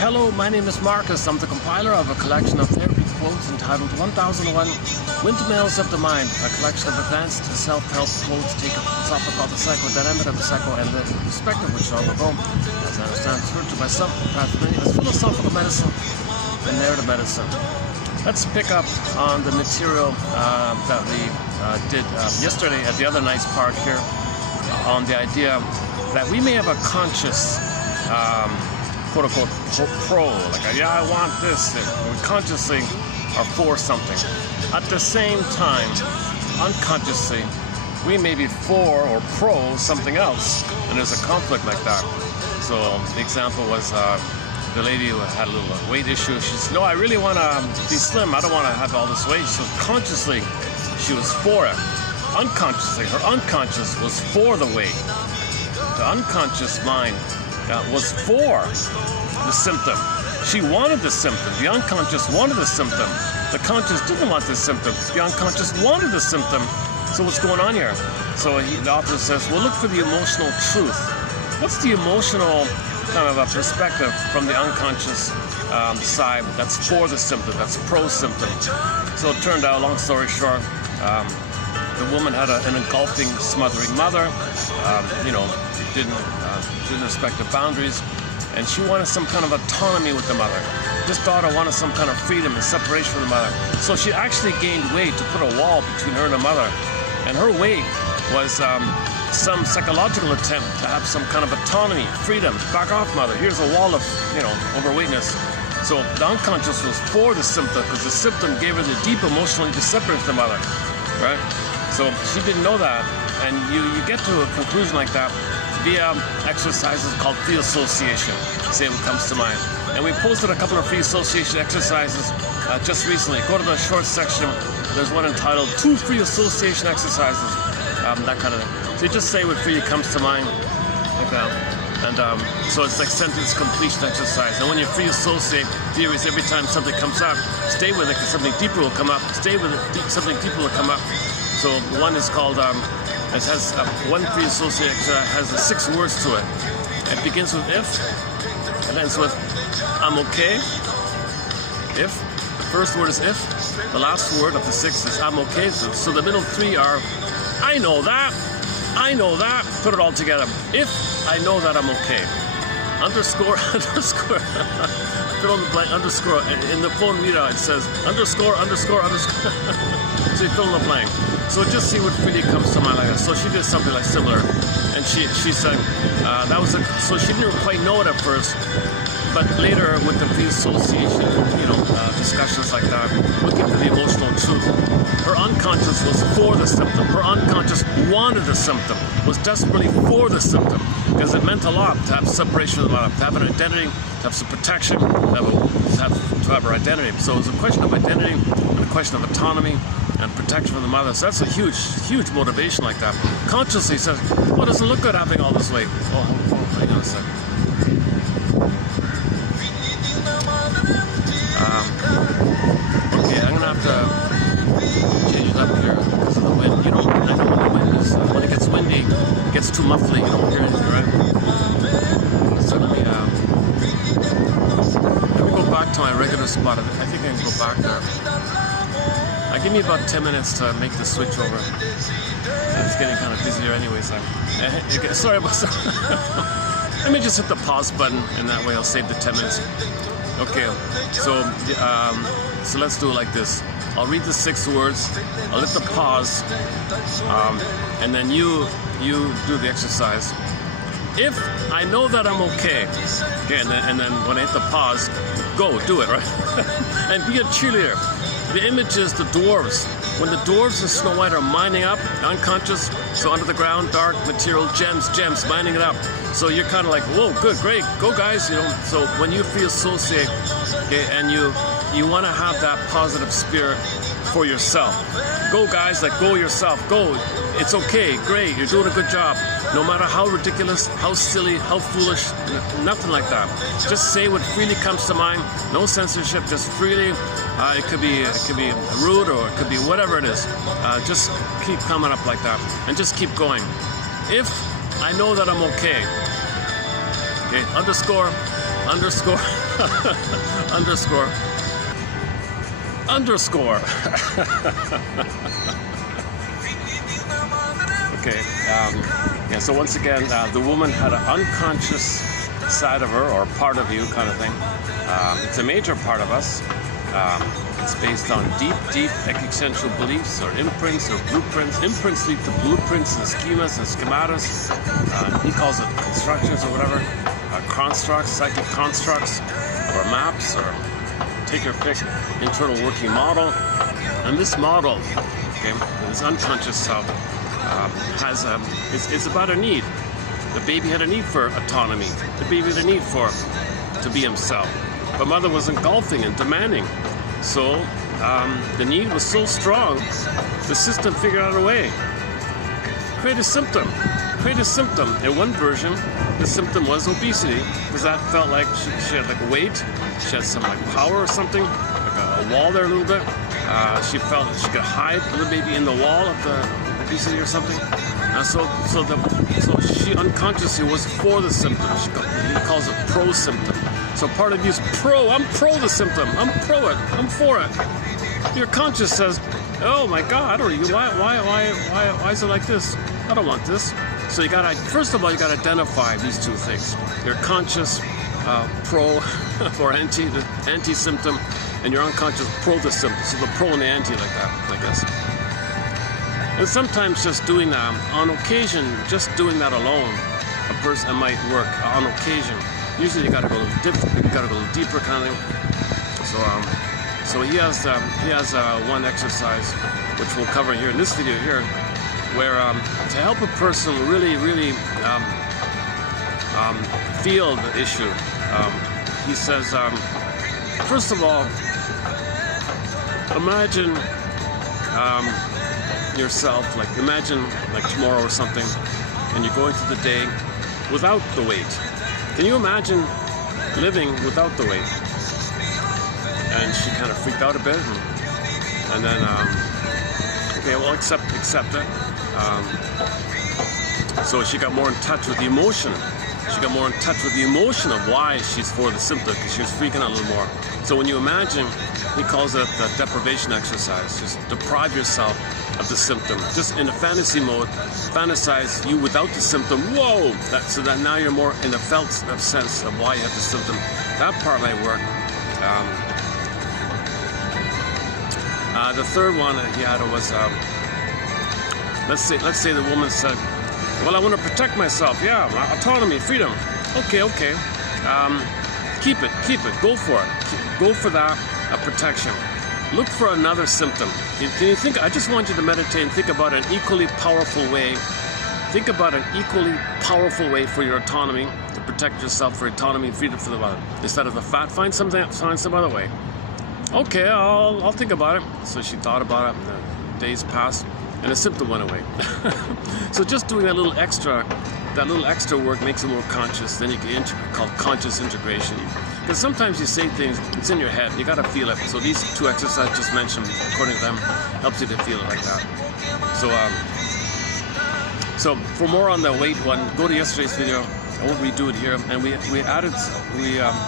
Hello, my name is Marcus. I'm the compiler of a collection of therapy quotes entitled 1001 Windmills of the Mind, a collection of advanced self-help quotes taken from the topic of the psychodynamic of the psychoanalytic perspective, which I will go, as I understand, referred to by some, perhaps many, as philosophical medicine and narrative medicine. Let's pick up on the material that we did yesterday at the other nice park here on the idea that we may have a conscious quote-unquote pro, like, yeah, I want this, and we consciously are for something. At the same time, unconsciously, we may be for or pro something else, and there's a conflict like that. So the example was the lady who had a little weight issue. She said, no, I really want to be slim. I don't want to have all this weight. So consciously, she was for it. Unconsciously, her unconscious was for the weight. The unconscious mind was for the symptom. She wanted the symptom. The unconscious wanted the symptom. The conscious didn't want the symptom. The unconscious wanted the symptom. So what's going on here? So the author says, well, look for the emotional truth. What's the emotional kind of a perspective from the unconscious side that's for the symptom, that's pro-symptom? So it turned out, long story short, the woman had an engulfing, smothering mother, didn't respect the boundaries, and she wanted some kind of autonomy with the mother. This daughter wanted some kind of freedom and separation from the mother. So she actually gained weight to put a wall between her and the mother. And her weight was some psychological attempt to have some kind of autonomy, freedom. Back off, mother. Here's a wall of, overweightness. So the unconscious was for the symptom because the symptom gave her the deep emotional need to separate from the mother, right? So she didn't know that. And you get to a conclusion like that via exercises called free association. Say what comes to mind. And we posted a couple of free association exercises just recently. Go to the short section. There's one entitled 2 free association exercises, that kind of thing. So you just say what free comes to mind, like that. And so it's like sentence completion exercise. And when you free associate theories, every time something comes up, stay with it because something deeper will come up. Stay with it, something deeper will come up. So one is called, it has one free associate exercise has 6 words to it. It begins with if, and ends with I'm okay. If, the first word is if, the last word of the 6 is I'm okay. So the middle 3 are I know that, put it all together. If I know that I'm okay. Underscore, fill in the blank, underscore. In the phone readout it says underscore. So you fill in the blank. So just see what really comes to mind like that. So she did something like similar. And she said, so she didn't quite know it at first. But later, with the free association, discussions like that, looking for the emotional truth. Her unconscious was for the symptom. Her unconscious wanted the symptom, was desperately for the symptom, because it meant a lot to have separation from the mother, to have an identity, to have some protection, to have her identity. So it was a question of identity and a question of autonomy and protection from the mother. So that's a huge, huge motivation like that. Consciously says, well, it doesn't look good having all this weight. Oh, hang on a second. Okay, I'm gonna have to change it up here because of the wind. I know when the wind is, when it gets windy, it gets too muffly, you don't hear anything, right? So let me go back to my regular spot. I think I can go back there. Give me about 10 minutes to make the switch over. It's getting kind of busier anyways. Sorry about that. Let me just hit the pause button, and that way I'll save the 10 minutes. Okay, so let's do it like this. I'll read the 6 words, I'll hit the pause, and then you do the exercise. If I know that I'm okay, and then when I hit the pause, go, do it, right? And be a cheerleader. The image is the dwarves. When the dwarves in Snow White are mining up, unconscious, so under the ground, dark, material, gems, mining it up. So you're kind of like, whoa, good, great, go guys, So when you free associate, and you want to have that positive spirit for yourself. Go guys, like go yourself, go. It's okay, great, you're doing a good job. No matter how ridiculous, how silly, how foolish, nothing like that. Just say what freely comes to mind. No censorship, just freely. It could be rude or it could be whatever it is. Just keep coming up like that and just keep going. If I know that I'm okay. Okay, underscore underscore underscore underscore. Okay, yeah, so once again, the woman had an unconscious side of her, or part of you kind of thing. It's a major part of us. It's based on deep existential beliefs or imprints or blueprints. Imprints lead to blueprints and schemas and schematas. He calls it constructions or whatever. Constructs, psychic constructs, or maps, or take your pick, internal working model. And this model, okay, this unconscious self, is about a need. The baby had a need for autonomy. The baby had a need to be himself. But mother was engulfing and demanding. So the need was so strong, the system figured out a way. Create a symptom. Create a symptom. In one version, the symptom was obesity, because that felt like she had like weight, she had some like power or something, like a wall there a little bit. She felt that she could hide the baby in the wall of the obesity or something. So she unconsciously was for the symptom. He calls it pro-symptom. So part of you is pro. I'm pro the symptom. I'm pro it. I'm for it. Your conscious says, "Oh my God, or you? Why is it like this? I don't want this." So you gotta, first of all, you gotta identify these two things. Your conscious pro or anti-symptom, and your unconscious pro the symptom. So the pro and the anti, like that, I guess. And sometimes just doing that, on occasion, just doing that alone, a person might work on occasion. Usually you gotta go a little deeper kind of thing. So he has one exercise, which we'll cover here in this video here, where to help a person really feel the issue. He says, first of all, imagine yourself, like imagine like tomorrow or something, and you're going through the day without the weight. Can you imagine living without the weight? And she kind of freaked out a bit, and then okay, well, accept it. So she got more in touch with the emotion. She got more in touch with the emotion of why she's for the symptom, because she was freaking out a little more. So when you imagine, he calls it the deprivation exercise. Just deprive yourself of the symptom. Just in a fantasy mode, fantasize you without the symptom. Whoa! So that now you're more in a felt sense of why you have the symptom. That part might work. The third one he had was, let's say the woman said, "Well, I want to protect myself. Yeah, autonomy, freedom. Okay. Keep it. Go for it. Go for that protection. Look for another symptom. Can you think? I just want you to meditate and think about an equally powerful way. Think about an equally powerful way for your autonomy, to protect yourself, for autonomy and freedom for the other. Instead of the fat, find some other way. Okay, I'll think about it." So she thought about it, and the days passed, and the symptom went away. So just doing that little extra work makes it more conscious. Then you can call conscious integration. Because sometimes you say things, it's in your head, you gotta feel it. So these two exercises just mentioned, according to them, helps you to feel it like that. So for more on the weight one, go to yesterday's video. I won't redo it here. And we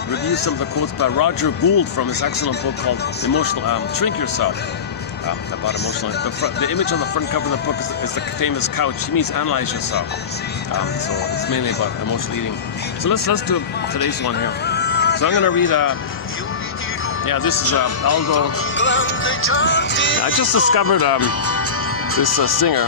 reviewed some of the quotes by Roger Gould from his excellent book called Emotional, Shrink Yourself. About emotional. The image on the front cover of the book is the famous couch. He means analyze yourself. So it's mainly about emotional eating. So let's do today's one here. So I'm gonna read. This is Aldo. I just discovered this singer.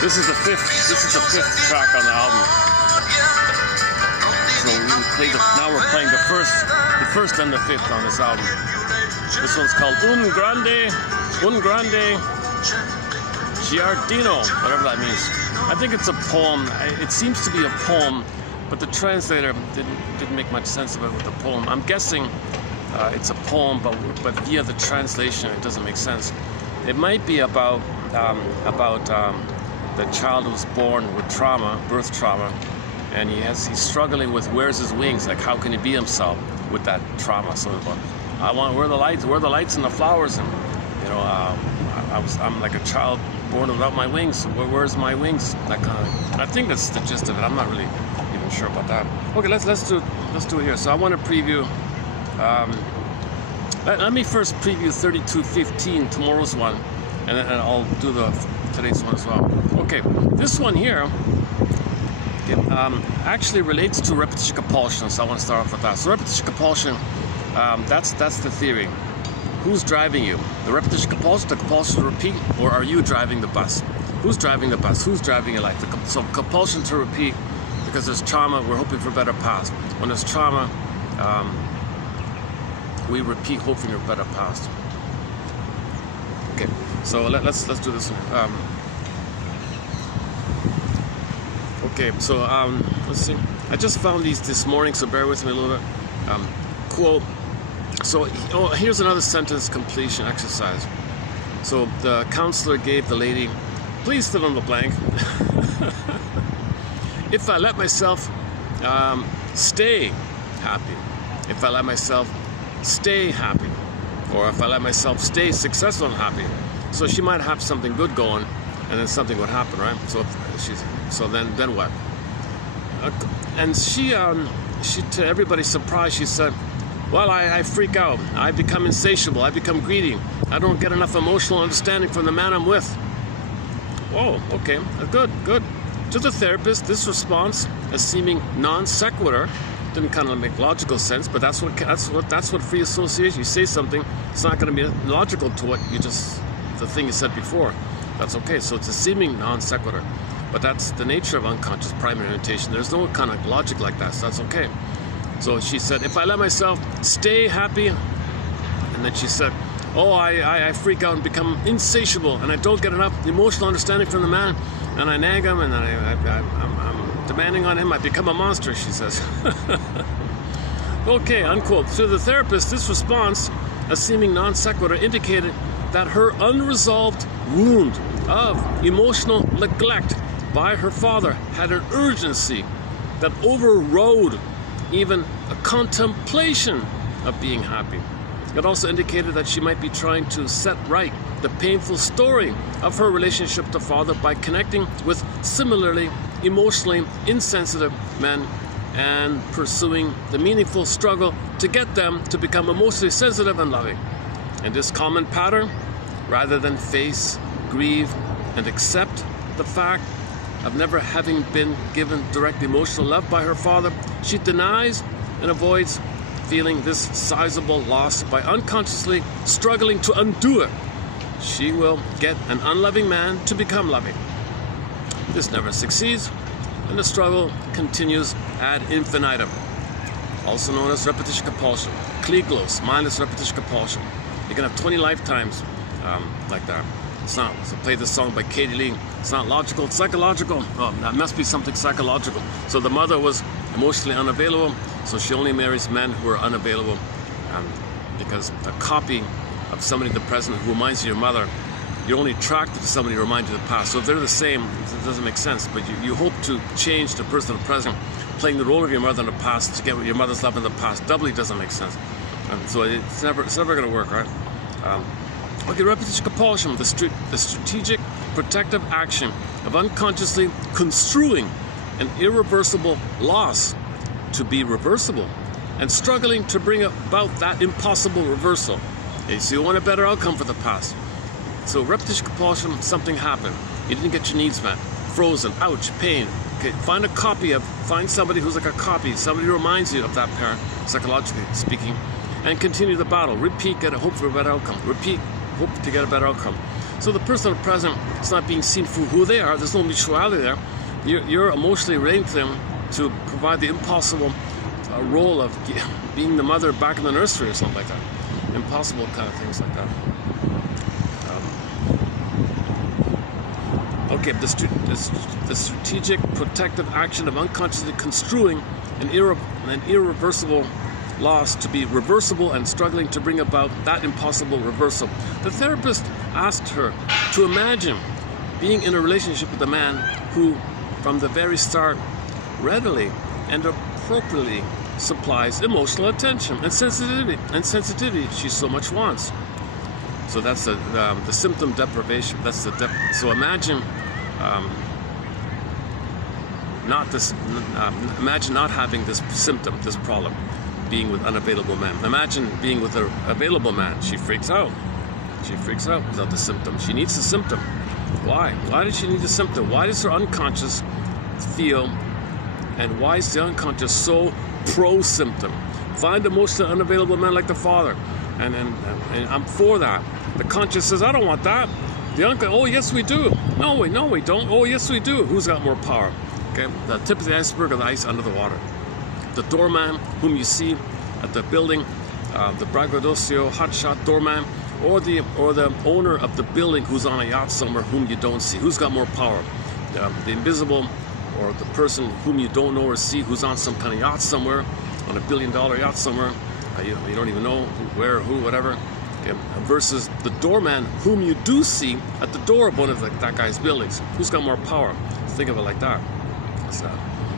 This is the fifth track on the album. So now we're playing the first and the fifth on this album. This one's called Un Grande Giardino, whatever that means. I think it's a poem. It seems to be a poem, but the translator didn't make much sense of it with the poem. I'm guessing it's a poem, but via the translation it doesn't make sense. it might be about the child who was born with trauma, birth trauma, and he's struggling with where's his wings, like how can he be himself with that trauma. So I want where are the lights and the flowers, and you know, I'm like a child born without my wings. Where's my wings? That kind of thing. I think that's the gist of it. I'm not really even sure about that. Okay, let's do it here. So I want to preview. Let me first preview 3215, tomorrow's one, and then I'll do today's one as well. Okay, this one here, it actually relates to repetition compulsion, so I want to start off with that. So repetition compulsion, that's the theory. Who's driving you? The repetition compulsion, the compulsion to repeat, or are you driving the bus? Who's driving the bus? Who's driving your life? So compulsion to repeat, because there's trauma, we're hoping for a better past. When there's trauma, we repeat hoping for a better past. Okay, so let's do this one. Okay, so let's see. I just found these this morning, so bear with me a little bit. Quote. So here's another sentence completion exercise. So the counselor gave the lady, please fill in the blank. If I let myself stay happy, if I let myself stay happy, or if I let myself stay successful and happy. So she might have something good going, and then something would happen, right? So then what? And she to everybody's surprise, she said, well, I freak out. I become insatiable. I become greedy. I don't get enough emotional understanding from the man I'm with. Whoa, okay, good. To the therapist, this response, as seeming non sequitur, didn't kind of make logical sense, but that's what free association. You say something, it's not going to be logical to what the thing you said before. That's okay. So it's a seeming non sequitur, but that's the nature of unconscious primary orientation. There's no kind of logic like that, so that's okay. So she said, if I let myself stay happy, and then she said, oh, I freak out and become insatiable, and I don't get enough emotional understanding from the man, and I nag him, and I'm demanding on him, I become a monster, she says. Okay, unquote. To the therapist, this response, a seeming non sequitur, indicated that her unresolved wound of emotional neglect by her father had an urgency that overrode even a contemplation of being happy. It also indicated that she might be trying to set right the painful story of her relationship to father by connecting with similarly emotionally insensitive men and pursuing the meaningful struggle to get them to become emotionally sensitive and loving. In this common pattern, rather than face, grieve, and accept the fact of never having been given direct emotional love by her father, she denies and avoids feeling this sizable loss by unconsciously struggling to undo it. She will get an unloving man to become loving. This never succeeds, and the struggle continues ad infinitum, also known as repetition compulsion. Klieglos, mindless repetition compulsion. You can have 20 lifetimes like that. It's not. So play this song by Katie Lee. It's not logical, it's psychological. Oh, that must be something psychological. So the mother was emotionally unavailable, so she only marries men who are unavailable, because a copy of somebody in the present who reminds you of your mother, you're only attracted to somebody who reminds you of the past. So if they're the same, it doesn't make sense. But you hope to change the person in the present, playing the role of your mother in the past to get your mother's love in the past. Doubly doesn't make sense. So it's never going to work, right? Okay, repetition compulsion, the strategic protective action of unconsciously construing an irreversible loss to be reversible and struggling to bring about that impossible reversal. Okay, so you want a better outcome for the past. So repetition compulsion, something happened. You didn't get your needs met. Frozen, ouch, pain. Okay, find somebody who's like a copy, somebody who reminds you of that parent, psychologically speaking, and continue the battle. Repeat, hope for a better outcome. Repeat, hope to get a better outcome. So the person in the present is not being seen for who they are. There's no mutuality there. You're emotionally relating to them to provide the impossible role of being the mother back in the nursery or something like that. Impossible kind of things like that. Okay, the strategic protective action of unconsciously construing an irreversible loss to be reversible and struggling to bring about that impossible reversal. The therapist asked her to imagine being in a relationship with a man who, from the very start, readily and appropriately supplies emotional attention and sensitivity she so much wants. So that's the symptom deprivation. That's the so imagine imagine not having this symptom, this problem, being with unavailable men. Imagine being with an available man. She freaks out. She freaks out without the symptom. She needs the symptom. Why? Why does she need the symptom? Why does her unconscious feel, and why is the unconscious so pro-symptom? Find emotionally unavailable men like the father. And I'm for that. The conscious says, I don't want that. The unconscious, oh yes we do. No we don't. Oh yes we do. Who's got more power? Okay, the tip of the iceberg or the ice under the water. The doorman whom you see at the building, the braggadocio, hotshot doorman, or the owner of the building who's on a yacht somewhere whom you don't see. Who's got more power? The invisible, or the person whom you don't know or see who's on some kind of yacht somewhere, on a $1 billion yacht somewhere, you don't even know where, who, whatever, okay, versus the doorman whom you do see at the door of one of that guy's buildings. Who's got more power? Think of it like that.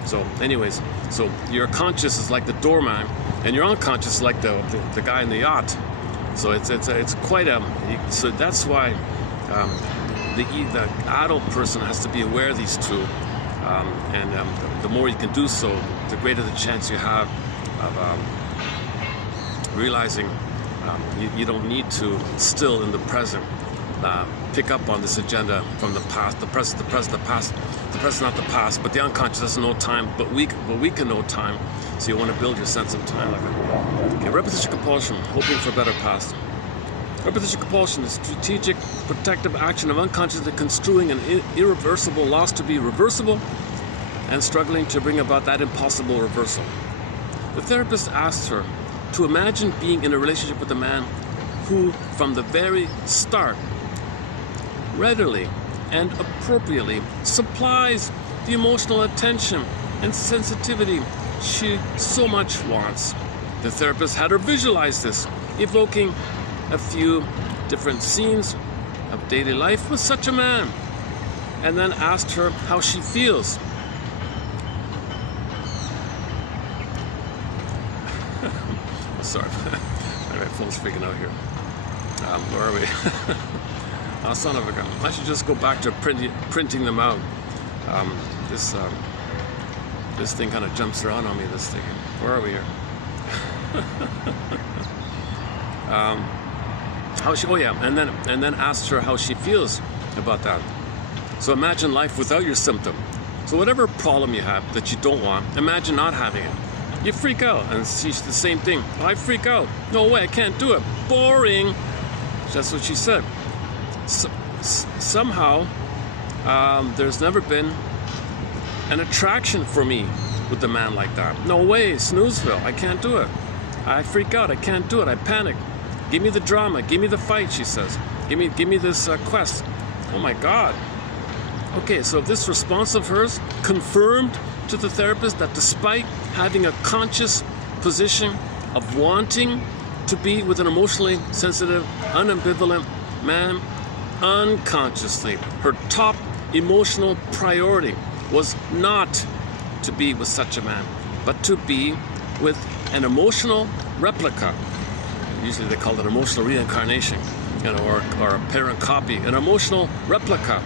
So anyways, so your conscious is like the doorman, and your unconscious is like the guy in the yacht. So it's quite so that's why the adult person has to be aware of these two, and the more you can do so, the greater the chance you have of realizing you don't need to still in the present pick up on this agenda from the past, the present, the past. The present, not the past, but the unconscious doesn't know time, but we can know time. So you want to build your sense of time like that. Okay, repetition compulsion, hoping for a better past. Repetition compulsion is strategic, protective action of unconsciously construing an irreversible loss to be reversible and struggling to bring about that impossible reversal. The therapist asked her to imagine being in a relationship with a man who, from the very start, readily and appropriately supplies the emotional attention and sensitivity she so much wants. The therapist had her visualize this, evoking a few different scenes of daily life with such a man, and then asked her how she feels. Sorry, my phone's freaking out here. Where are we? Oh, son of a gun. I should just go back to printing them out. This thing kind of jumps around on me, this thing. Where are we here? And then asked her how she feels about that. So imagine life without your symptom. So whatever problem you have that you don't want, imagine not having it. You freak out, and she's the same thing. I freak out. No way, I can't do it. Boring. That's what she said. Somehow, there's never been an attraction for me with a man like that. No way, Snoozeville, I can't do it. I freak out, I can't do it, I panic. Give me the drama, give me the fight, she says. Give me this quest. Oh my God. Okay, so this response of hers confirmed to the therapist that despite having a conscious position of wanting to be with an emotionally sensitive, unambivalent man, unconsciously, her top emotional priority was not to be with such a man, but to be with an emotional replica. Usually they call it emotional reincarnation, or a parent copy, an emotional replica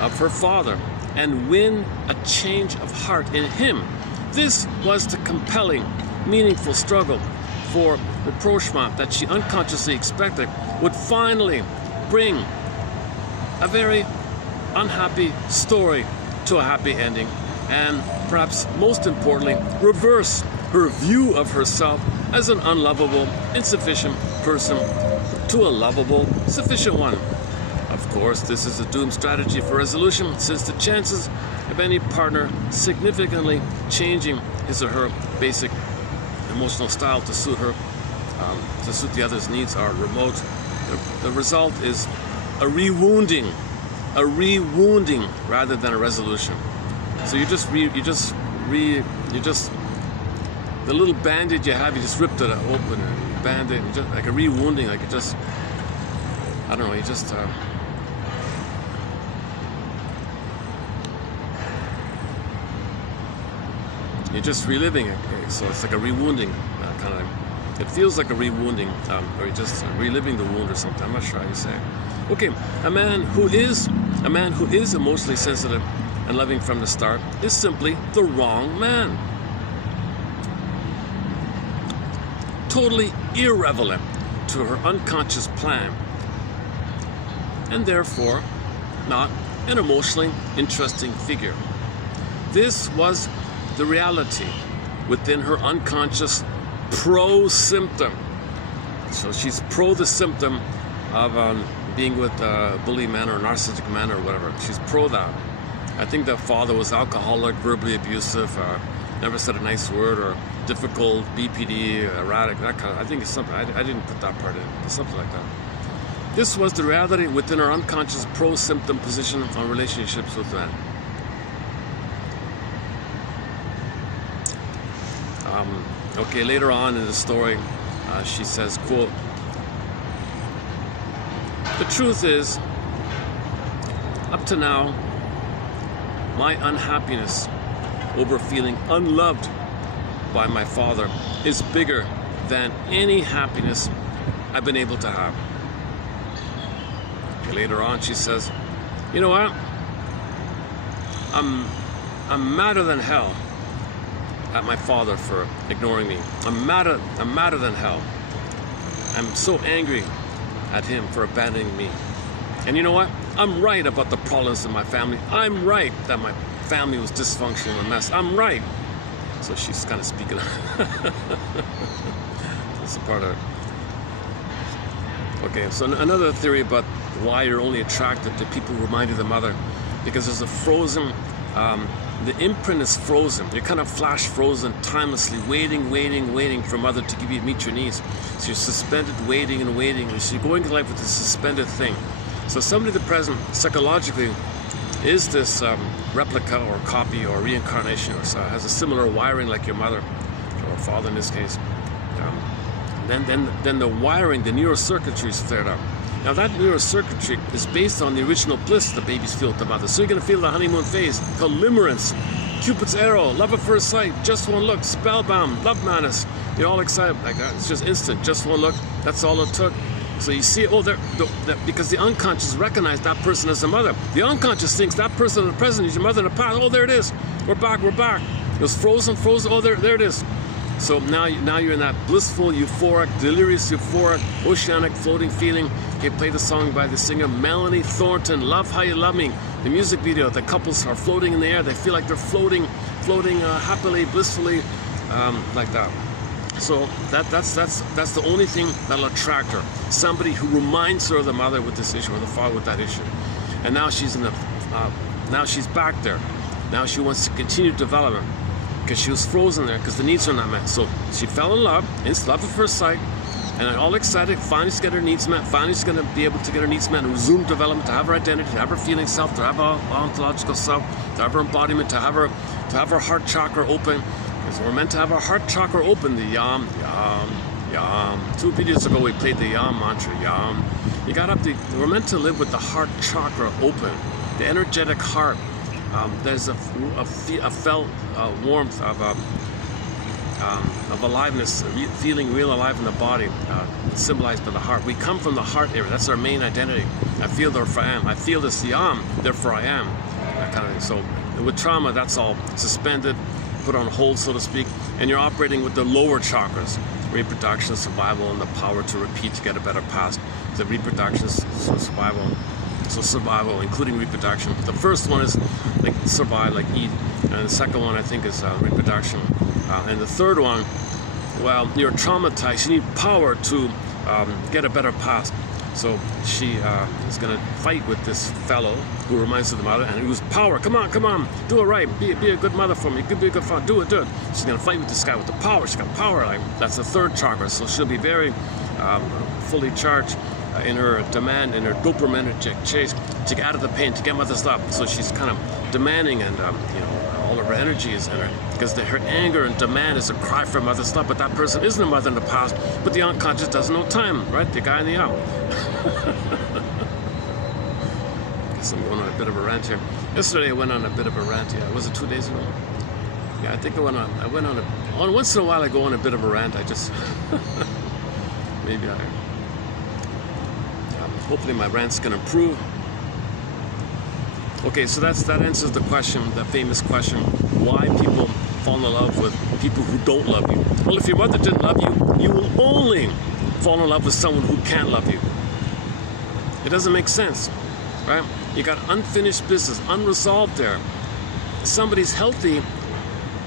of her father, and win a change of heart in him. This was the compelling, meaningful struggle for rapprochement that she unconsciously expected would finally bring a very unhappy story to a happy ending, and perhaps most importantly, reverse her view of herself as an unlovable, insufficient person to a lovable, sufficient one. Of course, this is a doomed strategy for resolution, since the chances of any partner significantly changing his or her basic emotional style to suit her, to suit the other's needs are remote. The result is a rewounding rather than a resolution. So the little band-aid you have, you just ripped it open and band-aid, just like a rewounding, like it just I don't know, you're just reliving it. So it's like a rewounding kind of. It feels like a rewounding, or you're just reliving the wound or something. I'm not sure how you say it. Okay, a man who is emotionally sensitive and loving from the start is simply the wrong man. Totally irrelevant to her unconscious plan, and therefore not an emotionally interesting figure. This was the reality within her unconscious pro-symptom. So she's pro the symptom of being with a bully man or narcissistic man or whatever. She's pro that. I think the father was alcoholic, verbally abusive, never said a nice word, or difficult, BPD, erratic, that kind of. I think it's something. I didn't put that part in. It's something like that. This was the reality within her unconscious pro-symptom position on relationships with men. Okay, later on in the story, she says, quote, "The truth is, up to now, my unhappiness over feeling unloved by my father is bigger than any happiness I've been able to have." Okay, later on, she says, "You know what? I'm madder than hell at my father for ignoring me. I'm madder than hell. I'm so angry at him for abandoning me. And you know what? I'm right about the problems in my family. I'm right that my family was dysfunctional and a mess. I'm right." So she's kind of speaking. That's a part of it. Okay, so another theory about why you're only attracted to people who remind you of the mother, because there's a frozen, the imprint is frozen. You're kind of flash frozen, timelessly waiting for mother to meet your needs. So you're suspended, waiting. So you're going through life with this suspended thing. So somebody in the present, psychologically, is this replica or copy or reincarnation, or so, has a similar wiring like your mother or father in this case. Then the wiring, the neurocircuitry is flared up. Now that neurocircuitry is based on the original bliss the babies feel with the mother. So you're going to feel the honeymoon phase called limerence, Cupid's arrow, love at first sight, just one look, spellbound, love madness. You're all excited like that. It's just instant, just one look. That's all it took. So you see, because the unconscious recognized that person as the mother. The unconscious thinks that person in the present is your mother in the past. Oh, there it is. We're back. It was frozen. Oh, there it is. So now you're in that blissful, euphoric, delirious, euphoric, oceanic, floating feeling. Okay, play the song by the singer Melanie Thornton, "Love How You Love Me." The music video, the couples are floating in the air. They feel like they're floating happily, blissfully, like that. So that's the only thing that'll attract her. Somebody who reminds her of the mother with this issue, or the father with that issue. And now she's now she's back there. Now she wants to continue development, because she was frozen there because the needs are not met. So she fell in love. It's love at first sight, and all excited. Finally, she's got her needs met. Finally, she's going to be able to get her needs met and resume development, to have her identity, to have her feeling self, to have her ontological self, to have her embodiment, to have her heart chakra open. Because we're meant to have our heart chakra open. The yam. 2 videos ago, we played the yam mantra. Yam. We're meant to live with the heart chakra open, the energetic heart. There's a felt warmth of aliveness, feeling real alive in the body, symbolized by the heart. We come from the heart area. That's our main identity. I feel, therefore I am. I feel this yam, therefore I am. That kind of thing. So with trauma, that's all suspended, put on hold, so to speak, and you're operating with the lower chakras: reproduction, survival, and the power to repeat to get a better past. The reproduction, survival. So survival, including reproduction. The first one is like survive, like eat, and the second one I think is reproduction. And the third one, well, you're traumatized. You need power to get a better past. So she is going to fight with this fellow who reminds her of the mother, and who's power. Come on, do it right. Be a good mother for me. Be a good father. Do it. She's going to fight with this guy with the power. She's got power. Like, that's the third chakra. So she'll be very fully charged in her demand, in her dopaminergic chase to get out of the pain, to get mother's love. So she's kind of demanding, and all of her energy is in her, because her anger and demand is a cry for mother's love. But that person isn't a mother in the past, but the unconscious doesn't know time, right? The guy in the So I'm going on a bit of a rant here. Yesterday I went on a bit of a rant. Yeah, was it 2 days ago? Yeah, I think I went on once in a while I go on a bit of a rant. I just, maybe hopefully my rant's gonna improve. Okay, so that answers the question, the famous question, why people fall in love with people who don't love you. Well, if your mother didn't love you, you will only fall in love with someone who can't love you. It doesn't make sense, right? You got unfinished business, unresolved there. Somebody's healthy,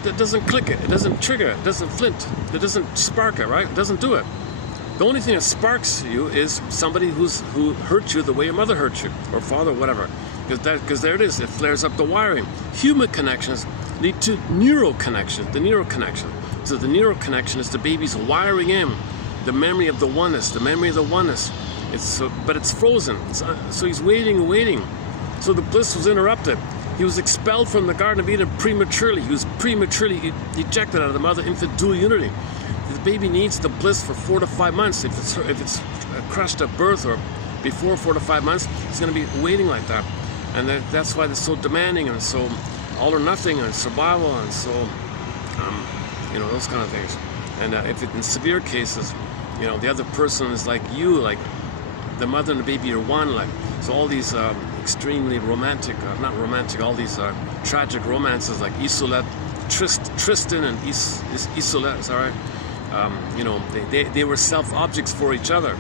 that doesn't click it, it doesn't trigger it, doesn't flint, it doesn't spark it, right? It doesn't do it. The only thing that sparks you is somebody who hurt you the way your mother hurt you, or father, whatever. Because there it is, it flares up the wiring. Human connections lead to neural connections, the neural connection. So the neural connection is the baby's wiring in the memory of the oneness, the memory of the oneness. But it's frozen, so he's waiting and waiting. So the bliss was interrupted. He was expelled from the Garden of Eden prematurely. He was prematurely ejected out of the mother-infant dual unity. The baby needs the bliss for 4 to 5 months. If it's crushed at birth or before 4 to 5 months, it's going to be waiting like that. And that's why they're so demanding and so all or nothing and survival and so, those kind of things. And if it's in severe cases, the other person is like you, like the mother and the baby are one, like, so all these extremely romantic, not romantic, all these tragic romances like Isolette, Tristan and Isolette, is all right? They were self-objects for each other.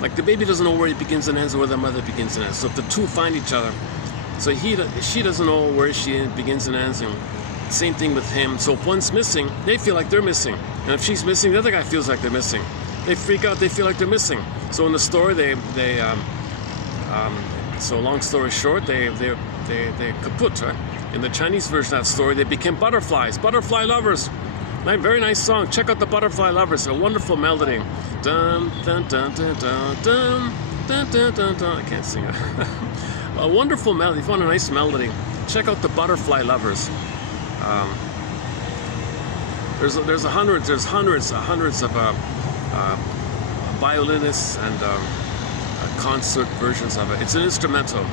Like the baby doesn't know where he begins and ends or where the mother begins and ends. So if the two find each other, so she doesn't know where she begins and ends, and same thing with him. So if one's missing, they feel like they're missing. And if she's missing, the other guy feels like they're missing. They freak out, they feel like they're missing. So in the story, so long story short, they kaput, right? In the Chinese version of that story, they became butterflies, butterfly lovers. Very nice song. Check out the Butterfly Lovers. A wonderful melody. Dun dun dun dun dun dun dun dun dun dun. I can't sing it. A wonderful melody. If you want a nice melody, check out the Butterfly Lovers. There's hundreds of violinists and concert versions of it. It's an instrumental.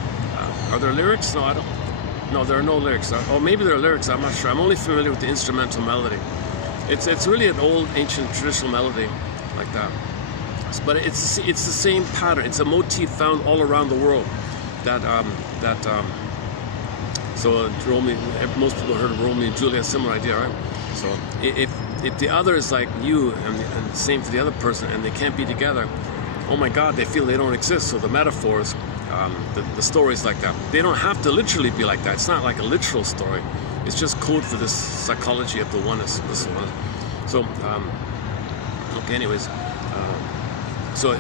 Are there lyrics? No, I don't. No, there are no lyrics. Or maybe there are lyrics. I'm not sure. I'm only familiar with the instrumental melody. It's really an old, ancient, traditional melody like that. But it's the same pattern. It's a motif found all around the world. So Romeo, most people heard of Romeo and Juliet, similar idea, right? So if the other is like you and the same for the other person and they can't be together, oh my God, they feel they don't exist. So the metaphors, the stories like that, they don't have to literally be like that. It's not like a literal story. It's just code for this psychology of the oneness. So, okay, anyways. So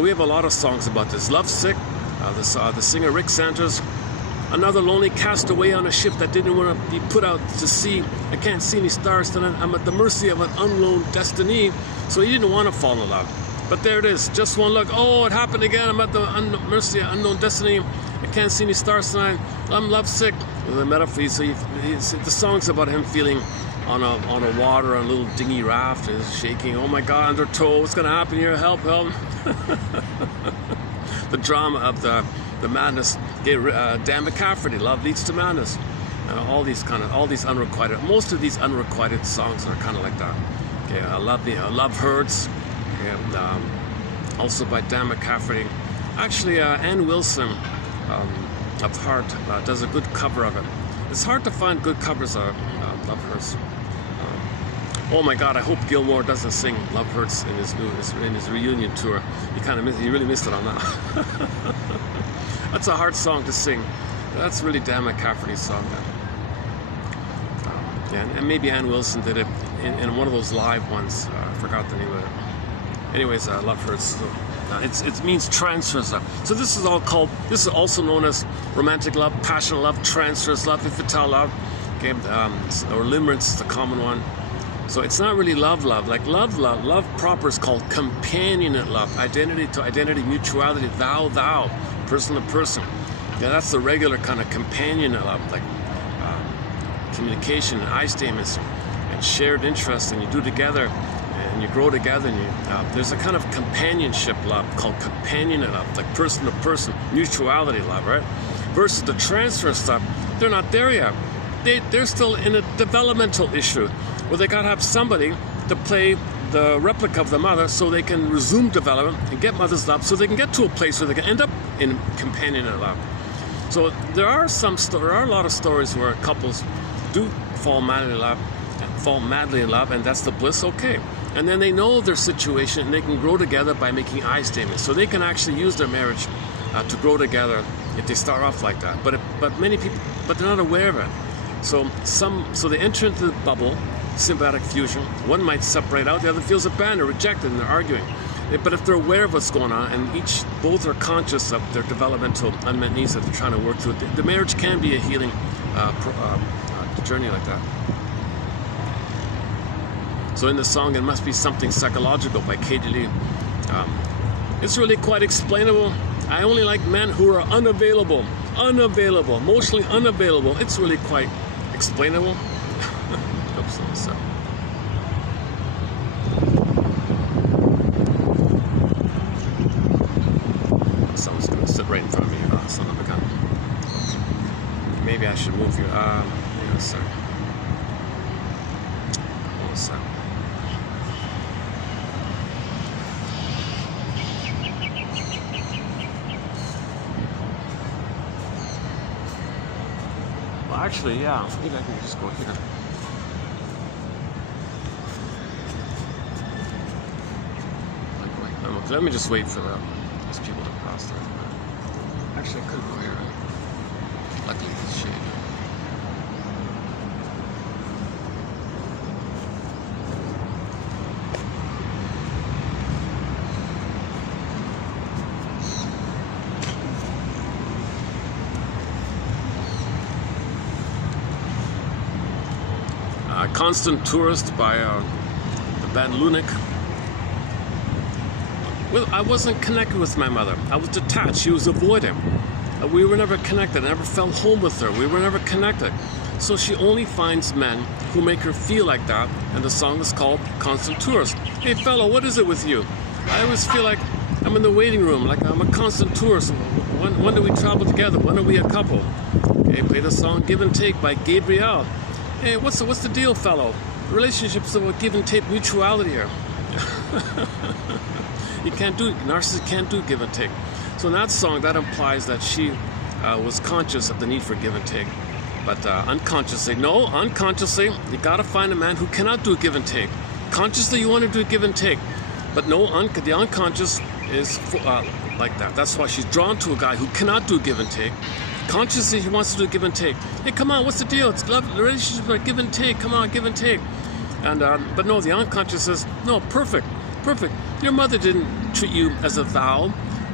we have a lot of songs about this. Lovesick, the singer Rick Sanders, another lonely castaway on a ship that didn't want to be put out to sea. I can't see any stars tonight. I'm at the mercy of an unknown destiny. So he didn't want to fall in love. But there it is, just one look. Oh, it happened again. I'm at the mercy of unknown destiny. I can't see any stars tonight. I'm lovesick. The metaphor, so the song's about him feeling on a water, on a little dinghy raft, is shaking. Oh my God, undertow. What's gonna happen here? Help, help. The drama of the madness. Dan McCafferty, love leads to madness. All these unrequited. Most of these unrequited songs are kind of like that. Okay, Love Hurts. Okay, also by Dan McCafferty. Actually, Ann Wilson of Heart does a good cover of it. It's hard to find good covers of Love Hurts. Oh my God! I hope Gilmore doesn't sing "Love Hurts" in his reunion tour. He really missed it on that. That's a hard song to sing. That's really Dan McCafferty's song. And maybe Ann Wilson did it in one of those live ones. I forgot the name of it. Anyways, Love Hurts. It means transfers love. So this is also known as romantic love, passionate love, transfers love, infantile love. Okay, or limerence is the common one. So it's not really love. Like love proper is called companionate love, identity to identity, mutuality, thou, person to person. Yeah, that's the regular kind of companionate love, like communication and I statements and shared interests, and you do together. and you grow together, and there's a kind of companionship love called companionate love, like person to person, mutuality love, right? Versus the transfer stuff, they're not there yet. They're still in a developmental issue where they gotta have somebody to play the replica of the mother so they can resume development and get mother's love so they can get to a place where they can end up in companionate love. So there are a lot of stories where couples do fall madly in love, and that's the bliss, okay. And then they know their situation and they can grow together by making I statements. So they can actually use their marriage to grow together if they start off like that. But many people, they're not aware of it. So they enter into the bubble, symbiotic fusion. One might separate out, the other feels abandoned or rejected, and they're arguing. But if they're aware of what's going on, and both are conscious of their developmental unmet needs that they're trying to work through, the marriage can be a healing journey like that. So in the song, It Must Be Something Psychological by Katie Lee, it's really quite explainable. I only like men who are unavailable, emotionally unavailable. It's really quite explainable. Oops, so. Someone's gonna sit right in front of me. Oh, son of a gun. Maybe I should move you. Hang on a sec. Hold on a sec. Well, actually, yeah. Maybe I can just go here. Let me just wait for those people to pass through. Actually, I could go here. Luckily, it's shade. Constant Tourist by the band Lunatic. Well, I wasn't connected with my mother. I was detached. She was avoiding. We were never connected. I never felt home with her. We were never connected. So she only finds men who make her feel like that, and the song is called Constant Tourist. Hey, fellow, what is it with you? I always feel like I'm in the waiting room, like I'm a constant tourist. When do we travel together? When are we a couple? Okay, play the song Give and Take by Gabrielle. Hey, what's the deal, fellow? Relationships about give and take, mutuality here. Narcissists can't do give and take. So in that song, that implies that she was conscious of the need for give and take. But unconsciously, you gotta find a man who cannot do give and take. Consciously, you want to do give and take. But no, the unconscious is like that. That's why she's drawn to a guy who cannot do give and take. Consciously, he wants to do give and take. Hey, come on, what's the deal? It's love, the relationship, like give and take. Come on, give and take. And but no, the unconscious says, no, perfect. Your mother didn't treat you as a thou.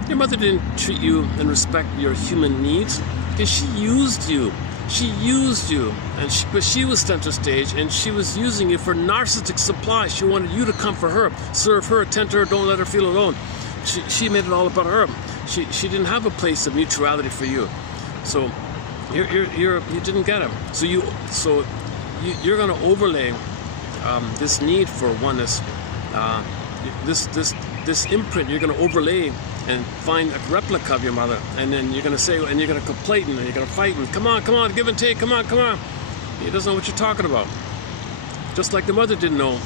Your mother didn't treat you and respect your human needs. Because she used you. But she was center stage, and she was using you for narcissistic supply. She wanted you to come for her, serve her, attend to her, don't let her feel alone. She made it all about her. She didn't have a place of mutuality for you. So you didn't get him. So you're going to overlay this need for oneness, this imprint. You're going to overlay and find a replica of your mother, and then you're going to say, and you're going to complain, and you're going to fight, and come on, give and take, come on. He doesn't know what you're talking about. Just like the mother didn't know,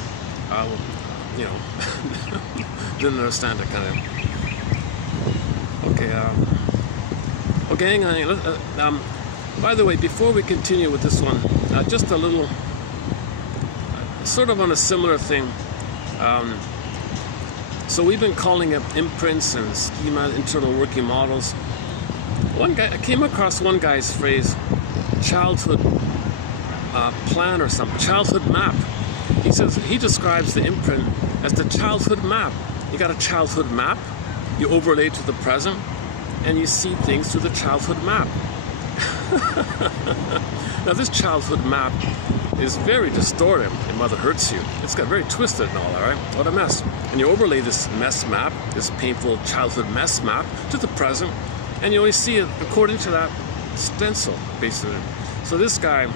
didn't understand it, kind of. Okay, hang on. By the way, before we continue with this one, just a little, sort of on a similar thing. So we've been calling it imprints and schema, internal working models. I came across one guy's phrase, childhood plan or something, childhood map. He describes the imprint as the childhood map. You got a childhood map, you overlay to the present, and you see things through the childhood map. Now this childhood map is very distorted in Mother Hurts You. It's got very twisted and all right? What a mess. And you overlay this mess map, this painful childhood mess map, to the present, and you only see it according to that stencil, basically. So this guy,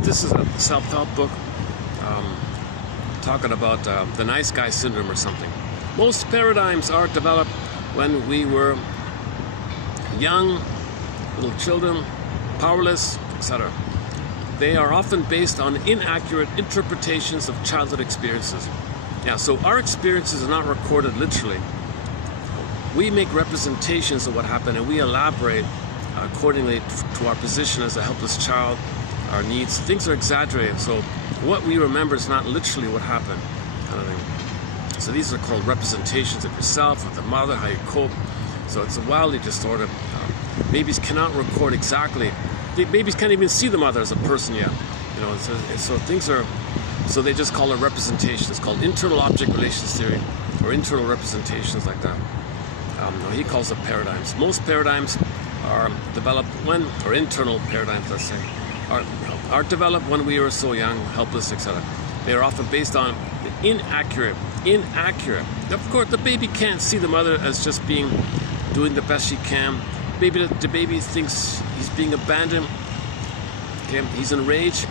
this is a self-help book, talking about the nice guy syndrome or something. Most paradigms are developed when we were young, little children, powerless, etc. They are often based on inaccurate interpretations of childhood experiences. Yeah, so our experiences are not recorded literally. We make representations of what happened and we elaborate accordingly to our position as a helpless child, our needs. Things are exaggerated, so what we remember is not literally what happened, kind of thing. So these are called representations of yourself, of the mother, how you cope. So it's wildly distorted. Babies cannot record exactly. Babies can't even see the mother as a person yet. You know, so things are. So they just call it representation. It's called internal object relations theory, or internal representations like that. He calls it paradigms. Most paradigms are developed when, or internal paradigms, let's say, are developed when we were so young, helpless, etc. They are often based on inaccurate. Of course, the baby can't see the mother as just doing the best she can. The baby thinks he's being abandoned. Okay, he's in rage.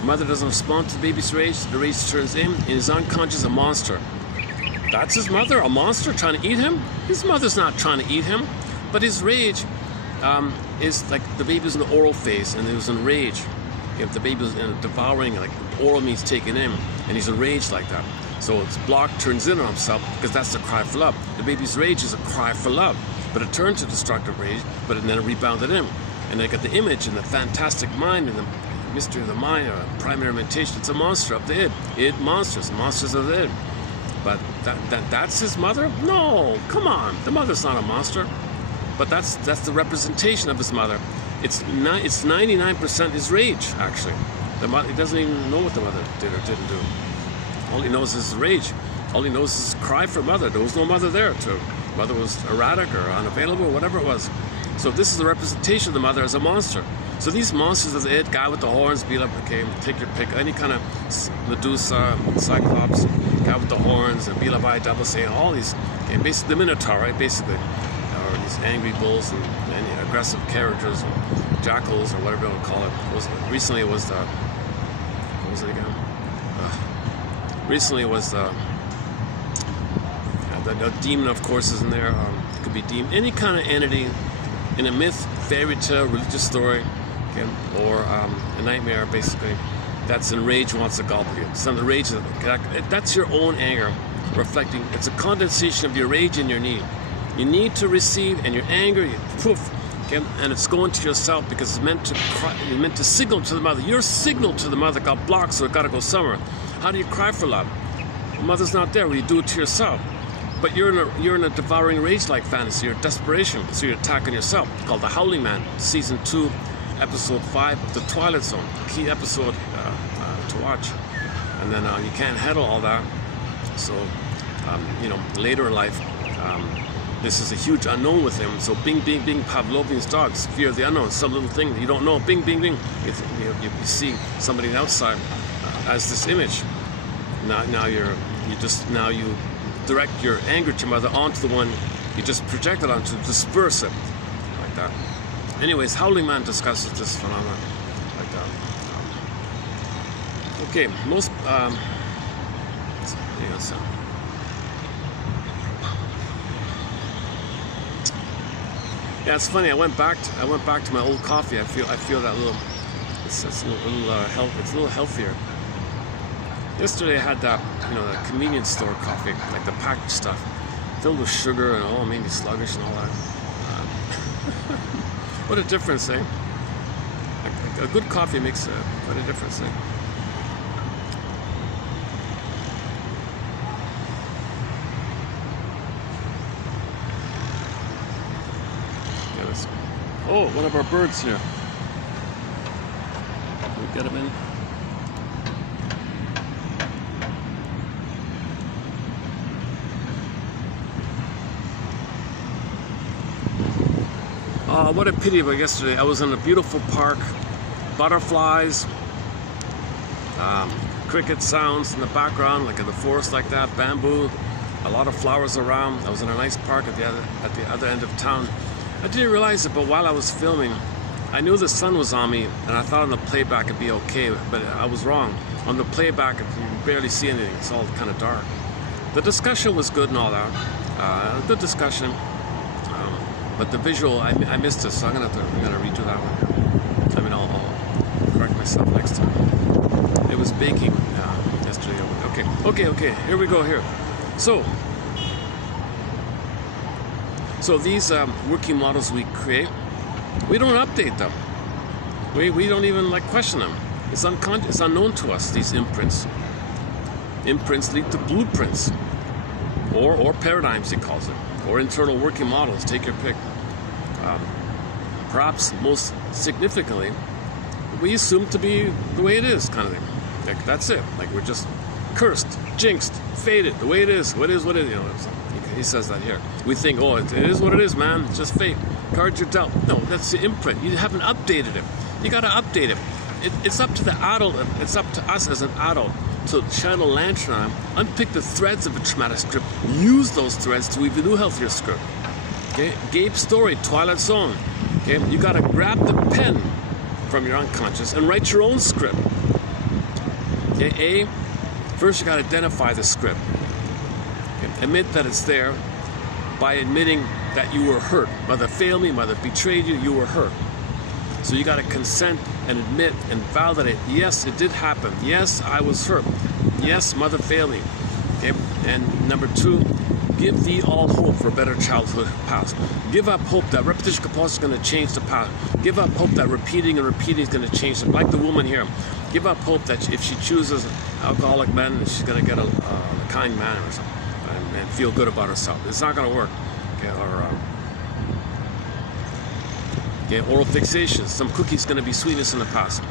The mother doesn't respond to the baby's rage. The rage turns in his unconscious a monster. That's his mother, a monster trying to eat him? His mother's not trying to eat him, but his rage is like the baby's in the oral phase and he was in rage. If the baby was in a devouring, like oral means taken in, and he's enraged like that. So it's blocked, turns in on himself because that's the cry for love. The baby's rage is a cry for love, but it turns to destructive rage, but then it rebounded in. And they got the image and the fantastic mind and the mystery of the mind, or primary mentation. It's a monster of the id. Monsters of the id. But that's his mother? No, come on. The mother's not a monster. But that's the representation of his mother. It's 99% his rage, actually. The mother, he doesn't even know what the mother did or didn't do. All he knows is his rage. All he knows is his cry for mother. There was no mother there. Mother was erratic or unavailable, whatever it was. So this is the representation of the mother as a monster. So these monsters of the id, guy with the horns, be like, okay, take your pick, any kind of Medusa, Cyclops, guy with the horns, and Bilabai, double say, all these, okay, basically the Minotaur, right, basically, or these angry bulls and aggressive characters, or jackals, or whatever you want to call it. Recently it was the, what was it again? Recently it was the demon, of course, is in there. It could be demon, any kind of entity in a myth, fairy tale, religious story, okay, or a nightmare, basically, that's enraged, wants to gobble you. It's not the rage. That's your own anger reflecting. It's a condensation of your rage and your need. You need to receive, and your anger, poof, okay, and it's going to yourself because it's meant to cry, you're meant to signal to the mother. Your signal to the mother got blocked, so it got to go somewhere. How do you cry for love? The mother's not there. Well, you do it to yourself. But you're in a devouring rage-like fantasy, or desperation, so you're attacking yourself. It's called The Howling Man, Season 2, Episode 5 of The Twilight Zone. Key episode to watch. And then you can't handle all that. So, later in life, this is a huge unknown with him. So bing, bing, bing, Pavlovian's dogs, fear of the unknown, some little thing that you don't know. Bing, bing, bing. You see somebody outside as this image. Now you direct your anger to mother onto the one you just projected onto, disperse it like that. Anyways, Howling Man discusses this phenomenon like that. Okay, most yeah, it's funny. I went back to my old coffee. I feel that little. It's a little healthier. Yesterday I had that, that convenience store coffee, like the packaged stuff, filled with sugar and made me sluggish and all that. What a difference, eh? A good coffee makes quite a difference, eh? Oh, one of our birds here. Can we get him in? What a pity about yesterday. I was in a beautiful park, butterflies, cricket sounds in the background, like in the forest like that, bamboo, a lot of flowers around. I was in a nice park at the other end of town. I didn't realize it, but while I was filming, I knew the sun was on me, and I thought on the playback it'd be okay, but I was wrong. On the playback, you can barely see anything. It's all kind of dark. The discussion was good and all that. Good discussion. But the visual, I missed this, so I'm gonna redo that one. I mean, I'll correct myself next time. It was baking yesterday. Okay. Here we go. Here. So these working models we create, we don't update them. We don't even question them. It's unconscious. It's unknown to us. These imprints. Imprints lead to blueprints, or paradigms, he calls it, or internal working models. Take your pick. Perhaps most significantly, we assume to be the way it is, kind of thing. Like that's it. Like we're just cursed, jinxed, fated. The way it is. What is. You know. He says that here. We think, oh, it is what it is, man. It's just fate. Cards are dealt. No, that's the imprint. You haven't updated it. You got to update it. It's up to the adult. It's up to us as an adult to shine a lantern on, unpick the threads of a traumatic script, use those threads to weave a new, healthier script. Okay, Gabe's story, Twilight Zone. Okay, you got to grab the pen from your unconscious and write your own script. Okay, first you got to identify the script. Okay? Admit that it's there by admitting that you were hurt. Mother failed me, mother betrayed you, you were hurt. So you got to consent and admit and validate, yes, it did happen. Yes, I was hurt. Yes, mother failed me. Okay? And number 2, give thee all hope for a better childhood past. Give up hope that repetition compulsion is going to change the past. Give up hope that repeating and repeating is going to change them. Like the woman here. Give up hope that if she chooses an alcoholic man, she's going to get a kind man or something and feel good about herself. It's not going to work. Okay? Oral fixation. Some cookie's going to be sweetness in the past.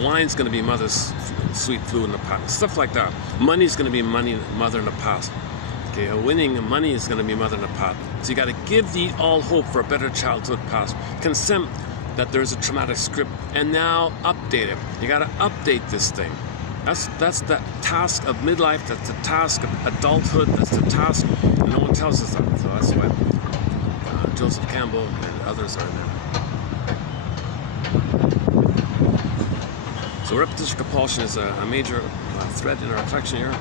Wine's going to be mother's sweet flu in the past. Stuff like that. Money's going to be mother in the past. Okay, winning money is going to be mother in the past. So you got to give thee all hope for a better childhood past. Consent that there's a traumatic script, and now update it. You got to update this thing. That's the task of midlife. That's the task of adulthood. That's the task. And no one tells us that. So that's why Joseph Campbell and others are in there. So repetition compulsion is a major thread in our collection here.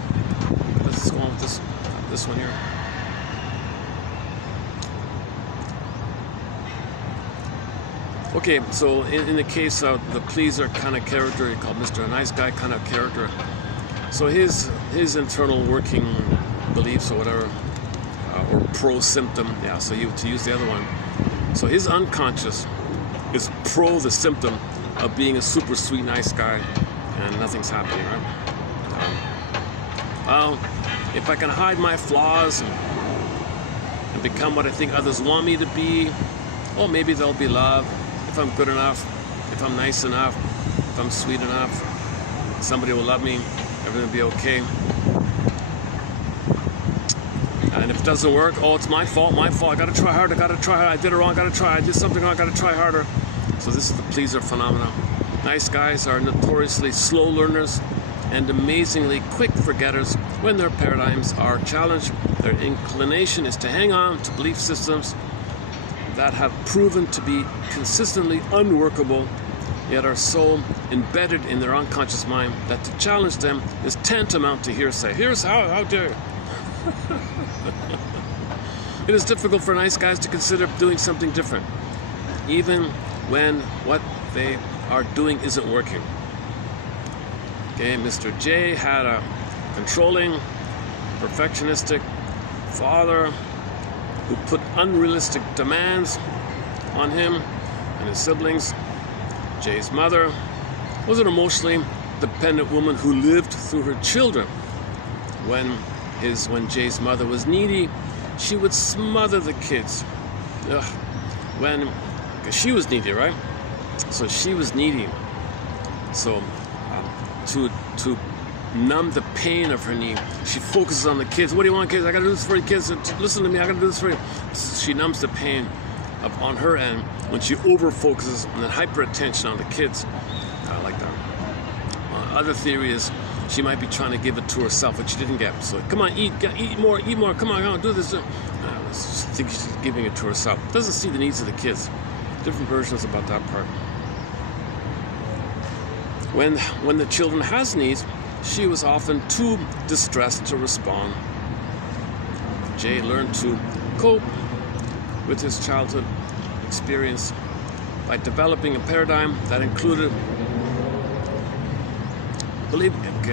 Let's go on with this one here. Okay, so in the case of the pleaser kind of character, he called Mr. Nice Guy kind of character. So his internal working beliefs or whatever, or pro-symptom, yeah, so to use the other one. So his unconscious is pro the symptom of being a super sweet, nice guy, and nothing's happening, right? If I can hide my flaws and become what I think others want me to be, well, maybe there'll be love. If I'm good enough, if I'm nice enough, if I'm sweet enough, somebody will love me, everything will be okay. And if it doesn't work, oh, it's my fault, I gotta try harder, I did it wrong, I did something wrong, I gotta try harder. So this is the pleaser phenomenon. Nice guys are notoriously slow learners and amazingly quick forgetters when their paradigms are challenged. Their inclination is to hang on to belief systems that have proven to be consistently unworkable, yet are so embedded in their unconscious mind that to challenge them is tantamount to hearsay. Here's how dare you? It is difficult for nice guys to consider doing something different, even when what they are doing isn't working. Okay, Mr. J had a controlling, perfectionistic father who put unrealistic demands on him and his siblings. Jay's mother was an emotionally dependent woman who lived through her children. When Jay's mother was needy, she would smother the kids. Because she was needy, right? So she was needy. So to numb the pain of her need, she focuses on the kids. What do you want, kids? I gotta do this for you, kids. Listen to me, I gotta do this for you. She numbs the pain on her end when she over-focuses on the hyper-attention on the kids. Like that. Other theory is she might be trying to give it to herself, but she didn't get. So come on, eat more, come on, do this. I think she's giving it to herself. Doesn't see the needs of the kids. Different versions about that part. When the children has needs, she was often too distressed to respond. Jay learned to cope with his childhood experience by developing a paradigm that included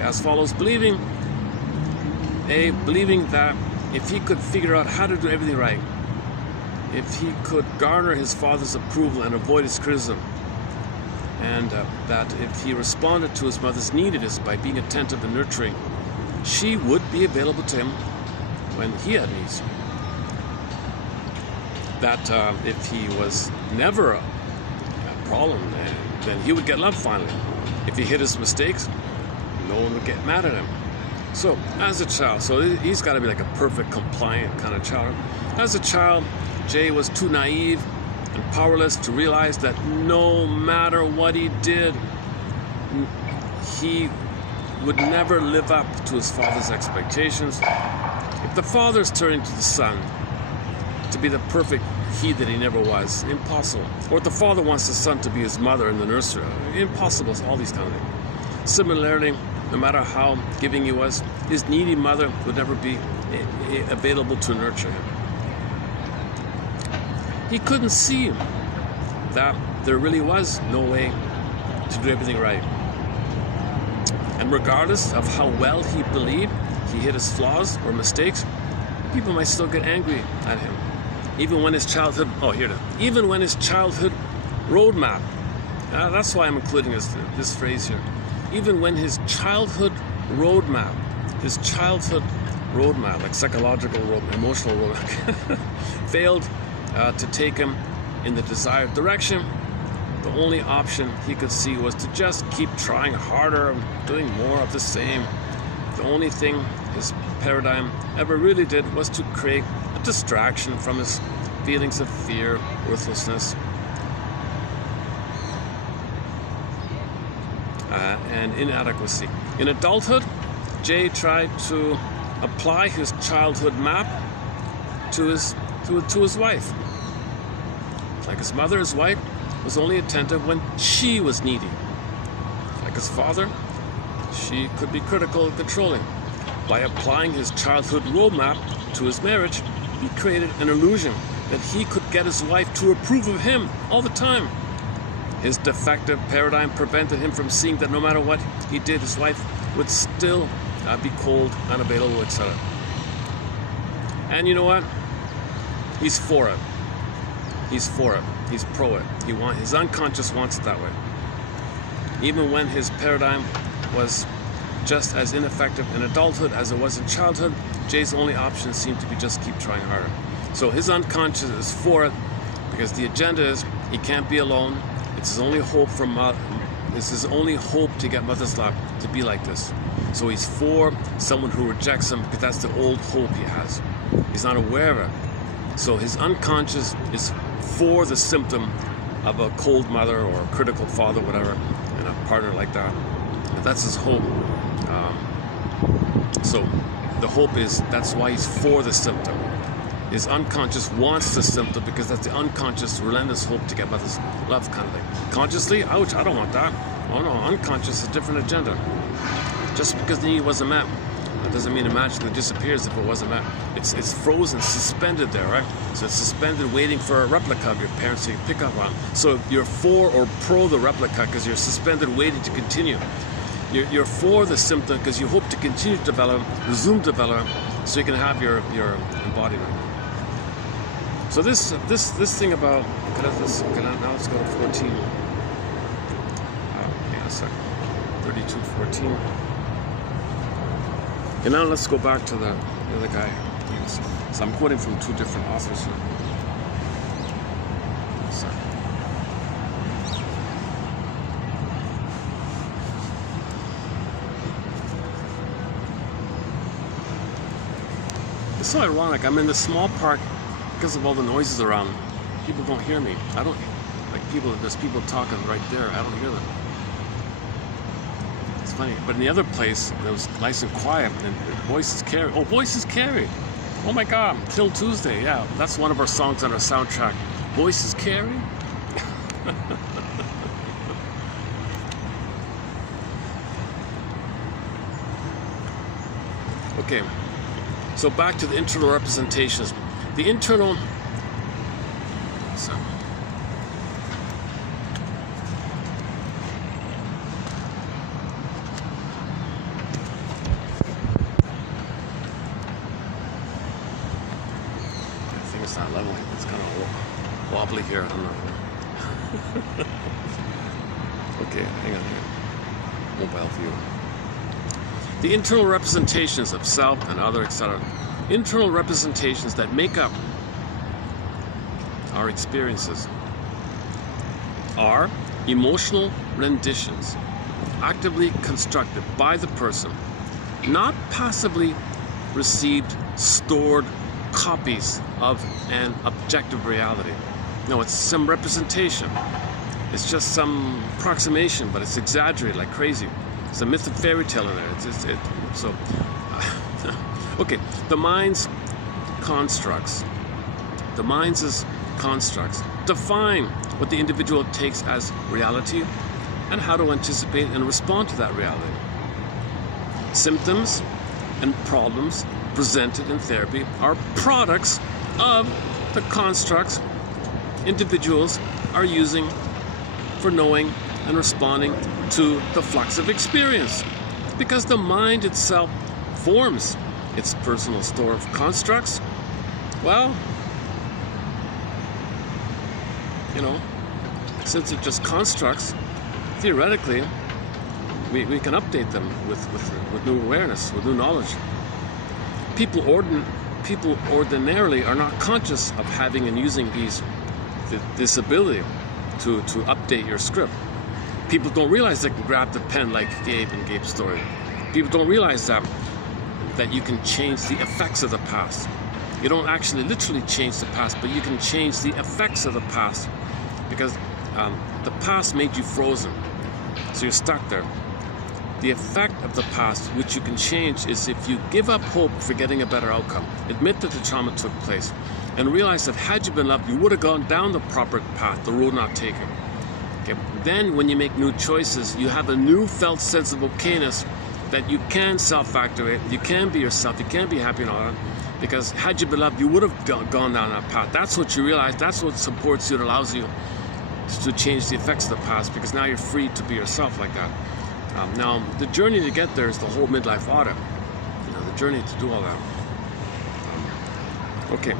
as follows: believing that if he could figure out how to do everything right, if he could garner his father's approval and avoid his criticism, and that if he responded to his mother's neediness by being attentive and nurturing, she would be available to him when he had needs. That if he was never a problem, then he would get love finally. If he hid his mistakes, no one would get mad at him. So as a child, he's got to be like a perfect, compliant kind of child. As a child, Jay was too naive and powerless to realize that no matter what he did, he would never live up to his father's expectations. If the father's turning to the son to be the perfect he that he never was, impossible. Or if the father wants the son to be his mother in the nursery, impossible. All these kind of things. Similarly, no matter how giving he was, his needy mother would never be available to nurture him. He couldn't see that there really was no way to do everything right. And regardless of how well he believed he hid his flaws or mistakes, people might still get angry at him. Even when his childhood, even when his childhood roadmap, that's why I'm including this phrase here. Even when his childhood roadmap, like psychological roadmap, emotional roadmap, failed to take him in the desired direction, the only option he could see was to just keep trying harder, doing more of the same. The only thing his paradigm ever really did was to create a distraction from his feelings of fear, worthlessness, and inadequacy. In adulthood, Jay tried to apply his childhood map to his wife. Like his mother, his wife was only attentive when she was needy. Like his father, she could be critical and controlling. By applying his childhood roadmap to his marriage, he created an illusion that he could get his wife to approve of him all the time. His defective paradigm prevented him from seeing that no matter what he did, his wife would still be cold, unavailable, etc. And you know what? He's for it. He's for it. He's pro it. His unconscious wants it that way. Even when his paradigm was just as ineffective in adulthood as it was in childhood, Jay's only option seemed to be just keep trying harder. So his unconscious is for it because the agenda is he can't be alone. It's his only hope It's his only hope to get mother's love, to be like this. So he's for someone who rejects him because that's the old hope he has. He's not aware of it. So his unconscious is for the symptom of a cold mother or a critical father, whatever, and a partner like that. And that's his hope. So the hope is, that's why he's for the symptom. His unconscious wants the symptom because that's the unconscious, relentless hope to get mother's love kind of thing. Consciously, ouch, I don't want that. Oh no, unconscious is a different agenda. Just because the need wasn't met, that doesn't mean it magically disappears if it wasn't met. It's frozen, suspended there, right? So it's suspended waiting for a replica of your parents to pick up on. So you're for or pro the replica because you're suspended waiting to continue. You're for the symptom because you hope to continue to develop, resume develop, so you can have your embodiment. So this thing about, now let's go to 14. Hang on a second. 32:14. And now let's go back to the other guy. So I'm quoting from two different authors here. Sorry. It's so ironic. I'm in this small park because of all the noises around. People don't hear me. I don't, there's people talking right there. I don't hear them. It's funny. But in the other place, it was nice and quiet, and voices carried. Oh, voices carried. Oh my God, Till Tuesday. Yeah, that's one of our songs on our soundtrack. Voices carried. Okay, so back to the internal representations. The internal, so, I think it's not level. It's kind of wobbly here. I don't know. Okay, hang on here. Mobile view. The internal representations of self and other, etc. Internal representations that make up our experiences are emotional renditions actively constructed by the person, not passively received, stored copies of an objective reality. No, it's some representation. It's just some approximation, but it's exaggerated like crazy. It's a myth of fairy tale in there. Okay, the mind's constructs. The mind's constructs define what the individual takes as reality and how to anticipate and respond to that reality. Symptoms and problems presented in therapy are products of the constructs individuals are using for knowing and responding to the flux of experience, because the mind itself forms its personal store of constructs. Well, you know, since it's just constructs, theoretically we can update them with new awareness, with new knowledge. People ordinarily are not conscious of having and using this ability to update your script. People don't realize they can grab the pen like Gabe in Gabe's story. People don't realize that you can change the effects of the past. You don't actually literally change the past, but you can change the effects of the past, because the past made you frozen, so you're stuck there. The effect of the past, which you can change, is if you give up hope for getting a better outcome, admit that the trauma took place, and realize that had you been loved, you would have gone down the proper path, the road not taken. Okay. Then when you make new choices, you have a new felt sense of okayness, that you can self-activate, you can be yourself, you can be happy and all that, because had you been loved, you would have gone down that path. That's what you realize, that's what supports you and allows you to change the effects of the past, because now you're free to be yourself like that. Now, the journey to get there is the whole midlife audit. You know, the journey to do all that. Okay,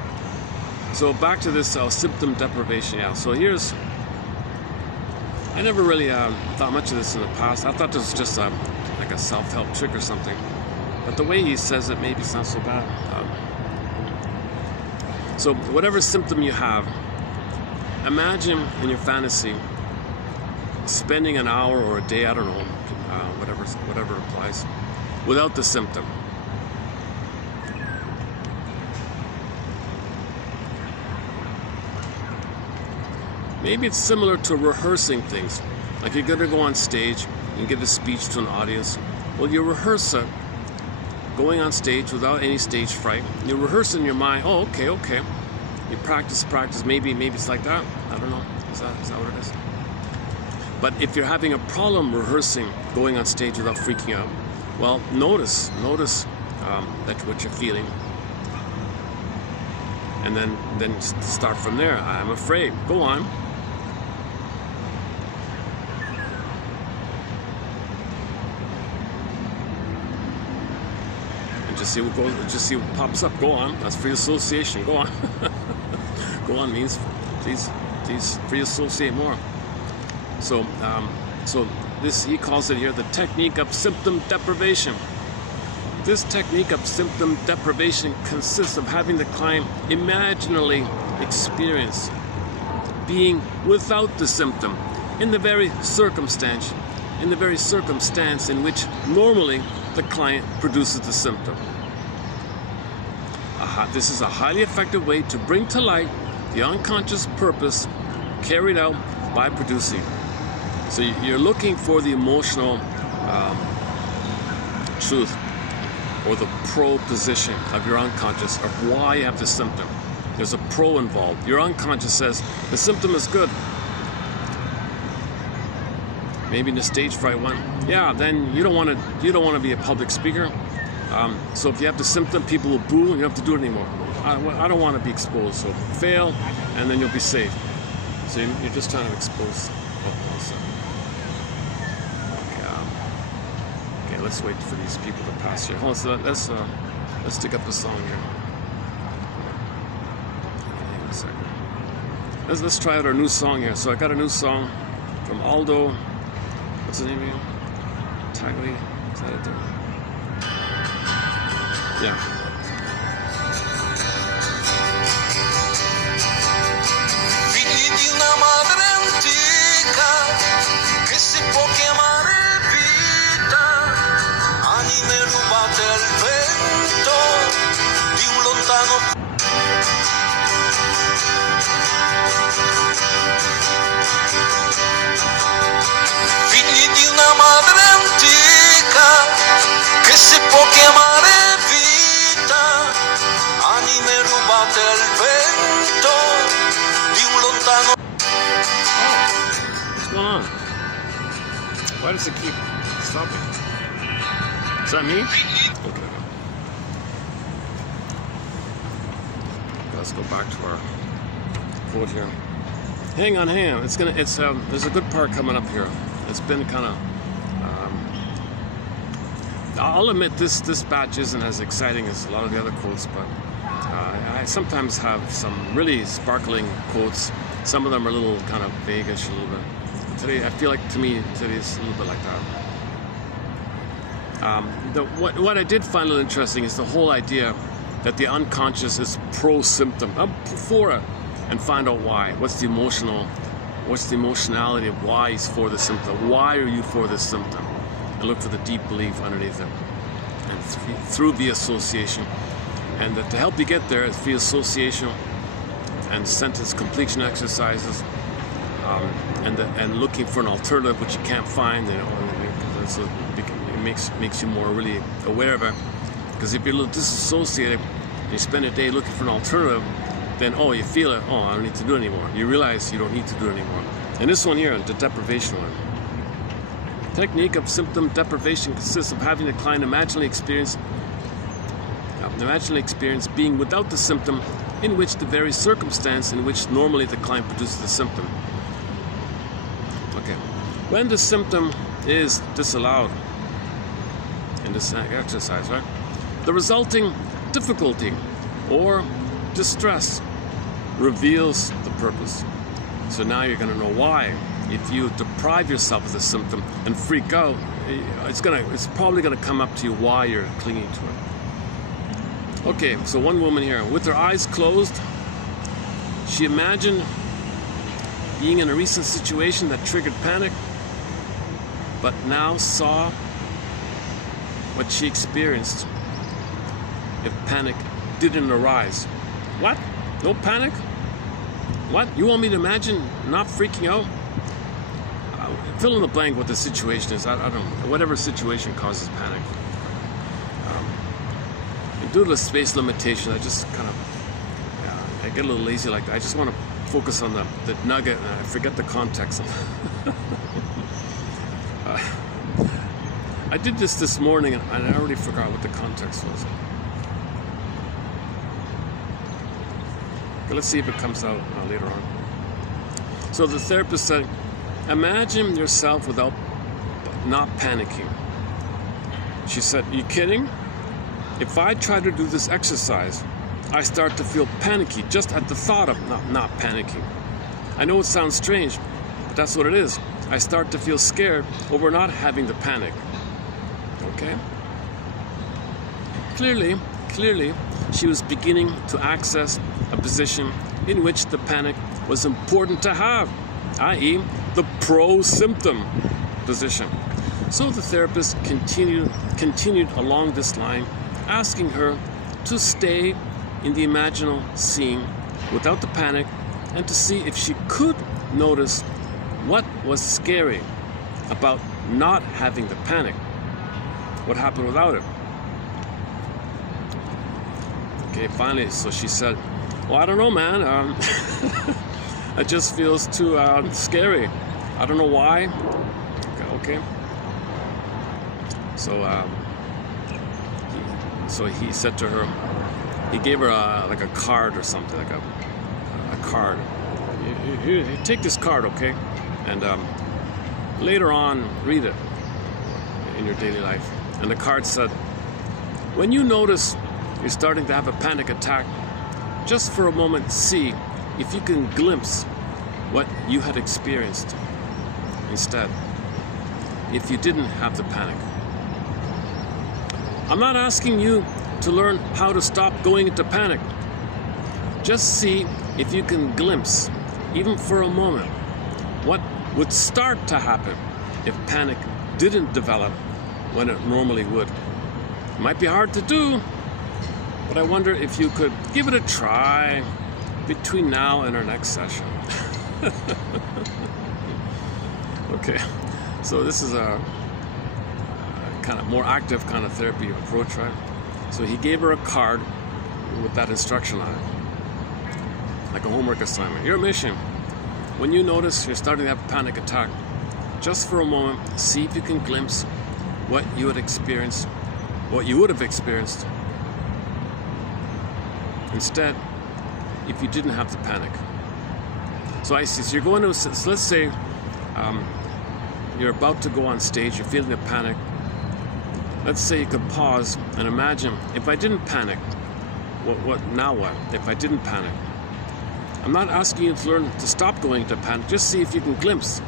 so back to this symptom deprivation. Yeah, so here's, I never really thought much of this in the past. I thought this was just like a self-help trick or something. But the way he says it, maybe it's not so bad. So whatever symptom you have, imagine in your fantasy spending an hour or a day, I don't know, whatever applies, without the symptom. Maybe it's similar to rehearsing things. Like you're going to go on stage and give a speech to an audience. Well, you rehearse it, going on stage without any stage fright. You rehearse in your mind, oh, okay. You practice, maybe it's like that. I don't know. Is that what it is? But if you're having a problem rehearsing, going on stage without freaking out, well, notice that what you're feeling, and then start from there. I'm afraid. Go on. And just see what goes. Just see what pops up. Go on. That's free association. Go on. Go on means please free associate more. So this, he calls it here the technique of symptom deprivation. This technique of symptom deprivation consists of having the client imaginally experience being without the symptom in the very circumstance in which normally the client produces the symptom. This is a highly effective way to bring to light the unconscious purpose carried out by producing. So you're looking for the emotional truth, or the pro position of your unconscious of why you have the symptom. There's a pro involved. Your unconscious says the symptom is good. Maybe in the stage fright one, yeah, then you don't want to be a public speaker. So if you have the symptom, people will boo, and you don't have to do it anymore. I don't want to be exposed, so fail, and then you'll be safe. So you're just trying to expose. Okay, let's wait for these people to pass here. Hold on, so let's take up the song here. Hang on a second. Let's try out our new song here. So I got a new song from Aldo. What's his name again? Tagli. Is that it there? Yeah. Why does it keep stopping? Is that me? Okay. Let's go back to our quote here. Hang on. There's a good part coming up here. It's been kind of. I'll admit this batch isn't as exciting as a lot of the other quotes, but I sometimes have some really sparkling quotes. Some of them are a little kind of vaguish, a little bit. Today, I feel like today is a little bit like that. What I did find a little interesting is the whole idea that the unconscious is pro-symptom. For it, and find out why. What's the emotionality of why he's for the symptom? Why are you for this symptom? And look for the deep belief underneath it, and through the association. And that to help you get there, it's the association and sentence completion exercises. And looking for an alternative which you can't find, it makes you more really aware of it. Because if you're a little disassociated and you spend a day looking for an alternative, then you feel it. I don't need to do it anymore. You realize you don't need to do it anymore. And this one here, the deprivation one. Technique of symptom deprivation consists of having the client imaginally experience being without the symptom, in which the very circumstance in which normally the client produces the symptom. Okay, when the symptom is disallowed in this exercise, right, the resulting difficulty or distress reveals the purpose. So now you're going to know why. If you deprive yourself of the symptom and freak out, it's probably going to come up to you why you're clinging to it. Okay, so one woman here, with her eyes closed, she imagined being in a recent situation that triggered panic, but now saw what she experienced if panic didn't arise. What? No panic? What? You want me to imagine not freaking out? Fill in the blank what the situation is. I don't know. Whatever situation causes panic. Due to the space limitation, I just kind of, I get a little lazy like that. I just want to focus on the nugget and I forget the context. I did this morning and I already forgot what the context was. Okay, let's see if it comes out later on. So the therapist said, imagine yourself without not panicking. She said, you kidding? If I try to do this exercise, I start to feel panicky just at the thought of not panicking. I know it sounds strange, but that's what it is. I start to feel scared over not having the panic. Okay? Clearly, she was beginning to access a position in which the panic was important to have, i.e., the pro-symptom position. So the therapist continued along this line, asking her to stay in the imaginal scene without the panic and to see if she could notice what was scary about not having the panic. What happened without it? Okay, finally, so she said, well, I don't know, man. It just feels too scary. I don't know why. Okay. So So he said to her, he gave her like a card or something, like a card. Here, take this card, okay? And later on, read it in your daily life. And the card said, when you notice you're starting to have a panic attack, just for a moment see if you can glimpse what you had experienced instead, if you didn't have the panic. I'm not asking you to learn how to stop going into panic. Just see if you can glimpse, even for a moment, what would start to happen if panic didn't develop when it normally would. It might be hard to do, but I wonder if you could give it a try between now and our next session. Okay, so this is a kind of more active kind of therapy approach, right? So he gave her a card with that instruction on it, like a homework assignment. Your mission: when you notice you're starting to have a panic attack, just for a moment, see if you can glimpse what you would have experienced instead if you didn't have the panic. So I see, so you're going to, so let's say you're about to go on stage, you're feeling a panic. Let's say you could pause and imagine, if I didn't panic, what if I didn't panic? I'm not asking you to learn to stop going into panic, just see if you can glimpse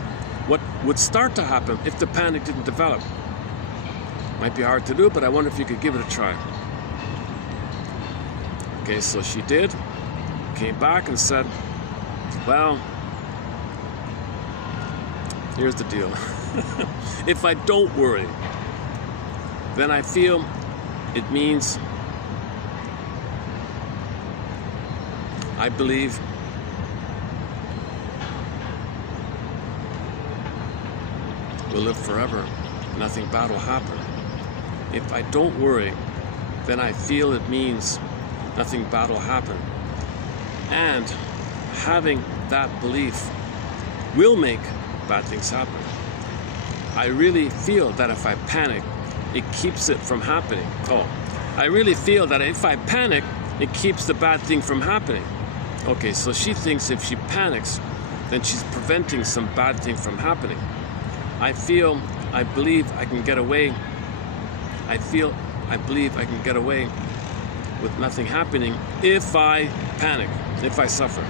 what would start to happen if the panic didn't develop. Might be hard to do, but I wonder if you could give it a try. Okay, so she did, came back and said, well, here's the deal. If I don't worry, then I feel it means I believe we'll live forever. Nothing bad will happen. If I don't worry, then I feel it means nothing bad will happen. And having that belief will make bad things happen. I really feel that if I panic, it keeps it from happening. Oh, I really feel that if I panic, it keeps the bad thing from happening. Okay, so she thinks if she panics, then she's preventing some bad thing from happening. I believe I can get away. I believe I can get away with nothing happening if I panic, if I suffer.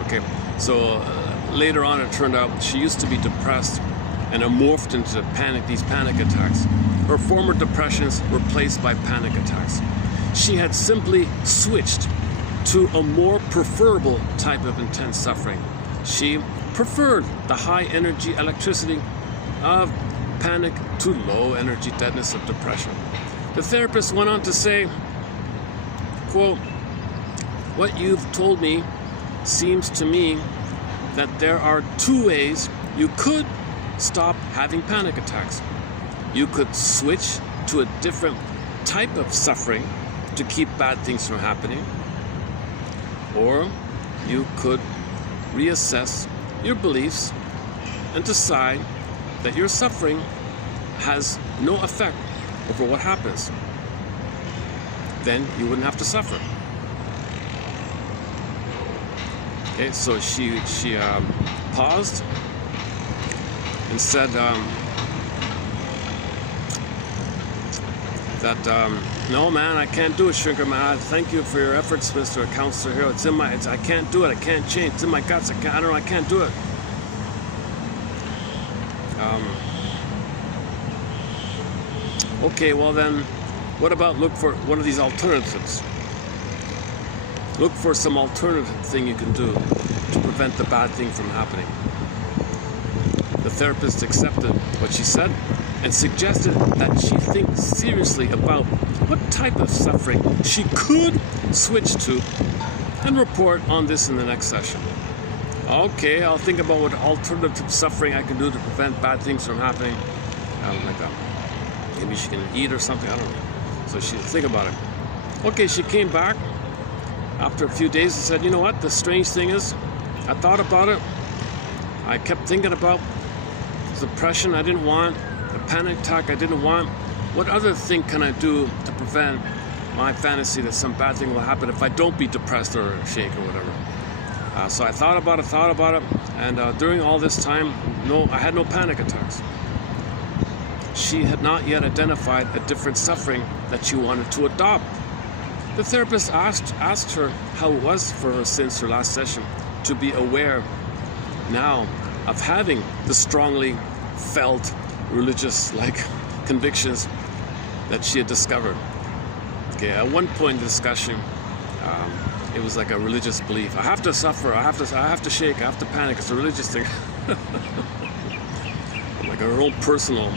Okay, so later on it turned out she used to be depressed and it morphed into these panic attacks. Her former depressions were replaced by panic attacks. She had simply switched to a more preferable type of intense suffering. She preferred the high energy electricity of panic to low energy deadness of depression. The therapist went on to say, quote, what you've told me seems to me that there are two ways you could stop having panic attacks. You could switch to a different type of suffering to keep bad things from happening, or you could reassess your beliefs and decide that your suffering has no effect over what happens. Then you wouldn't have to suffer. Okay, so she paused and said no, man, I can't do it, Shrinker, man. Thank you for your efforts, Mr. Counselor here. I can't do it. I can't change. It's in my guts. I can't do it. Okay, well then, what about look for one of these alternatives? Look for some alternative thing you can do to prevent the bad thing from happening. The therapist accepted what she said and suggested that she think seriously about what type of suffering she could switch to and report on this in the next session. Okay, I'll think about what alternative suffering I can do to prevent bad things from happening. Maybe she can eat or something, I don't know. So she think about it. Okay, she came back after a few days and said, you know what, the strange thing is, I thought about it. I kept thinking about depression I didn't want, the panic attack I didn't want. What other thing can I do to prevent my fantasy that some bad thing will happen if I don't be depressed or shake or whatever? So I thought about it, and during all this time, I had no panic attacks. She had not yet identified a different suffering that she wanted to adopt. The therapist asked her how it was for her since her last session to be aware now of having the strongly felt religious-like convictions that she had discovered. Okay, at one point in the discussion, it was like a religious belief. I have to suffer, I have to shake, I have to panic. It's a religious thing. Like her own personal.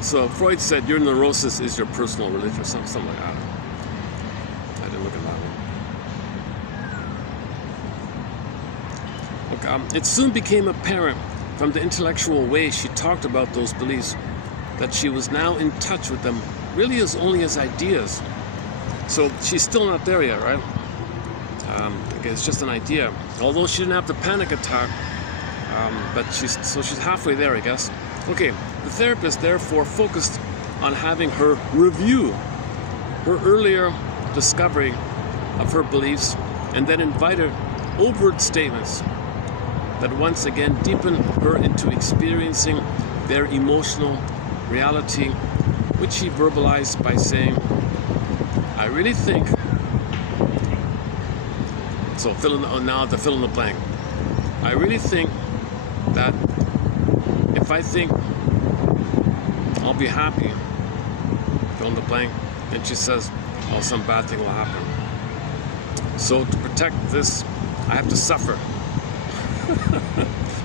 So Freud said your neurosis is your personal religion, or something like that. I didn't look at that one. Okay, it soon became apparent from the intellectual way she talked about those beliefs that she was now in touch with them really only as ideas. So she's still not there yet, right? Okay, it's just an idea. Although she didn't have the panic attack, but she's halfway there, I guess. Okay, the therapist therefore focused on having her review her earlier discovery of her beliefs, and then invited overt statements that once again deepened her into experiencing their emotional reality, which she verbalized by saying, I really think, so now to fill in the blank, I really think that if I think I'll be happy, fill in the blank, then she says, oh, some bad thing will happen. So to protect this, I have to suffer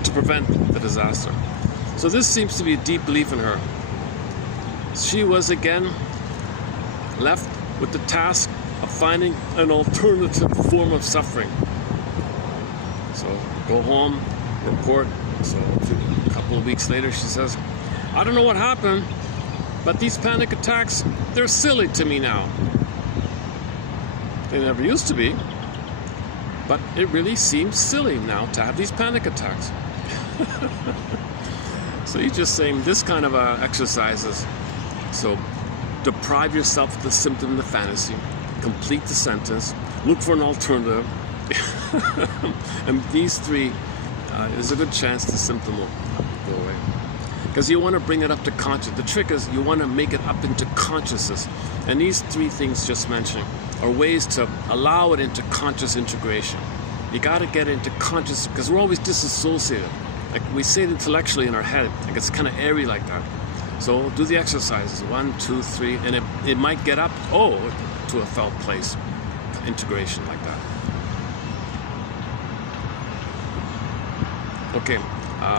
to prevent the disaster. So this seems to be a deep belief in her. She was again left with the task of finding an alternative form of suffering. So go home, report. So a couple of weeks later she says, I don't know what happened, but these panic attacks, they're silly to me now. They never used to be, but it really seems silly now to have these panic attacks. So he's just saying this kind of exercises. So deprive yourself of the symptom and the fantasy, complete the sentence, look for an alternative, and these three, there's a good chance the symptom will go away. Because you want to bring it up to conscious. The trick is you want to make it up into consciousness. And these three things just mentioned are ways to allow it into conscious integration. You got to get into conscious, because we're always disassociated. Like we say it intellectually in our head, like it's kind of airy like that. So do the exercises, 1, 2, 3, and it might get up, to a felt place, integration like that. Okay,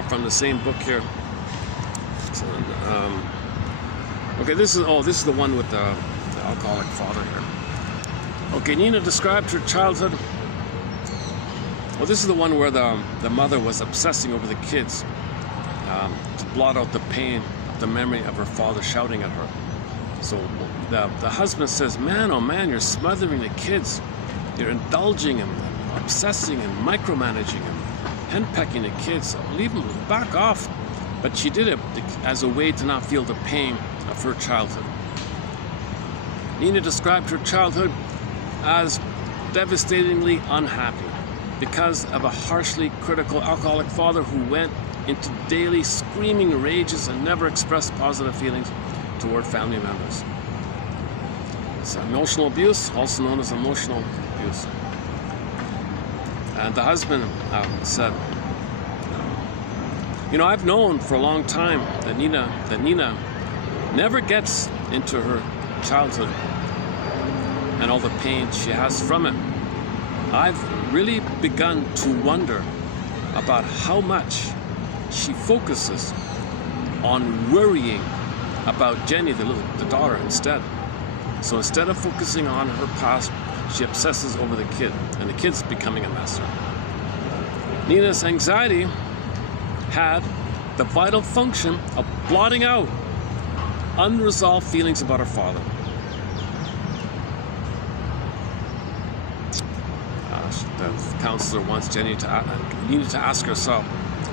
from the same book here. So, okay, this is the one with the alcoholic father here. Okay, Nina described her childhood. Well, this is the one where the mother was obsessing over the kids to blot out the pain of the memory of her father shouting at her. So the husband says, man, oh man, you're smothering the kids. You're indulging them, obsessing and micromanaging them, henpecking the kids. Leave them, back off. But she did it as a way to not feel the pain of her childhood. Nina described her childhood as devastatingly unhappy because of a harshly critical alcoholic father who went into daily screaming rages and never expressed positive feelings toward family members. It's emotional abuse, also known as emotional abuse. And the husband said, I've known for a long time that Nina never gets into her childhood and all the pain she has from it. I've really begun to wonder about how much she focuses on worrying about Jenny, the daughter, instead. So instead of focusing on her past, she obsesses over the kid, and the kid's becoming a mess. Nina's anxiety had the vital function of blotting out unresolved feelings about her father. The counselor wants Jenny Nina to ask herself,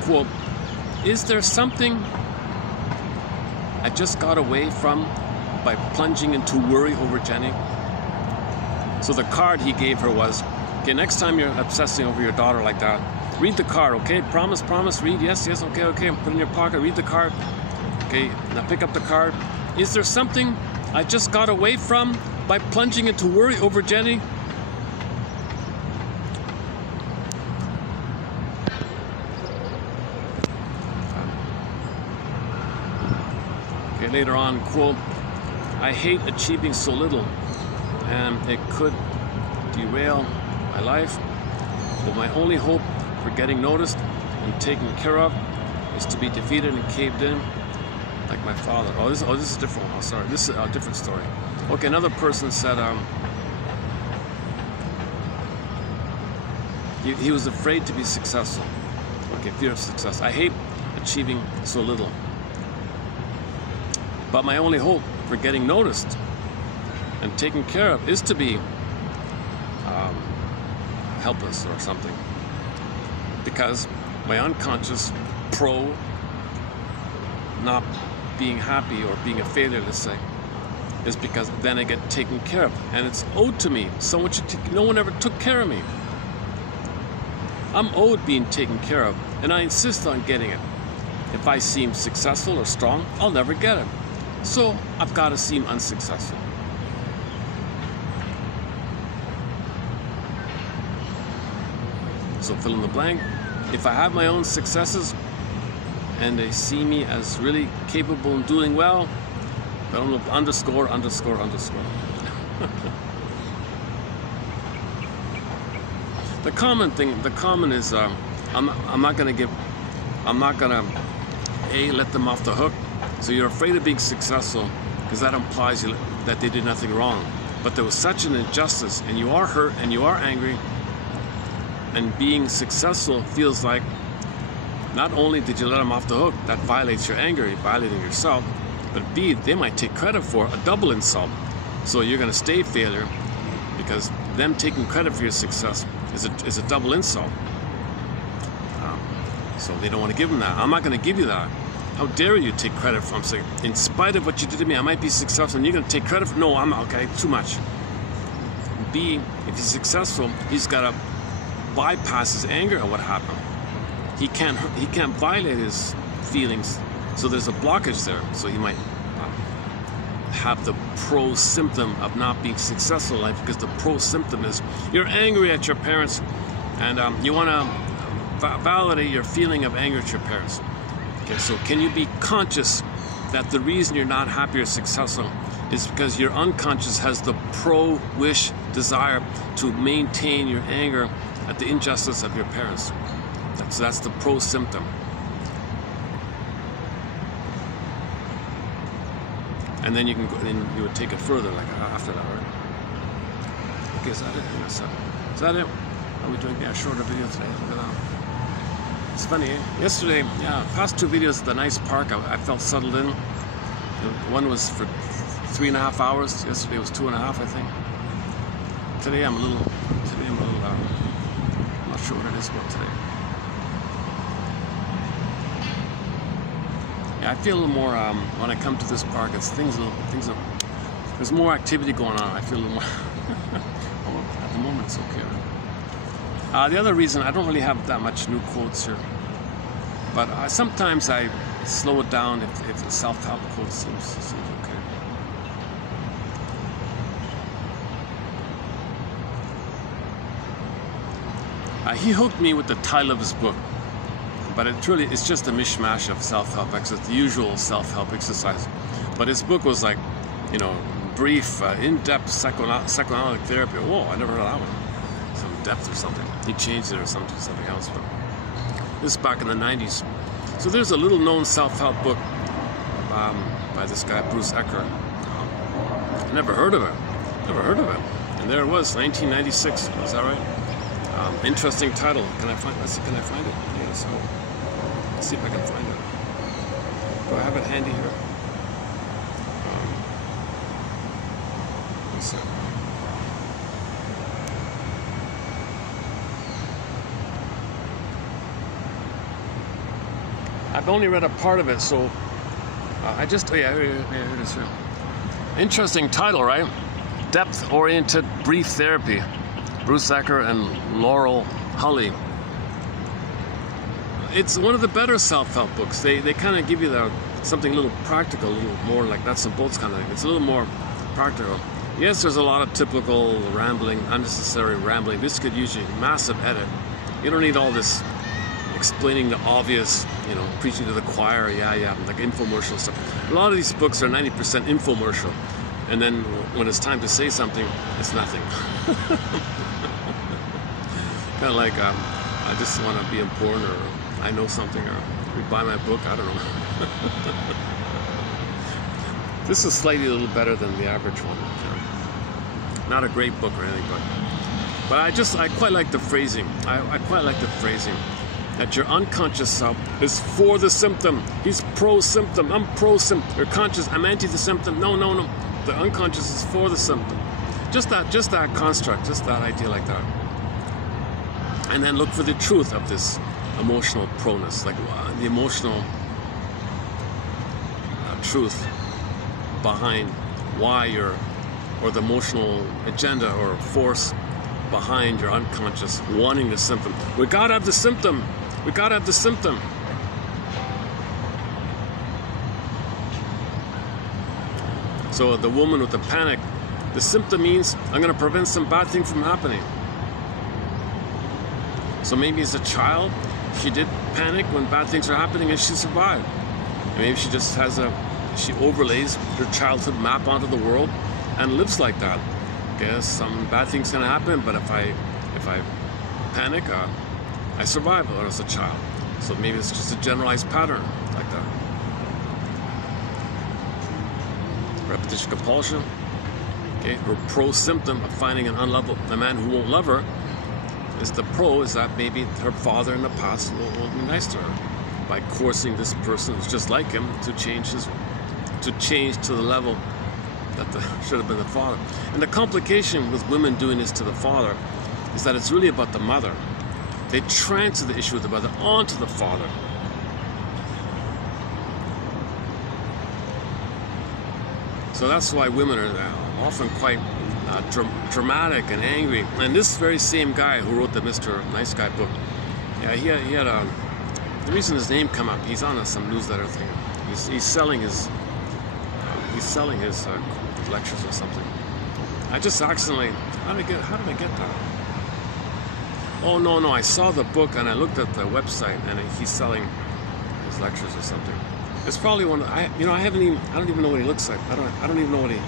quote, is there something I just got away from by plunging into worry over Jenny. So the card he gave her was, okay, next time you're obsessing over your daughter like that, read the card, okay? Promise, read, yes, okay, put it in your pocket, read the card. Okay, now pick up the card. Is there something I just got away from by plunging into worry over Jenny? Okay, later on, quote, I hate achieving so little, and it could derail my life, but my only hope for getting noticed and taken care of is to be defeated and caved in like my father. Oh, this is a different one. Oh, sorry, this is a different story. Okay, another person said he was afraid to be successful. Okay, fear of success. I hate achieving so little, but my only hope for getting noticed and taken care of is to be helpless or something, because my unconscious not being happy or being a failure, let's say, is because then I get taken care of, and it's owed to me. No one ever took care of me. I'm owed being taken care of, and I insist on getting it. If I seem successful or strong, I'll never get it. So I've got to seem unsuccessful. So fill in the blank. If I have my own successes and they see me as really capable and doing well, I don't know, underscore. The common is I'm not gonna let them off the hook. So you're afraid of being successful because that implies that they did nothing wrong. But there was such an injustice, and you are hurt and you are angry, and being successful feels like not only did you let them off the hook, that violates your anger, you're violating yourself, but B, they might take credit for a double insult. So you're going to stay failure because them taking credit for your success is a double insult. So they don't want to give them that. I'm not going to give you that. How dare you take credit for? I'm saying, in spite of what you did to me, I might be successful, and you're going to take credit for? No, I'm not. Okay, too much. B, if he's successful, he's got to bypass his anger at what happened. He can't violate his feelings, so there's a blockage there. So he might have the pro-symptom of not being successful in life, because the pro-symptom is you're angry at your parents, and you want to validate your feeling of anger at your parents. Okay, so can you be conscious that the reason you're not happy or successful is because your unconscious has the pro-wish desire to maintain your anger at the injustice of your parents. So that's the pro-symptom. And then you can go, then you would take it further, like after that, right? Okay, is that it? Is that it? Are we doing a shorter video today? Look at that. It's funny, eh? Yesterday, past two videos at the nice park, I felt settled in. One was for 3.5 hours. Yesterday was 2.5, I think. Today I'm a little, I'm not sure what it is about today. Yeah, I feel a little more, when I come to this park, it's there's more activity going on. I feel a little more, at the moment it's okay. The other reason, I don't really have that much new quotes here, but sometimes I slow it down if the self-help quote seems okay. He hooked me with the title of his book, but it's just a mishmash of self-help exercise, the usual self-help exercise. But his book was like, brief, in-depth psychoanalytic therapy. Whoa, I never heard of that one. Some depth or something. He changed it or something else. But this is back in the 90s. So there's a little-known self-help book by this guy, Bruce Ecker. I never heard of it. And there it was, 1996. Is that right? Interesting title. Can I find it? Yeah, so let's see if I can find it. Do I have it handy here? Let's see. I've only read a part of it, so Oh yeah, here it is. Interesting title, right? Depth-oriented brief therapy. Bruce Ecker and Laurel Hulley. It's one of the better self-help books. They kind of give you something a little practical, a little more like nuts and bolts kind of thing. It's a little more practical. Yes, there's a lot of typical rambling, unnecessary rambling. This could use a massive edit. You don't need all this explaining the obvious, preaching to the choir, like infomercial stuff. A lot of these books are 90% infomercial. And then when it's time to say something, it's nothing. Kind of like, I just want to be important, or I know something, or buy my book, I don't know. This is slightly a little better than the average one. Not a great book or anything, but I quite like the phrasing. I quite like the phrasing that your unconscious self is for the symptom. He's pro-symptom. I'm pro-symptom. Your conscious, I'm anti the symptom. No. The unconscious is for the symptom. Just that construct, just that idea like that. And then look for the truth of this emotional proness, like the emotional truth behind why or the emotional agenda or force behind your unconscious wanting the symptom. We gotta have the symptom. We gotta have the symptom. So the woman with the panic, the symptom means I'm gonna prevent some bad thing from happening. So maybe as a child, she did panic when bad things are happening and she survived. And maybe she just she overlays her childhood map onto the world and lives like that. Okay, some bad things gonna happen, but if I panic, I survive as a child. So maybe it's just a generalized pattern like that. Repetition compulsion. Okay, her pro-symptom of finding a man who won't love her is that maybe her father in the past won't be nice to her by coercing this person who's just like him to change to the level that should have been the father. And the complication with women doing this to the father is that it's really about the mother. They transfer the issue with the mother onto the father. So that's why women are often quite dramatic and angry. And this very same guy who wrote the Mr. Nice Guy book, he had the reason his name come up, he's on some newsletter thing. He's selling his lectures or something. I just accidentally, how did I get that? Oh no, I saw the book and I looked at the website and he's selling his lectures or something. It's probably one of, I don't even know what he looks like. I don't even know what he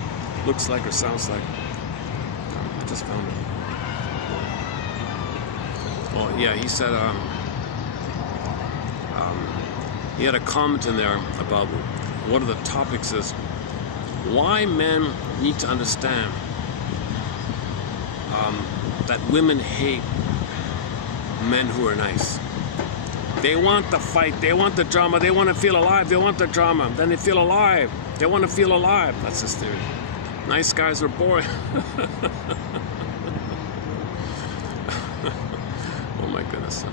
looks like or sounds like. I just found it. Oh yeah, he said he had a comment in there about one of the topics is why men need to understand that women hate men who are nice. They want the fight, they want the drama, they want to feel alive, they want the drama, then they feel alive, they want to feel alive. That's his theory. Nice guys are boring. Oh my goodness.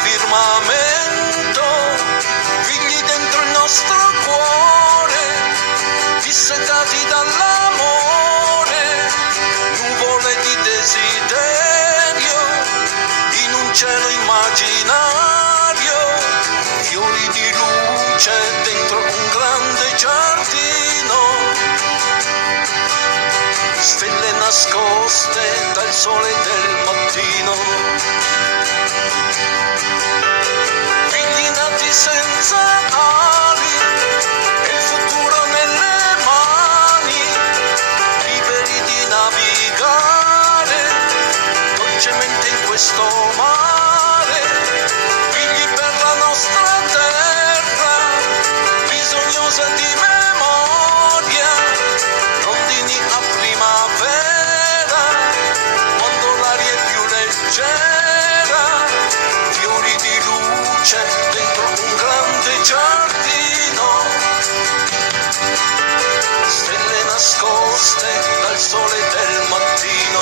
firmamento, figli dentro il nostro cuore, dissetati dall'amore, nuvole di desiderio, in un cielo immaginario, fiori di luce dentro un grande giardino, stelle nascoste dal sole del mattino, figli nati senza ali e il futuro nelle mani, liberi di navigare dolcemente in questo mare, figli per la nostra terra, bisognosa di memoria, rondini a primavera, quando l'aria è più leggera, fiori di luce dentro un grande giardino, stelle nascoste dal sole del mattino.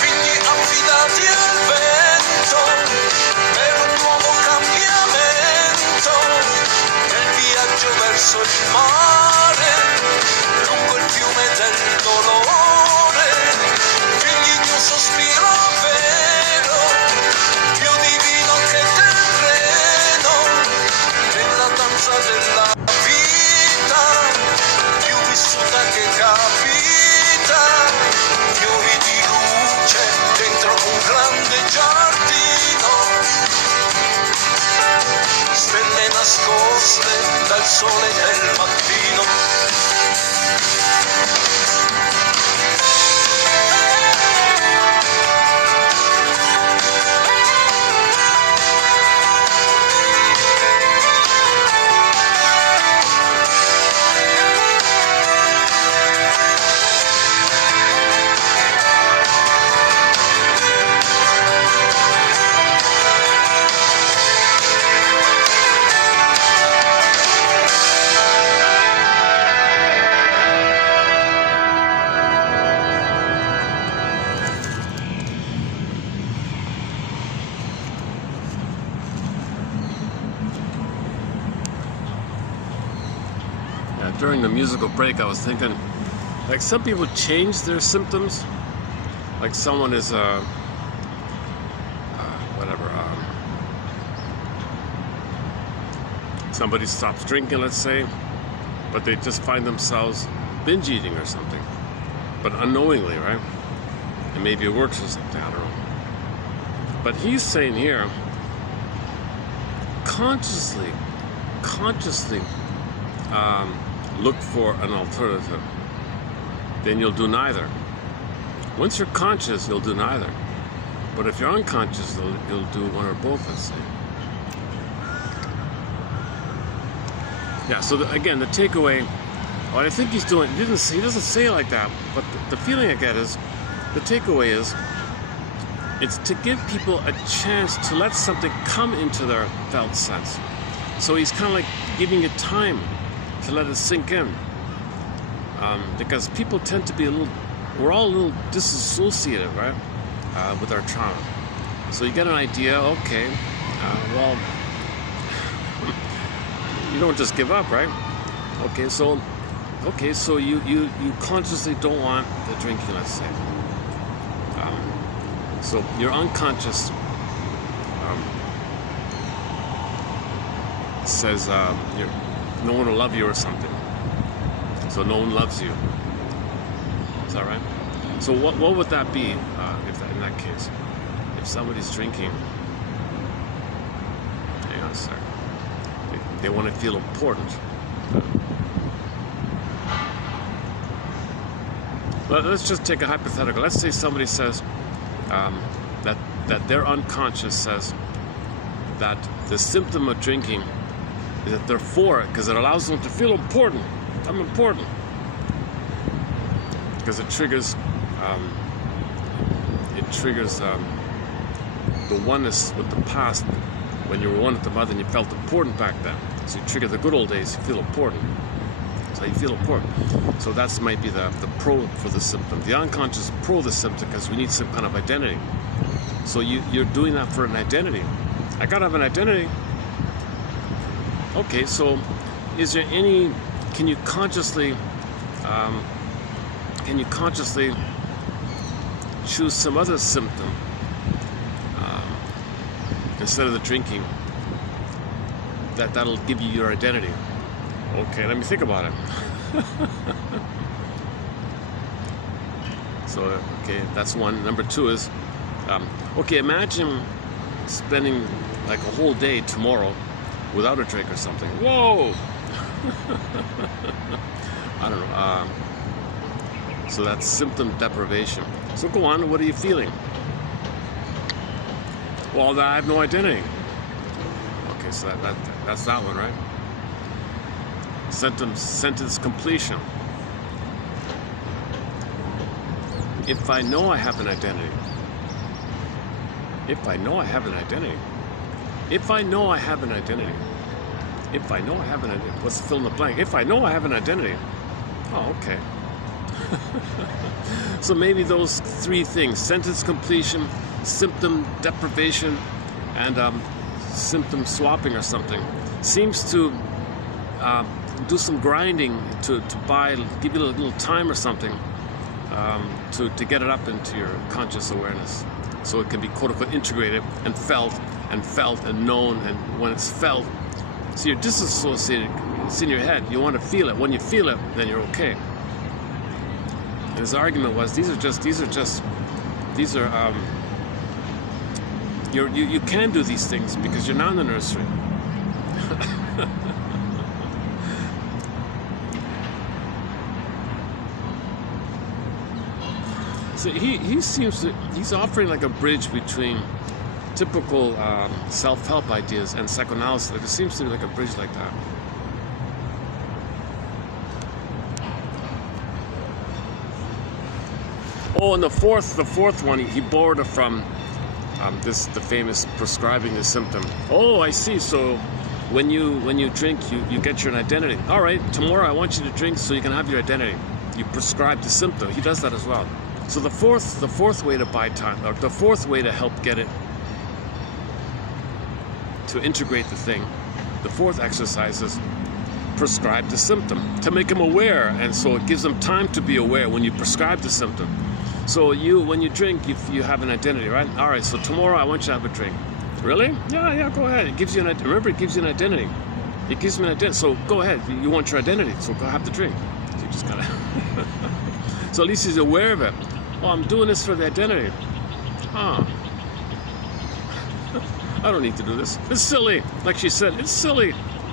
Figli affidati al vento per un nuovo cambiamento, nel viaggio verso il mare, lungo il fiume del dolore, figli di un sospiro vero, più divino che terreno, nella danza della vita, più vissuta che capita, fiori di luce dentro un grande giardino, stelle nascoste dal sole del mattino. During the musical break, I was thinking, like, some people change their symptoms. Like someone is somebody stops drinking, let's say, but they just find themselves binge eating or something, but unknowingly, right? And maybe it works or something, I don't know. But he's saying here, consciously look for an alternative. Then you'll do neither. Once you're conscious, you'll do neither. But if you're unconscious, you'll do one or both, let's say. Yeah, so again, the takeaway, what I think he's doing, he doesn't say it like that, but the feeling I get is, the takeaway is, it's to give people a chance to let something come into their felt sense. So he's kind of like giving it time to let it sink in. Because people tend to be we're all a little disassociated, right, with our trauma. So you get an idea, okay, well, you don't just give up, right? Okay, so you consciously don't want the drinking, let's say. So your unconscious says no one will love you or something. So no one loves you. Is that right? So what would that be in that case? If somebody's drinking, hang on a sec. They want to feel important. Let's just take a hypothetical. Let's say somebody says that that their unconscious says that the symptom of drinking is that they're for it because it allows them to feel important. I'm important. Because it triggers the oneness with the past when you were one with the mother and you felt important back then. So you trigger the good old days, you feel important. So you feel important. So that might be the pro for the symptom. The unconscious pro the symptom because we need some kind of identity. So you're doing that for an identity. I gotta have an identity. Okay, so is there any, can you consciously choose some other symptom instead of the drinking that'll give you your identity? Okay, let me think about it. So, okay, that's one. Number two is, okay, imagine spending like a whole day tomorrow without a drink or something. Whoa! I don't know. So that's symptom deprivation. So go on, what are you feeling? Well, I have no identity. Okay, so that's that one, right? Sentence completion. If I know I have an identity. If I know I have an identity. If I know I have an identity. If I know I have an identity. What's the fill in the blank? If I know I have an identity. Oh, okay. So maybe those three things: sentence completion, symptom deprivation, and symptom swapping or something, seems to do some grinding to give you a little time or something to get it up into your conscious awareness, so it can be quote unquote integrated and felt and known. And when it's felt, so you're disassociated. It's in your head. You want to feel it. When you feel it, then you're okay. And his argument was you can do these things because you're not in the nursery. So he's offering like a bridge between typical self-help ideas and psychoanalysis. There seems to be like a bridge like that. Oh, and the fourth one, he borrowed it from the famous prescribing the symptom. Oh, I see. So when you drink, you get your identity. All right, tomorrow I want you to drink so you can have your identity. You prescribe the symptom. He does that as well. So the fourth way to buy time, or the fourth way to help get it to integrate the thing, the fourth exercise is prescribe the symptom to make them aware, and so it gives them time to be aware when you prescribe the symptom. So when you drink, you have an identity, right? All right, so tomorrow I want you to have a drink. Really? Yeah, go ahead. It gives you remember, it gives you an identity. It gives me an identity. So go ahead. You want your identity, so go have the drink. So you just gotta. So at least he's aware of it. Oh, I'm doing this for the identity. Huh. I don't need to do this. It's silly. Like she said, it's silly.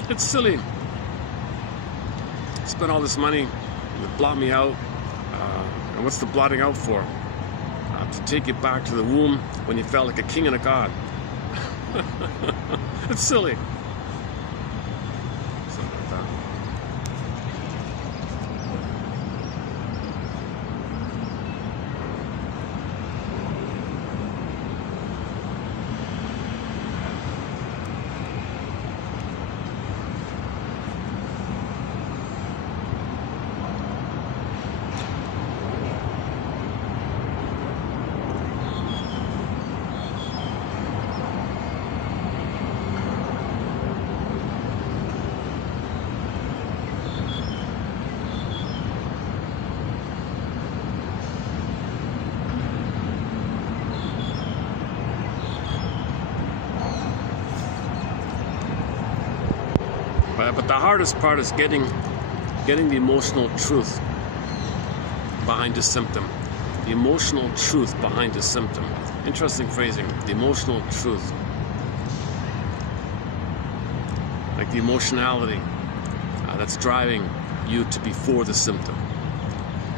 It's silly. Spent all this money to blot me out. And what's the blotting out for? To take you back to the womb when you felt like a king and a god. It's silly. Something like that. But the hardest part is getting the emotional truth behind the symptom. The emotional truth behind the symptom. Interesting phrasing. The emotional truth. Like the emotionality that's driving you to be for the symptom.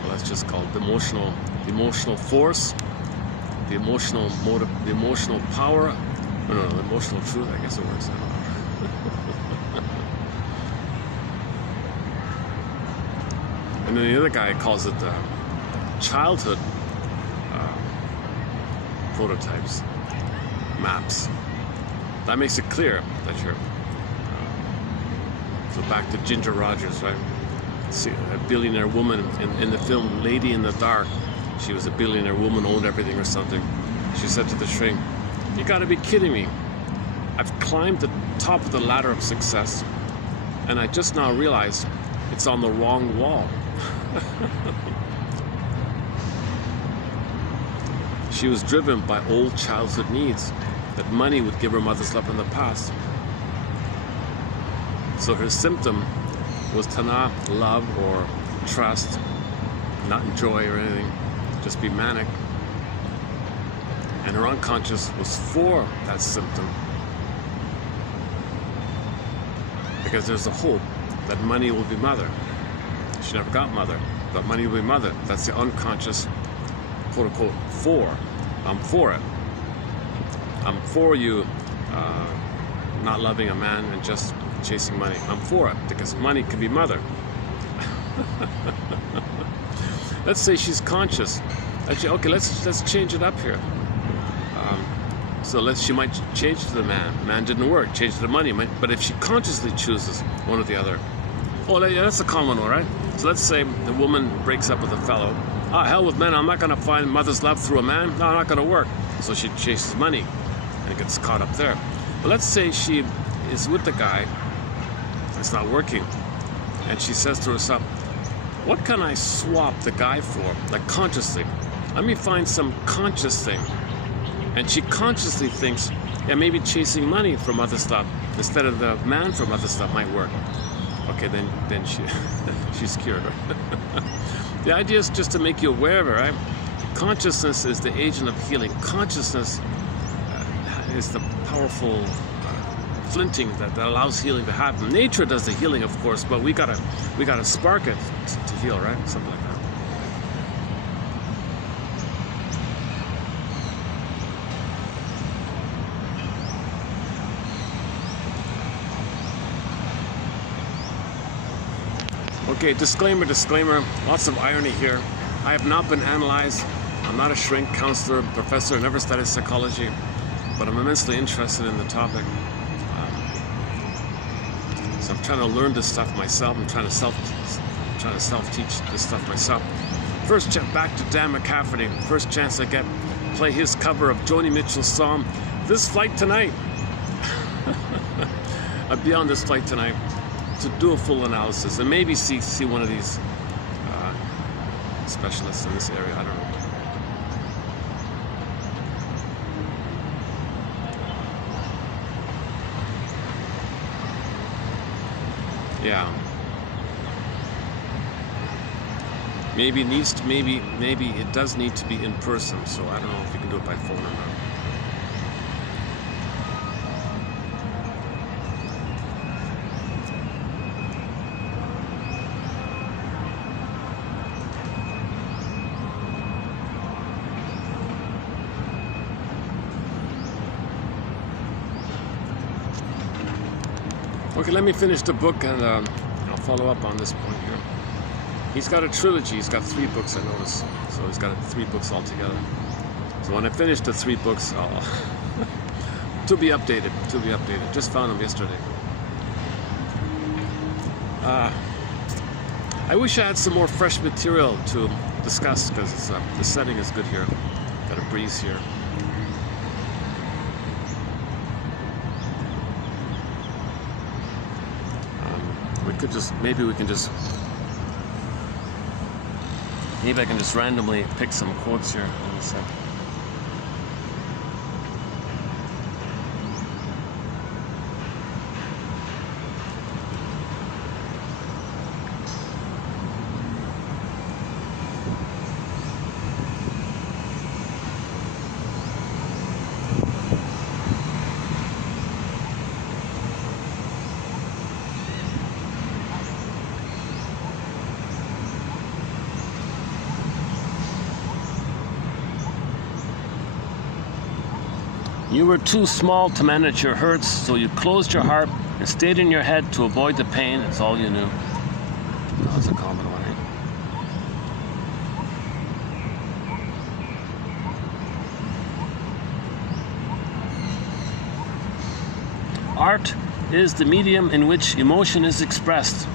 Well, that's just called the emotional force the emotional motive, the emotional power, no, the emotional truth, I guess it works. And then the other guy calls it childhood prototypes, maps. That makes it clear that you're. So back to Ginger Rogers, right? See, a billionaire woman in the film Lady in the Dark. She was a billionaire woman, owned everything or something. She said to the shrink, "You gotta be kidding me. I've climbed the top of the ladder of success, and I just now realized it's on the wrong wall." She was driven by old childhood needs, that money would give her mother's love in the past. So her symptom was to not love or trust, not enjoy or anything, just be manic. And her unconscious was for that symptom. Because there's a hope that money will be mother. She never got mother, but money will be mother. That's the unconscious, quote unquote, for. I'm for it. I'm for you not loving a man and just chasing money. I'm for it because money can be mother. Let's say she's conscious. Okay, let's change it up here. So she might change to the man. Man didn't work. Change to the money. But if she consciously chooses one or the other, yeah, that's a common one, right? So let's say the woman breaks up with a fellow. Hell with men. I'm not going to find mother's love through a man. No, not going to work. So she chases money and gets caught up there. But let's say she is with the guy. It's not working. And she says to herself, what can I swap the guy for? Like consciously. Let me find some conscious thing. And she consciously thinks, yeah, maybe chasing money from other stuff instead of the man from other stuff might work. Okay, then she's cured. The idea is just to make you aware of it, right? Consciousness is the agent of healing. Consciousness is the powerful flinting that allows healing to happen. Nature does the healing, of course, but we gotta spark it to heal, right? Something like that. Okay, disclaimer, lots of irony here. I have not been analyzed. I'm not a shrink, counselor, professor, never studied psychology, but I'm immensely interested in the topic. So I'm trying to learn this stuff myself. I'm trying to self-teach this stuff myself. First, back to Dan McCafferty. First chance I get, play his cover of Joni Mitchell's song, "This Flight Tonight." I'll be on this flight tonight to do a full analysis and maybe see one of these specialists in this area. I don't know. Yeah. Maybe it does need to be in person. So I don't know if you can do it by phone or not. Okay, let me finish the book and I'll follow up on this point here. He's got a trilogy. He's got 3 books, I noticed. So he's got 3 books altogether. So when I finish the 3 books, I'll to be updated. Just found them yesterday. I wish I had some more fresh material to discuss because the setting is good here. Got a breeze here. Maybe I can just randomly pick some quotes here. Let me see. You were too small to manage your hurts, so you closed your heart and stayed in your head to avoid the pain. It's all you knew. That was a common one, eh? Art is the medium in which emotion is expressed.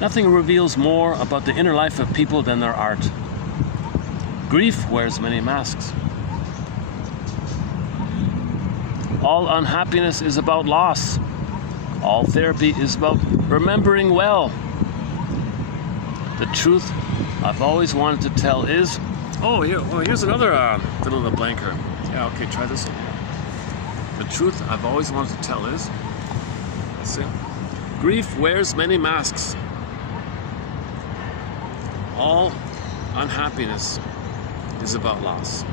Nothing reveals more about the inner life of people than their art. Grief wears many masks. All unhappiness is about loss. All therapy is about remembering well. The truth I've always wanted to tell is... here's another fill in the blanker. Yeah, okay, try this one. The truth I've always wanted to tell is... Let's see. Grief wears many masks. All unhappiness is about loss.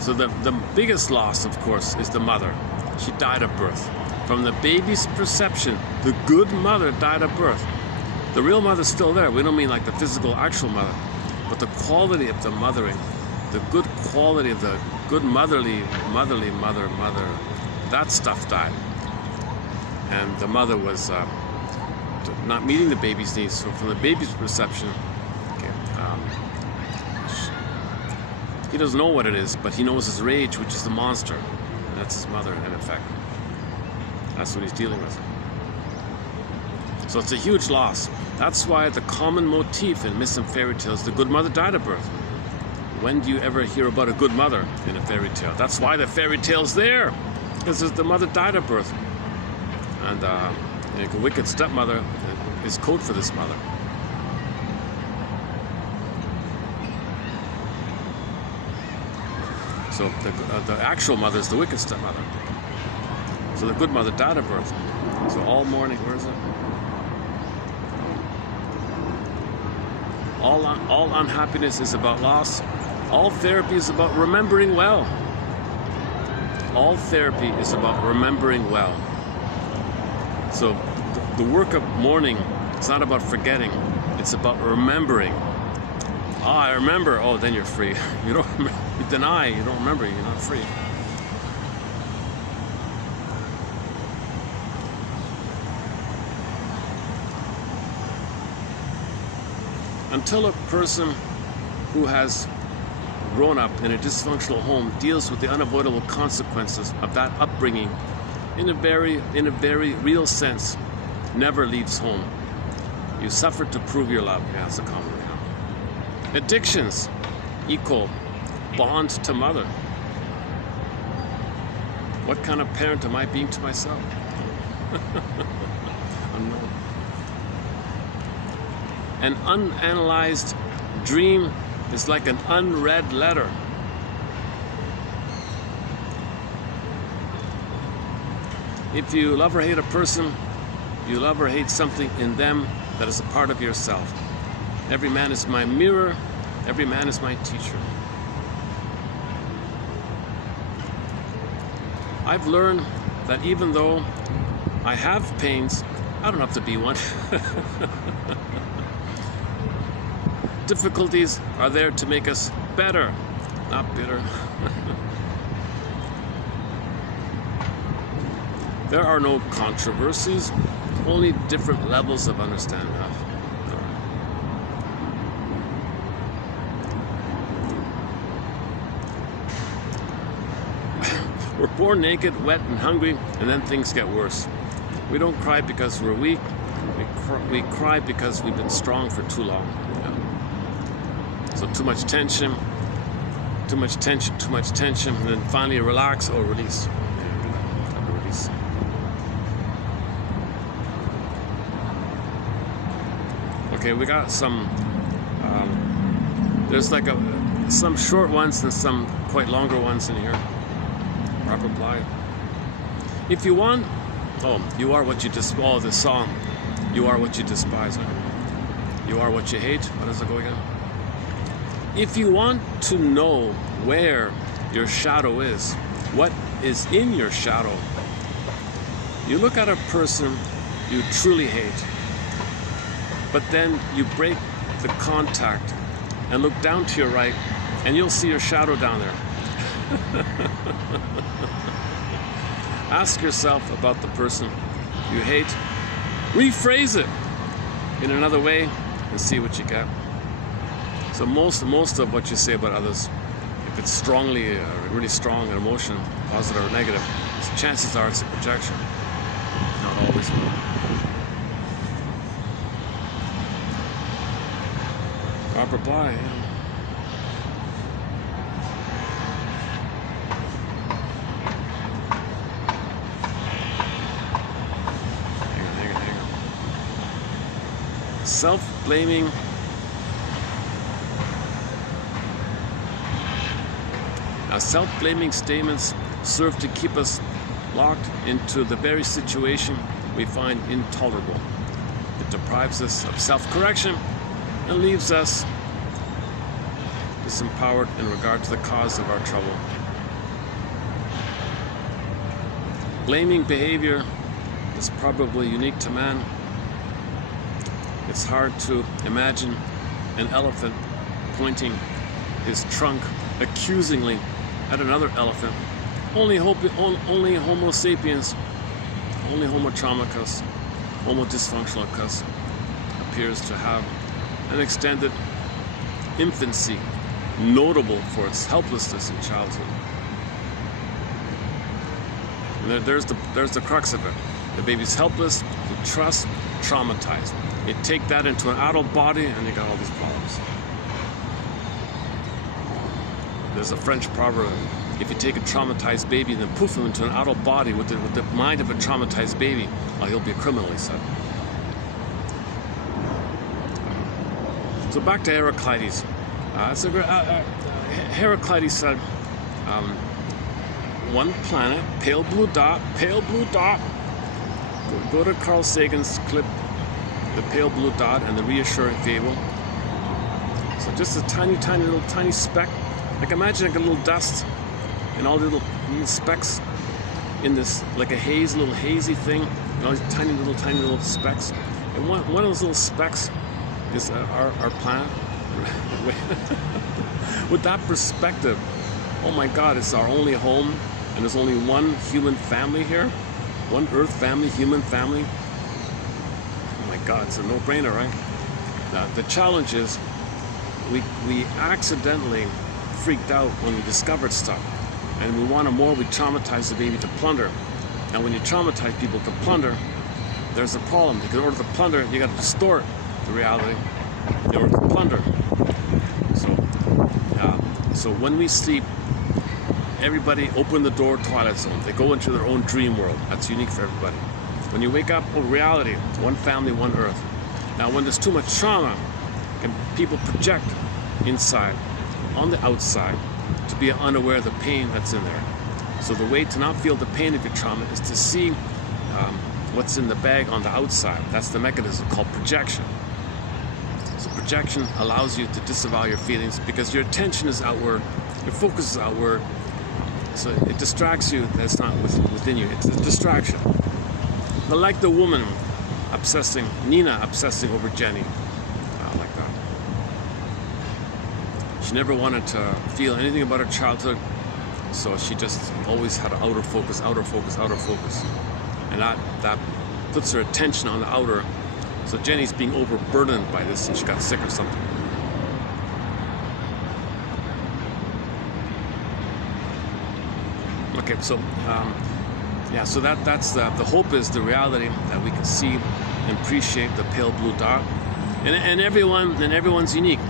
So the biggest loss, of course, is the mother. She died at birth. From the baby's perception, the good mother died at birth. The real mother's still there. We don't mean like the physical, actual mother, but the quality of the mothering, the good quality of the good mother, that stuff died. And the mother was not meeting the baby's needs. So from the baby's perception, he doesn't know what it is, but he knows his rage, which is the monster. And that's his mother, in effect. That's what he's dealing with. So it's a huge loss. That's why the common motif in myths and fairy tales, the good mother died at birth. When do you ever hear about a good mother in a fairy tale? That's why the fairy tale's there, because the mother died at birth. And a wicked stepmother is code for this mother. So the actual mother is the wicked stepmother. So the good mother died at birth. So all mourning, where is it? All unhappiness is about loss. All therapy is about remembering well. All therapy is about remembering well. So the work of mourning is not about forgetting. It's about remembering. I remember. Oh, then you're free. You don't remember. You deny. You don't remember. You're not free. Until a person who has grown up in a dysfunctional home deals with the unavoidable consequences of that upbringing in a very real sense, never leaves home. You suffer to prove your love. Yeah, that's a common one. Addictions equal bond to mother. What kind of parent am I being to myself? Unknown. An unanalyzed dream is like an unread letter. If you love or hate a person, you love or hate something in them that is a part of yourself. Every man is my mirror. Every man is my teacher. I've learned that even though I have pains, I don't have to be one. Difficulties are there to make us better, not bitter. There are no controversies, only different levels of understanding. We're born naked, wet, and hungry, and then things get worse. We don't cry because we're weak. We cry because we've been strong for too long. Yeah. So too much tension, and then finally relax or release. Yeah, release. Okay, we got some. There's like some short ones and some quite longer ones in here. Proper reply. If you want, you are what you despise. Oh, this song. You are what you despise. You are what you hate. How does it go again? If you want to know where your shadow is, what is in your shadow, you look at a person you truly hate, but then you break the contact and look down to your right, and you'll see your shadow down there. Ask yourself about the person you hate. Rephrase it in another way and see what you get. So most of what you say about others, if it's strongly, really strong an emotion, positive or negative, chances are it's a projection. Not always. Drop reply. Yeah. Hang on. Self-blaming. Now, self-blaming statements serve to keep us locked into the very situation we find intolerable. It deprives us of self-correction and leaves us disempowered in regard to the cause of our trouble. Blaming behavior is probably unique to man. It's hard to imagine an elephant pointing his trunk accusingly at another elephant. Only Homo sapiens, only Homo traumicus, Homo dysfunctionalicus appears to have an extended infancy, notable for its helplessness in childhood. And there's the crux of it. The baby's helpless, you trust, traumatized. You take that into an adult body and you got all these problems. There's a French proverb: if you take a traumatized baby and then poof him into an adult body with the mind of a traumatized baby, well, he'll be a criminal, he said. So back to Heraclides. Heraclides said, one planet, pale blue dot. Go to Carl Sagan's clip, The Pale Blue Dot and the Reassuring Fable. So just a tiny speck. Like imagine like a little dust and all the little specks in this, like a little hazy thing, and all these tiny little specks. And one of those little specks is our planet. With that perspective, oh my God, it's our only home, and there's only one human family here, one Earth family, human family. Oh my God, it's a no-brainer, right? The challenge is we accidentally freaked out when we discovered stuff, and we wanted more. We traumatized the baby to plunder. Now, when you traumatize people to plunder, there's a problem. In order to plunder, you got to distort the reality in order to plunder. So when we sleep, everybody open the door, twilight zone. They go into their own dream world. That's unique for everybody. When you wake up, reality, one family, one Earth. Now, when there's too much trauma, people project inside, on the outside, to be unaware of the pain that's in there. So the way to not feel the pain of your trauma is to see what's in the bag on the outside. That's the mechanism called projection. So projection allows you to disavow your feelings because your attention is outward, your focus is outward. So it distracts you. That's not within you. It's a distraction. But like the woman Nina obsessing over Jenny, like that. She never wanted to feel anything about her childhood, so she just always had outer focus. And that puts her attention on the outer. So Jenny's being overburdened by this and she got sick or something. Okay, so so that's the hope is the reality that we can see and appreciate the pale blue dot, and everyone's unique.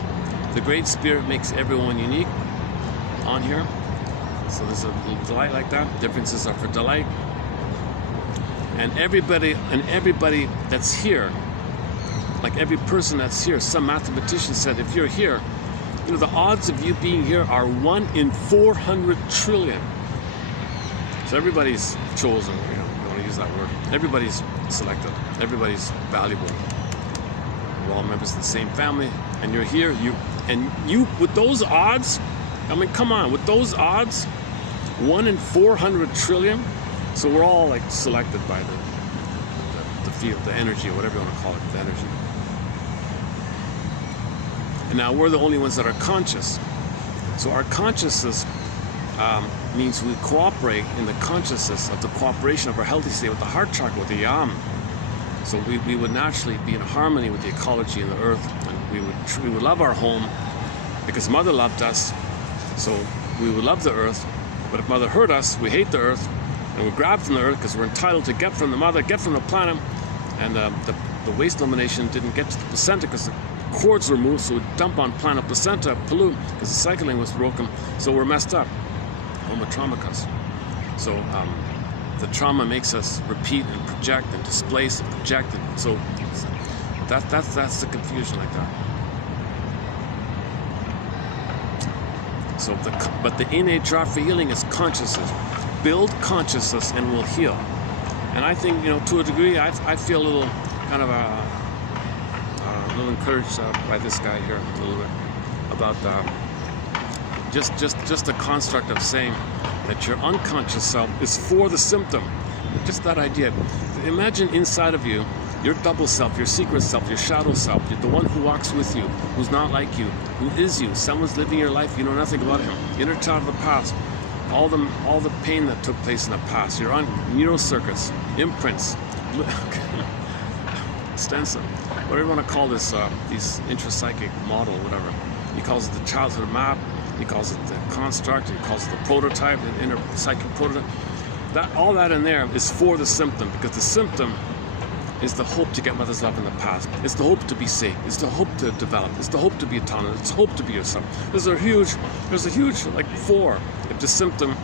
The Great Spirit makes everyone unique on here. So there's a little delight like that. Differences are for delight, and everybody that's here, like every person that's here. Some mathematician said if you're here, the odds of you being here are 1 in 400 trillion. So everybody's chosen, you want to use that word. Everybody's selected. Everybody's valuable. We're all members of the same family, and you're here. You with those odds, I mean, come on, with those odds, 1 in 400 trillion. So we're all like selected by the field, the energy, or whatever you want to call it, the energy. And now we're the only ones that are conscious. So our consciousness means we cooperate in the consciousness of the cooperation of our healthy state with the heart chakra, with the yam. So we would naturally be in harmony with the ecology and the earth, and we would love our home because Mother loved us. So we would love the earth, but if Mother hurt us, we hate the earth, and we grab from the earth because we're entitled to get from the Mother, get from the planet, and the waste elimination didn't get to the placenta because the cords were moved, so we dump on planet placenta, pollute, because the cycling was broken, so we're messed up. Home trauma cause. So the trauma makes us repeat and project and displace and project, and so that's the confusion like that. So but the innate drive for healing is consciousness. Build consciousness and we'll heal. And I think, to a degree, I feel a little kind of a little encouraged by this guy here a little bit about just the construct of saying that your unconscious self is for the symptom. Just that idea. Imagine inside of you, your double self, your secret self, your shadow self, the one who walks with you, who's not like you, who is you. Someone's living your life, you know nothing about him. Inner child of the past. All the pain that took place in the past. You're on neural circuits, imprints, stencil, whatever you want to call this, these intrapsychic model, whatever. He calls it the childhood map. He calls it the construct. He calls it the prototype, the inner psychic prototype. All that in there is for the symptom, because the symptom is the hope to get Mother's love in the past. It's the hope to be safe. It's the hope to develop. It's the hope to be autonomous. It's hope to be yourself. There's a huge like for. If the symptom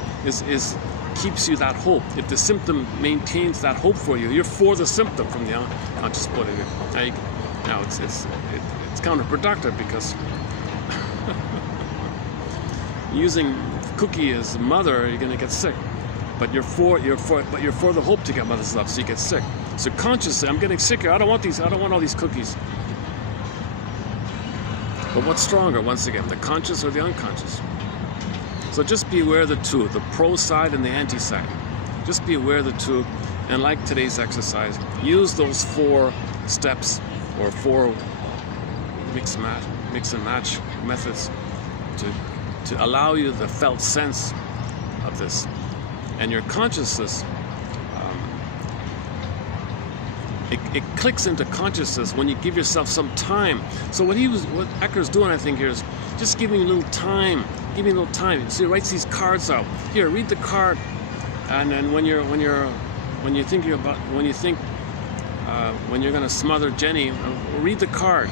keeps you that hope, if the symptom maintains that hope for you, you're for the symptom from the unconscious point of view. Now it's counterproductive because using cookie as mother, you're gonna get sick. But you're for the hope to get Mother's love, so you get sick. So consciously, I'm getting sicker. I don't want all these cookies. But what's stronger, once again, the conscious or the unconscious? So just be aware of the two, the pro side and the anti side. Just be aware of the two, and like today's exercise, use those 4 steps or 4 mix and match methods to allow you the felt sense of this. And your consciousness, it clicks into consciousness when you give yourself some time. So what Ecker's doing, I think, here is just giving you a little time. Giving a little time. So he writes these cards out. Here, read the card, and then when you're going to smother Jenny, read the card.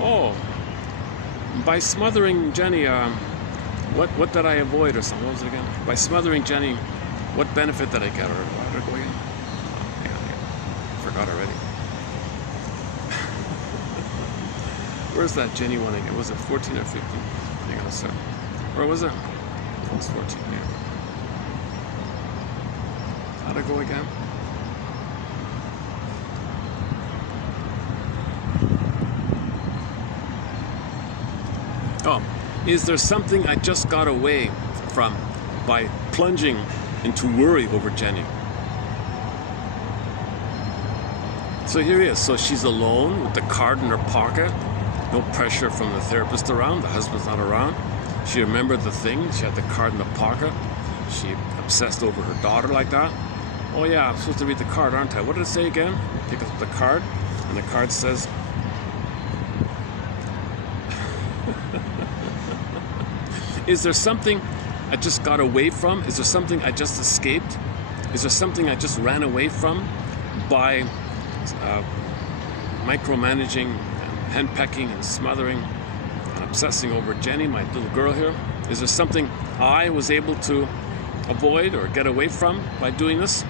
Oh, by smothering Jenny, what did I avoid or something? What was it again? By smothering Jenny, what benefit did I get? Or why did I go again? I forgot already. Where's that Jenny one again? Was it 14 or 15? Hang on a sec. Where was it? It was 14, yeah. How'd it go again? Oh, is there something I just got away from by plunging into worry over Jenny? So here he is. So she's alone with the card in her pocket. No pressure from the therapist around. The husband's not around. She remembered the thing. She had the card in the pocket. She obsessed over her daughter like that. Oh yeah, I'm supposed to read the card, aren't I? What did it say again? Pick up the card, and the card says, is there something I just got away from? Is there something I just escaped? Is there something I just ran away from by micromanaging and henpecking and smothering and obsessing over Jenny, my little girl here? Is there something I was able to avoid or get away from by doing this?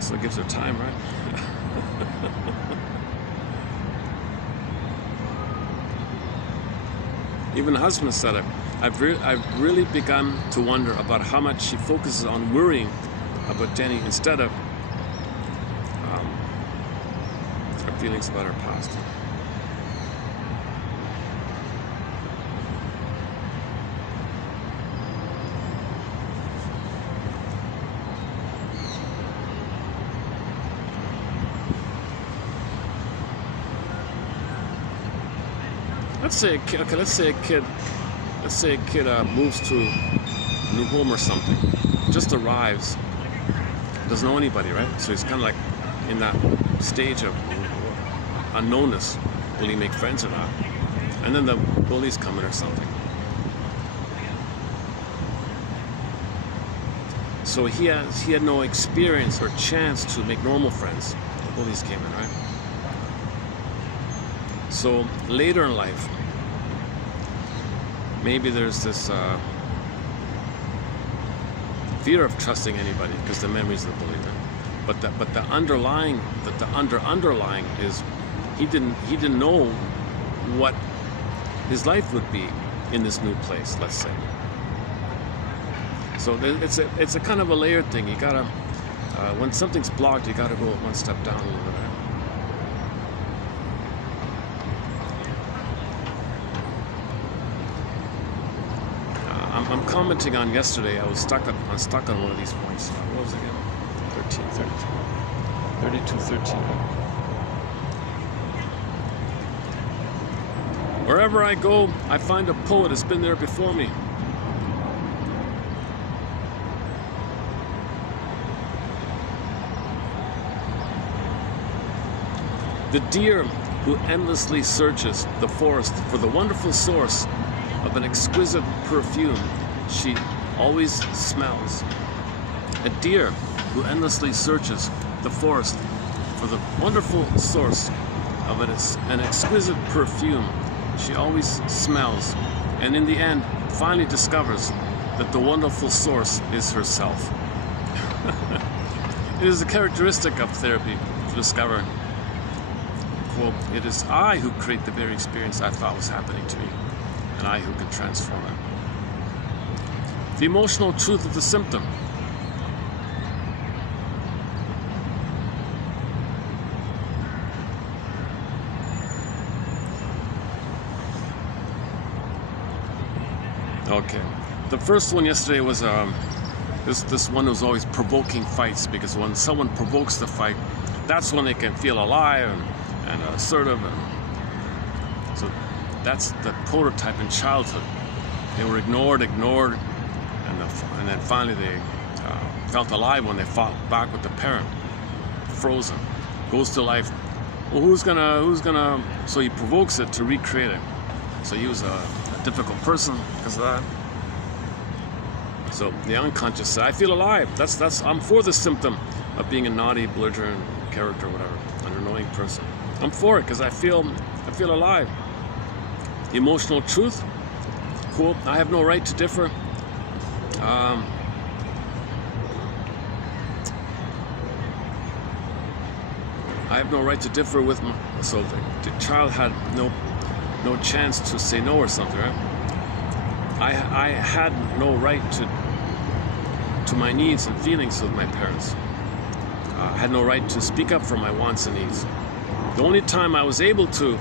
So it gives her time, right? Even the husband said it. I've really begun to wonder about how much she focuses on worrying about Jenny instead of her feelings about her past. Let's say a kid let's say a kid moves to a new home or something, just arrives, doesn't know anybody, right? So he's kind of like in that stage of unknownness. Will he make friends or not? And then the bullies come in or something. So he had no experience or chance to make normal friends. The bullies came in, right? So later in life, maybe there's this fear of trusting anybody because the memories of the bully. Right? But the underlying is he didn't know what his life would be in this new place. Let's say. So it's a kind of a layered thing. You gotta when something's blocked, you gotta go one step down a little bit. I'm commenting on yesterday. I was stuck on one of these points. What was it again? 32:13. Wherever I go, I find a poet has been there before me. The deer who endlessly searches the forest for the wonderful source of an exquisite perfume she always smells. A deer who endlessly searches the forest for the wonderful source of an exquisite perfume she always smells, and in the end finally discovers that the wonderful source is herself. It is a characteristic of therapy to discover, quote, "It is I who create the very experience I thought was happening to me, and I who can transform it." The emotional truth of the symptom. Okay, the first one yesterday was this one was always provoking fights, because when someone provokes the fight, that's when they can feel alive and assertive, and so that's the prototype in childhood. They were ignored, and then finally they felt alive when they fought back with the parent. Frozen, goes to life. Well, who's gonna? So he provokes it to recreate it. So he was a difficult person because of that. So the unconscious said, "I feel alive. I'm for the symptom of being a naughty, belligerent character, whatever, an annoying person. I'm for it because I feel alive." The emotional truth, quote, "I have no right to differ." I have no right to differ with my. So the child had no chance to say no or something, right? I had no right to my needs and feelings with my parents. I had no right to speak up for my wants and needs. The only time I was able to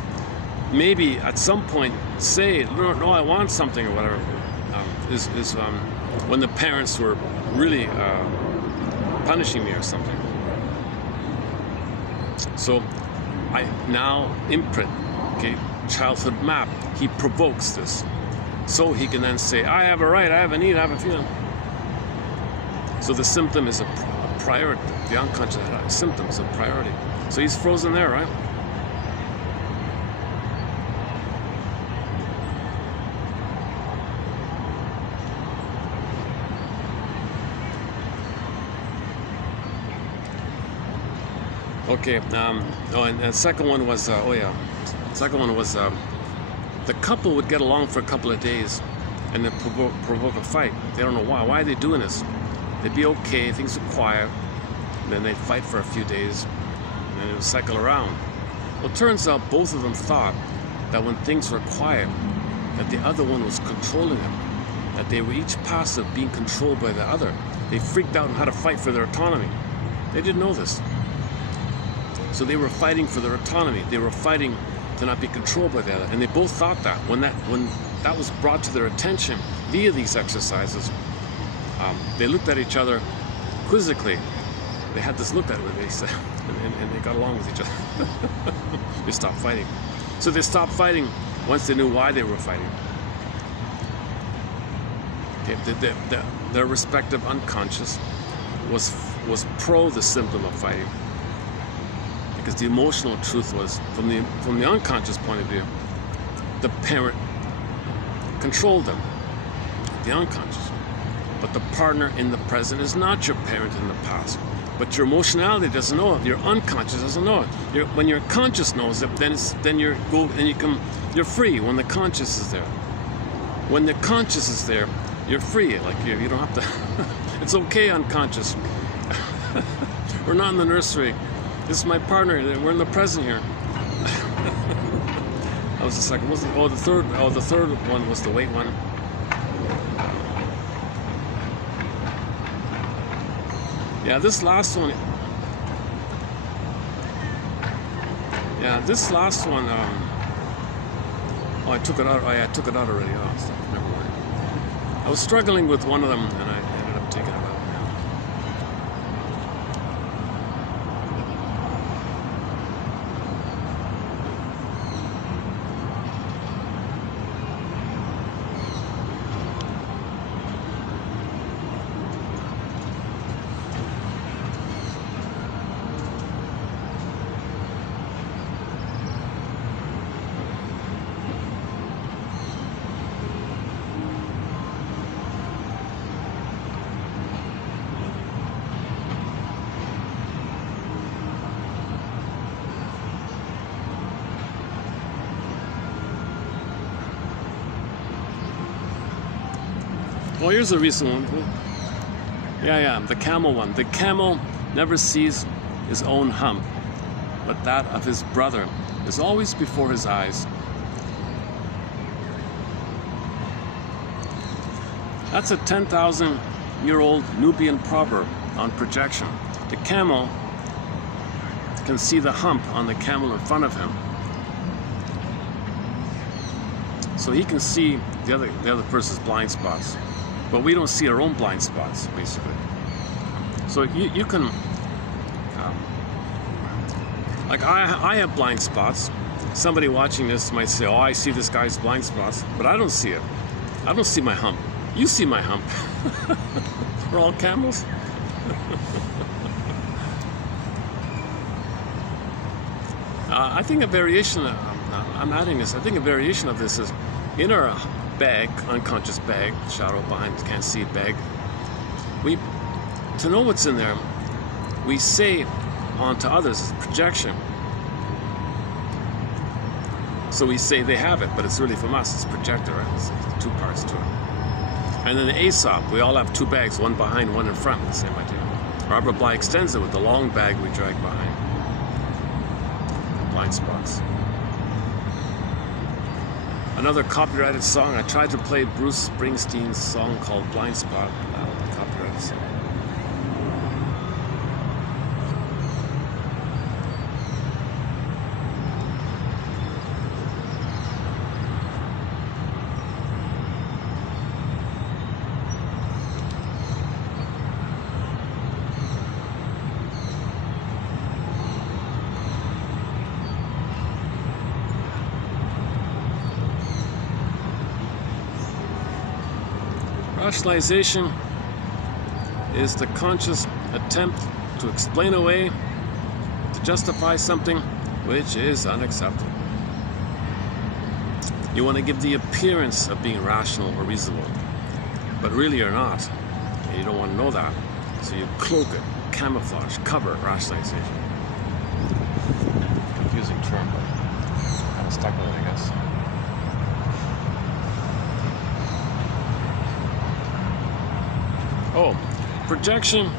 maybe at some point say, no, I want something or whatever, is when the parents were really punishing me or something. So I now imprint, okay, childhood map. He provokes this, so he can then say, I have a right, I have a need, I have a feeling. So the symptom is a priority. The unconscious symptom is a priority. So he's frozen there, right? Okay. And the second one was the couple would get along for a couple of days, and then provoke a fight. They don't know why. Why are they doing this? They'd be okay, things are quiet, and then they'd fight for a few days, and then it would cycle around. Well, it turns out both of them thought that when things were quiet, that the other one was controlling them, that they were each passive, being controlled by the other. They freaked out on how to fight for their autonomy. They didn't know this. So they were fighting for their autonomy. They were fighting to not be controlled by the other. And they both thought that. When that was brought to their attention via these exercises, they looked at each other quizzically. They had this look at it, they said, and they got along with each other. They stopped fighting. So they stopped fighting once they knew why they were fighting. Okay, their respective unconscious was pro the symptom of fighting, because the emotional truth was, from the unconscious point of view, the parent controlled them, the unconscious. But the partner in the present is not your parent in the past. But your emotionality doesn't know it. Your unconscious doesn't know it. When your conscious knows it, then you're free. When the conscious is there, when the conscious is there, you're free. Like you don't have to. It's okay, unconscious. We're not in the nursery. This is my partner. We're in the present here. That was the second. The third. Oh, the third one was the weight one. Yeah, this last one. Yeah, this last one. Oh, I took it out. Oh, yeah, I took it out already. Oh, so never mind. I was struggling with one of them, and I ended up taking it out. Well, here's a recent one. Yeah, the camel one. The camel never sees his own hump, but that of his brother is always before his eyes. That's a 10,000-year-old Nubian proverb on projection. The camel can see the hump on the camel in front of him, so he can see the other person's blind spots. But we don't see our own blind spots, basically. So you can, like I have blind spots. Somebody watching this might say, oh, I see this guy's blind spots, but I don't see it. I don't see my hump. You see my hump. We're all camels. I think a variation, I'm adding this, I think a variation of this is, in our bag, unconscious bag, shadow behind, can't see bag, to know what's in there, we say onto others as projection. So we say they have it, but it's really from us, it's projector, right? There's two parts to it. And then the Aesop, we all have two bags, one behind, one in front, the same idea. Robert Bly extends it with the long bag we drag behind. Blind spots. Another copyrighted song. I tried to play Bruce Springsteen's song called Blind Spot. Copyrighted song. Rationalization is the conscious attempt to explain away, to justify something which is unacceptable. You want to give the appearance of being rational or reasonable, but really you're not, and you don't want to know that. So you cloak it, camouflage, cover rationalization. Confusing term, but kind of stuck with it, I guess. Oh, projection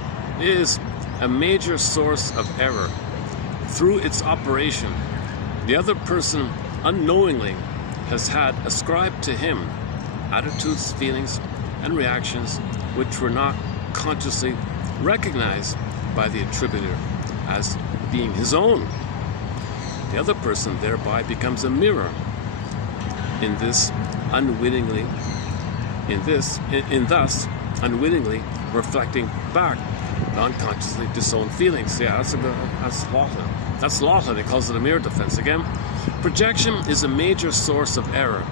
is a major source of error. Through its operation, the other person unknowingly has had ascribed to him attitudes, feelings, and reactions which were not consciously recognized by the attributor as being his own. The other person thereby becomes a mirror in this unwittingly, in thus unwittingly reflecting back the unconsciously disowned feelings. Yeah, that's Laughlin. That's Laughlin. He calls it a mirror defense again. Projection is a major source of error.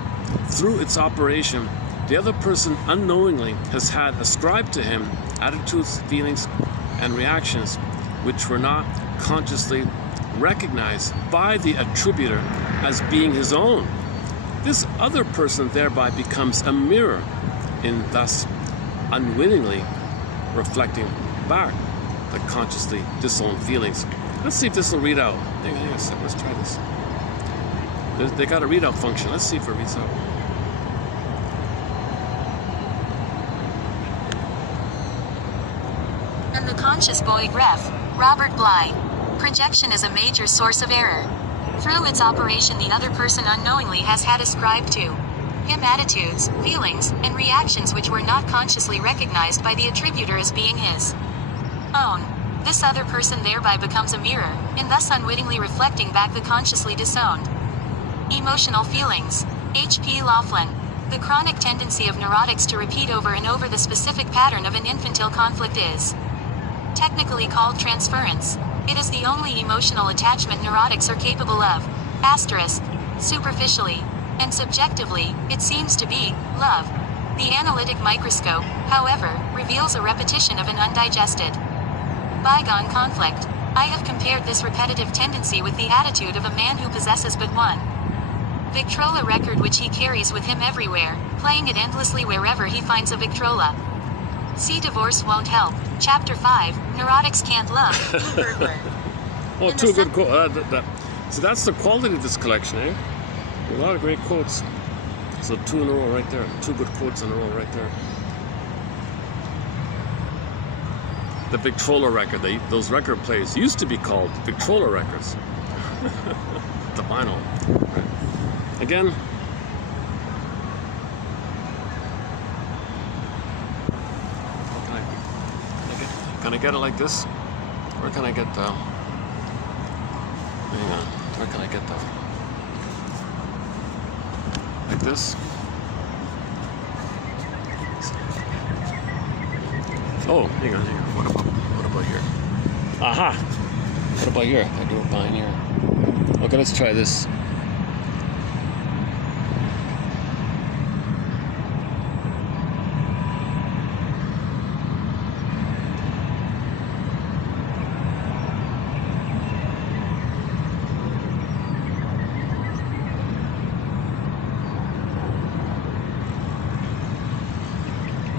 Through its operation, the other person unknowingly has had ascribed to him attitudes, feelings, and reactions which were not consciously recognized by the attributor as being his own. This other person thereby becomes a mirror in thus unwittingly reflecting back the consciously disowned feelings. Let's see if this will read out. Hang on a second, let's try this. They got a readout function. Let's see if it reads out. And the conscious boy Ref. Robert Bly. Projection is a major source of error. Through its operation, the other person unknowingly has had ascribed to him attitudes, feelings, and reactions which were not consciously recognized by the attributor as being his own. This other person thereby becomes a mirror, and thus unwittingly reflecting back the consciously disowned emotional feelings. H.P. Laughlin. The chronic tendency of neurotics to repeat over and over the specific pattern of an infantile conflict is technically called transference. It is the only emotional attachment neurotics are capable of. Asterisk. Superficially and subjectively, it seems to be love. The analytic microscope, however, reveals a repetition of an undigested bygone conflict. I have compared this repetitive tendency with the attitude of a man who possesses but one Victrola record which he carries with him everywhere, playing it endlessly wherever he finds a Victrola. See Divorce Won't Help, Chapter 5, Neurotics Can't Love, Burglar. Oh, two good quotes. So that's the quality of this collection, eh? A lot of great quotes. So two in a row right there. Two good quotes in a row right there. The Victrola record, those record players used to be called Victrola records. The vinyl. Right. Again, can I get it like this? Where can I get the... Hang on, where can I get the... Like this? Oh, hang on. What about here? Aha! What about here? If I do it behind here. Okay, let's try this.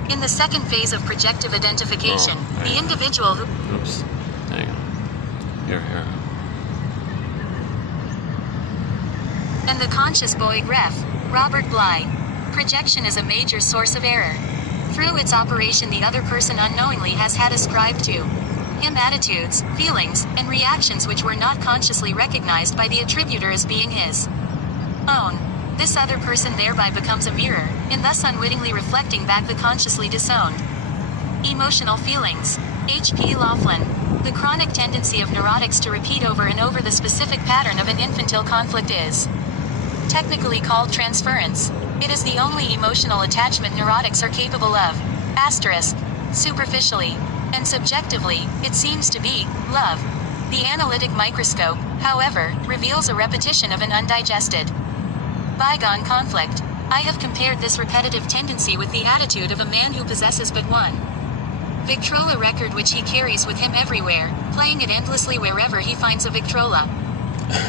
In the second phase of projective identification, the individual who... Oops. Hang on. Here. And the conscious boy Ref. Robert Bly. Projection is a major source of error. Through its operation, the other person unknowingly has had ascribed to him attitudes, feelings, and reactions which were not consciously recognized by the attributor as being his own. This other person thereby becomes a mirror, and thus unwittingly reflecting back the consciously disowned emotional feelings. H.P. Laughlin. The chronic tendency of neurotics to repeat over and over the specific pattern of an infantile conflict is technically called transference. It is the only emotional attachment neurotics are capable of. Asterisk. Superficially and subjectively, it seems to be love. The analytic microscope, however, reveals a repetition of an undigested bygone conflict. I have compared this repetitive tendency with the attitude of a man who possesses but one Victrola record which he carries with him everywhere, playing it endlessly wherever he finds a Victrola.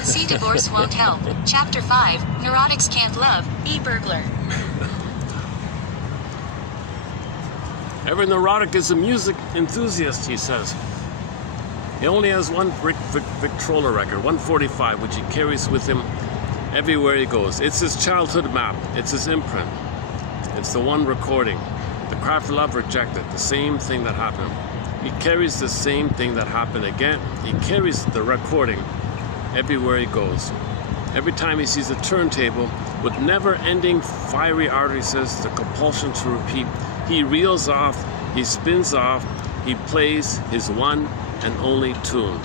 See Divorce Won't Help, Chapter 5, Neurotics Can't Love, Burglar. Every neurotic is a music enthusiast, he says. He only has one Victrola record, 145, which he carries with him everywhere he goes. It's his childhood map. It's his imprint. It's the one recording. The cry for love rejected. The same thing that happened. He carries the same thing that happened again. He carries the recording everywhere he goes. Every time he sees a turntable with never-ending fiery arteries, the compulsion to repeat, he reels off, he spins off, he plays his one and only tune,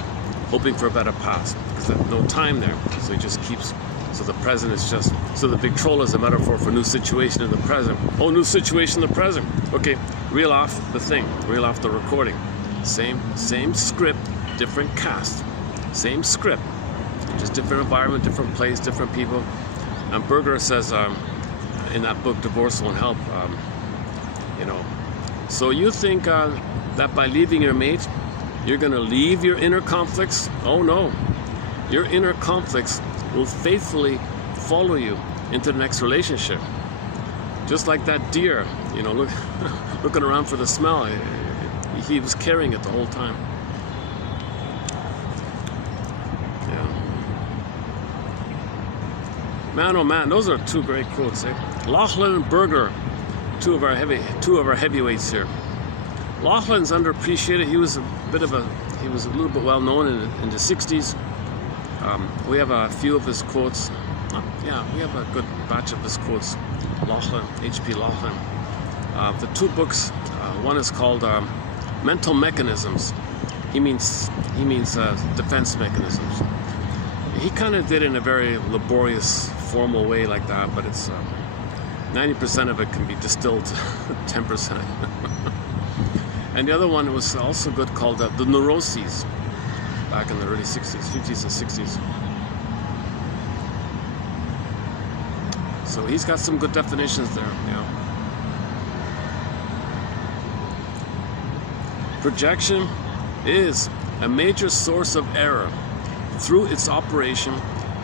hoping for a better past. Because there's no time there, so he just keeps. So the present is just, so the Victrola is a metaphor for new situation in the present. Oh, new situation in the present. Okay, reel off the thing, reel off the recording. Same script, different cast. Same script, just different environment, different place, different people. And Berger says, in that book, Divorce Won't Help. You know, so you think that by leaving your mate, you're going to leave your inner conflicts? Oh no, your inner conflicts will faithfully follow you into the next relationship. Just like that deer, you know, looking around for the smell. He was carrying it the whole time. Yeah. Man, oh man, those are two great quotes. Eh? Lachlan and Berger, two of our heavyweights here. Lachlan's underappreciated. He was a little bit well known in the 60s. We have a few of his quotes. Yeah, we have a good batch of his quotes. Lachlan, H.P. Lachlan. The two books. One is called Mental Mechanisms. He means defense mechanisms. He kind of did it in a very laborious, formal way like that, but it's 90% of it can be distilled to 10%. And the other one was also good, called The Neuroses, back in the early 60s, 50s and 60s. So he's got some good definitions there, you know. Projection is a major source of error. Through its operation,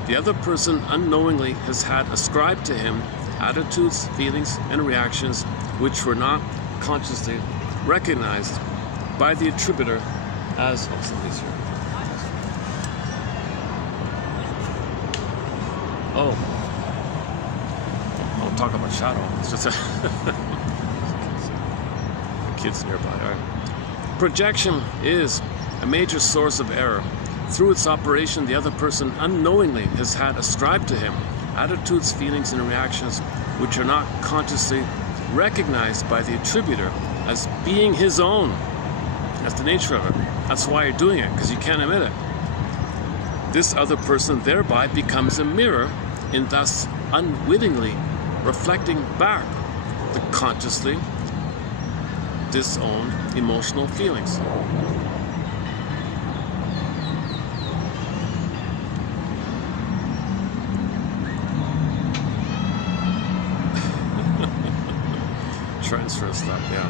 the other person unknowingly has had ascribed to him attitudes, feelings, and reactions which were not consciously recognized by the attributor as... Oh, somebody's here. Oh. I'll talk about shadow. It's just the kids nearby. All right. Projection is a major source of error. Through its operation, the other person unknowingly has had ascribed to him attitudes, feelings, and reactions which are not consciously recognized by the attributor as being his own. That's the nature of it. That's why you're doing it, because you can't admit it. This other person thereby becomes a mirror in thus unwittingly reflecting back the consciously disowned emotional feelings. Transfer stuff, yeah.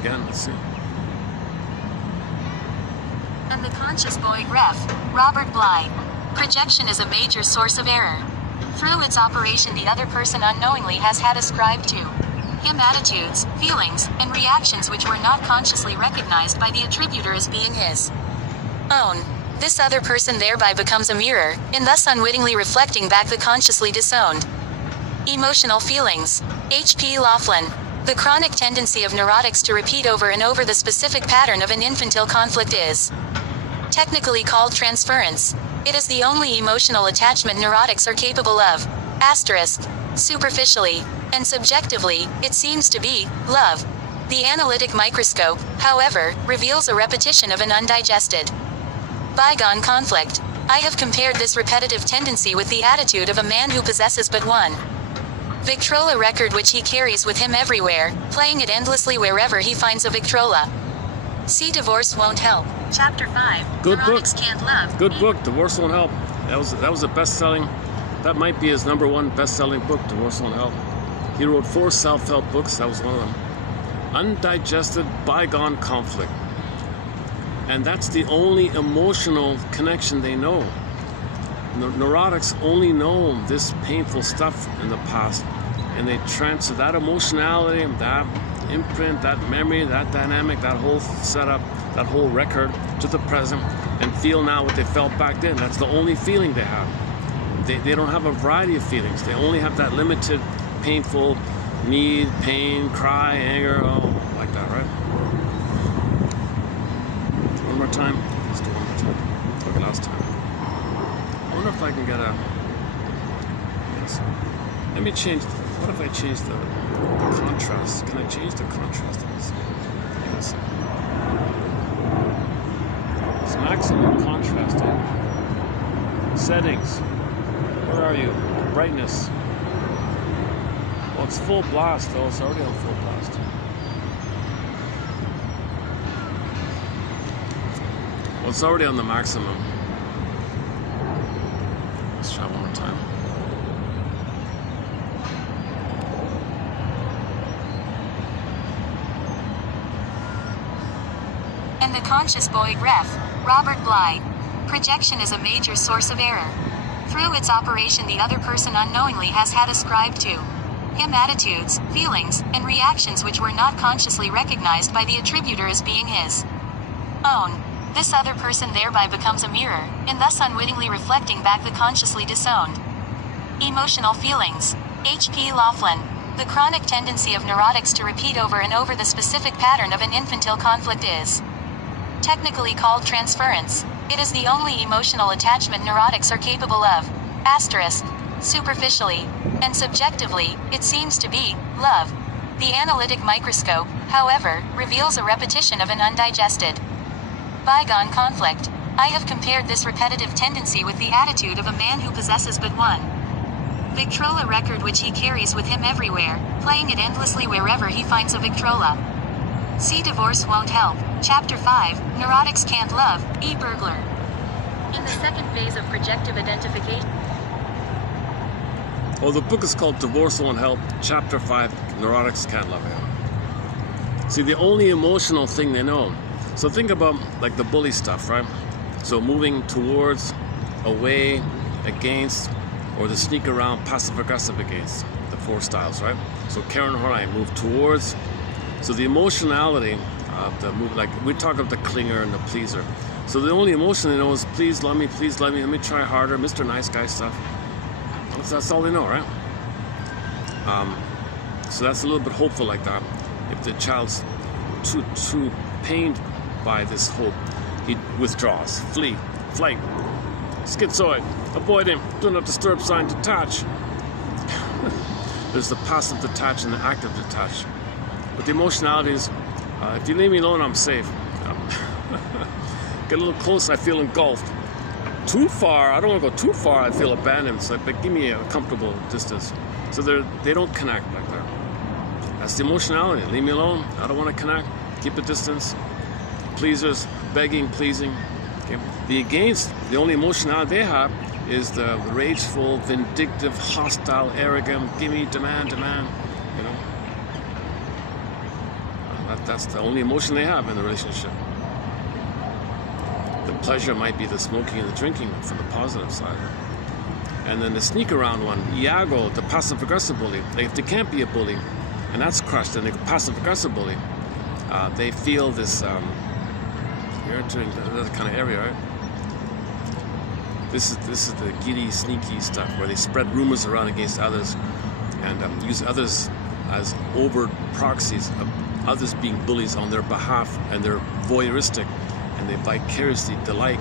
Again, let's see. And the conscious boy ref, Robert Bly. Projection is a major source of error. Through its operation, the other person unknowingly has had ascribed to him attitudes, feelings, and reactions which were not consciously recognized by the attributor as being his own. This other person thereby becomes a mirror, in thus unwittingly reflecting back the consciously disowned emotional feelings. H.P. Laughlin. The chronic tendency of neurotics to repeat over and over the specific pattern of an infantile conflict is technically called transference. It is the only emotional attachment neurotics are capable of. Asterisk. Superficially and subjectively, it seems to be love. The analytic microscope, however, reveals a repetition of an undigested bygone conflict. I have compared this repetitive tendency with the attitude of a man who possesses but one Victrola record which he carries with him everywhere, playing it endlessly wherever he finds a Victrola. See Divorce Won't Help. Chapter 5. Good Neurotics book. Can't Love. Good book, Divorce Won't Help. That was a best-selling, that might be his #1 best-selling book, Divorce Won't Help. He wrote 4 self-help books, that was one of them. Undigested bygone conflict. And that's the only emotional connection they know. Neurotics only know this painful stuff in the past, and they transfer that emotionality, that imprint, that memory, that dynamic, that whole setup, that whole record to the present, and feel now what they felt back then. That's the only feeling they have. They don't have a variety of feelings. They only have that limited, painful need, pain, cry, anger, oh, like that, right? One more time. Let's do one more time. Like last time. I wonder if I can get a... Yes. Let me change... What if I change the contrast? Can I change the contrast of this? Yes. It's maximum contrasting. Settings. Where are you? Brightness. Well, it's full blast though. It's already on full blast. Well, it's already on the maximum. Let's try one more time. And the conscious boy ref. Robert Bly. Projection is a major source of error. Through its operation, the other person unknowingly has had ascribed to him attitudes, feelings, and reactions which were not consciously recognized by the attributor as being his own. This other person thereby becomes a mirror, and thus unwittingly reflecting back the consciously disowned emotional feelings. H.P. Laughlin. The chronic tendency of neurotics to repeat over and over the specific pattern of an infantile conflict is technically called transference. It is the only emotional attachment neurotics are capable of. Asterisk. Superficially and subjectively, it seems to be love. The analytic microscope, however, reveals a repetition of an undigested bygone conflict. I have compared this repetitive tendency with the attitude of a man who possesses but one Victrola record which he carries with him everywhere, playing it endlessly wherever he finds a Victrola. See Divorce Won't Help, Chapter 5, Neurotics Can't Love, E-Burglar. In the second phase of projective identification. Oh, the book is called Divorce Won't Help, Chapter 5, Neurotics Can't Love You. See, the only emotional thing they know. So think about like the bully stuff, right? So moving towards, away, against, or the sneak around, passive-aggressive against, the 4 styles, right? So Karen Horai, move towards. So the emotionality of the move, like we talk about the clinger and the pleaser. So the only emotion they know is please love me, let me try harder, Mr. Nice Guy stuff. That's all they know, right? So that's a little bit hopeful like that. If the child's too pained by this hope, he withdraws, flee, flight, schizoid, avoid him, do not disturb sign, detach. There's the passive detach and the active detach. But the emotionality is, if you leave me alone, I'm safe. Get a little close, I feel engulfed. Too far, I don't want to go too far, I feel abandoned. So but give me a comfortable distance. So they don't connect like that. That's the emotionality. Leave me alone, I don't want to connect. Keep a distance. Pleasers, begging, pleasing. Okay. The against, the only emotionality they have is the rageful, vindictive, hostile, arrogant, gimme, demand, you know. That's the only emotion they have in the relationship. The pleasure might be the smoking and the drinking from the positive side. And then the sneak around one, Iago, the passive-aggressive bully. If they can't be a bully, and that's crushed, and the passive-aggressive bully, they feel this, you're entering that kind of area, right? This is the giddy, sneaky stuff where they spread rumors around against others and use others as overt proxies of others being bullies on their behalf, and they're voyeuristic and they vicariously delight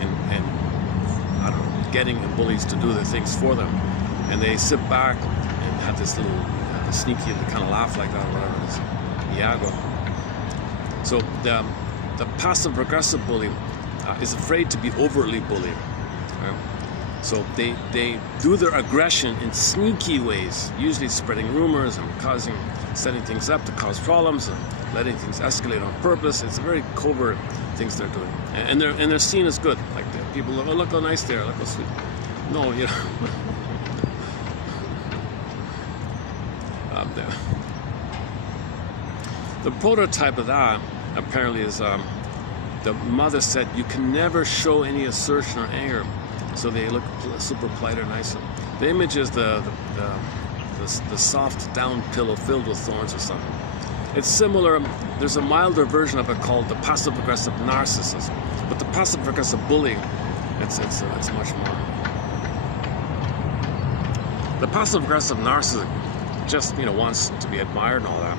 in I don't know, getting the bullies to do their things for them, and they sit back and have this little sneaky and kind of laugh like that or whatever it is. Iago. So the passive-aggressive bully is afraid to be overtly bullied. Right? So they do their aggression in sneaky ways, usually spreading rumors and setting things up to cause problems and letting things escalate on purpose. It's very covert things they're doing, and they're seen as good. Like people look, oh, look how nice they are, look how sweet. No, you know. The prototype of that apparently is the mother said you can never show any assertion or anger, so they look super polite or nice. The image is the soft down pillow filled with thorns or something. It's similar. There's a milder version of it called the passive-aggressive narcissist, but the passive-aggressive bully, it's much more. The passive-aggressive narcissist just wants to be admired and all that,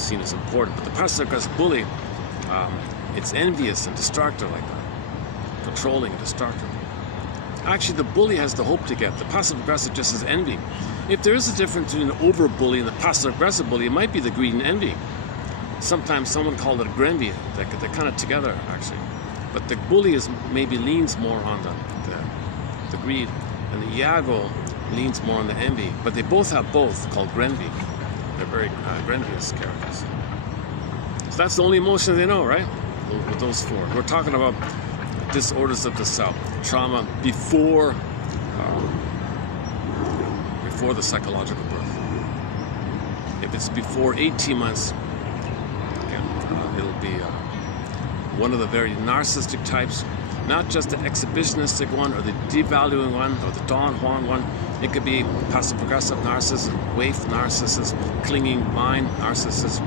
seen as important. But the passive-aggressive bully, it's envious and destructive like that, controlling and destructive. Actually, the bully has the hope to get. The passive-aggressive just has envy. If there is a difference between an over-bully and the passive-aggressive bully, it might be the greed and envy. Sometimes someone called it a grenvy. They're kind of together, actually. But the bully maybe leans more on the greed, and the Iago leans more on the envy. But they both have both, called grenvy. They're very grenvious characters. So that's the only emotion they know, right? With those 4. We're talking about disorders of the self, trauma before the psychological birth. If it's before 18 months, again, it'll be one of the very narcissistic types, not just the exhibitionistic one or the devaluing one or the Don Juan one. It could be passive-aggressive narcissism, waif narcissism, clinging mind narcissism,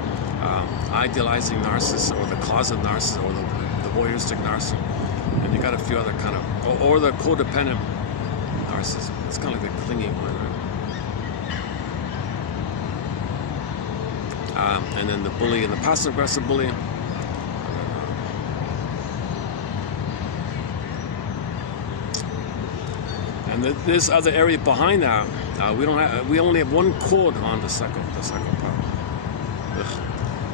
idealizing narcissism, or the closet narcissism, or the voyeuristic narcissism. And you got a few other kind of, or the codependent narcissism. It's kind of like the clinging one, right? And then the bully and the passive-aggressive bully. And this other area behind that, we only have one code on the psychopath.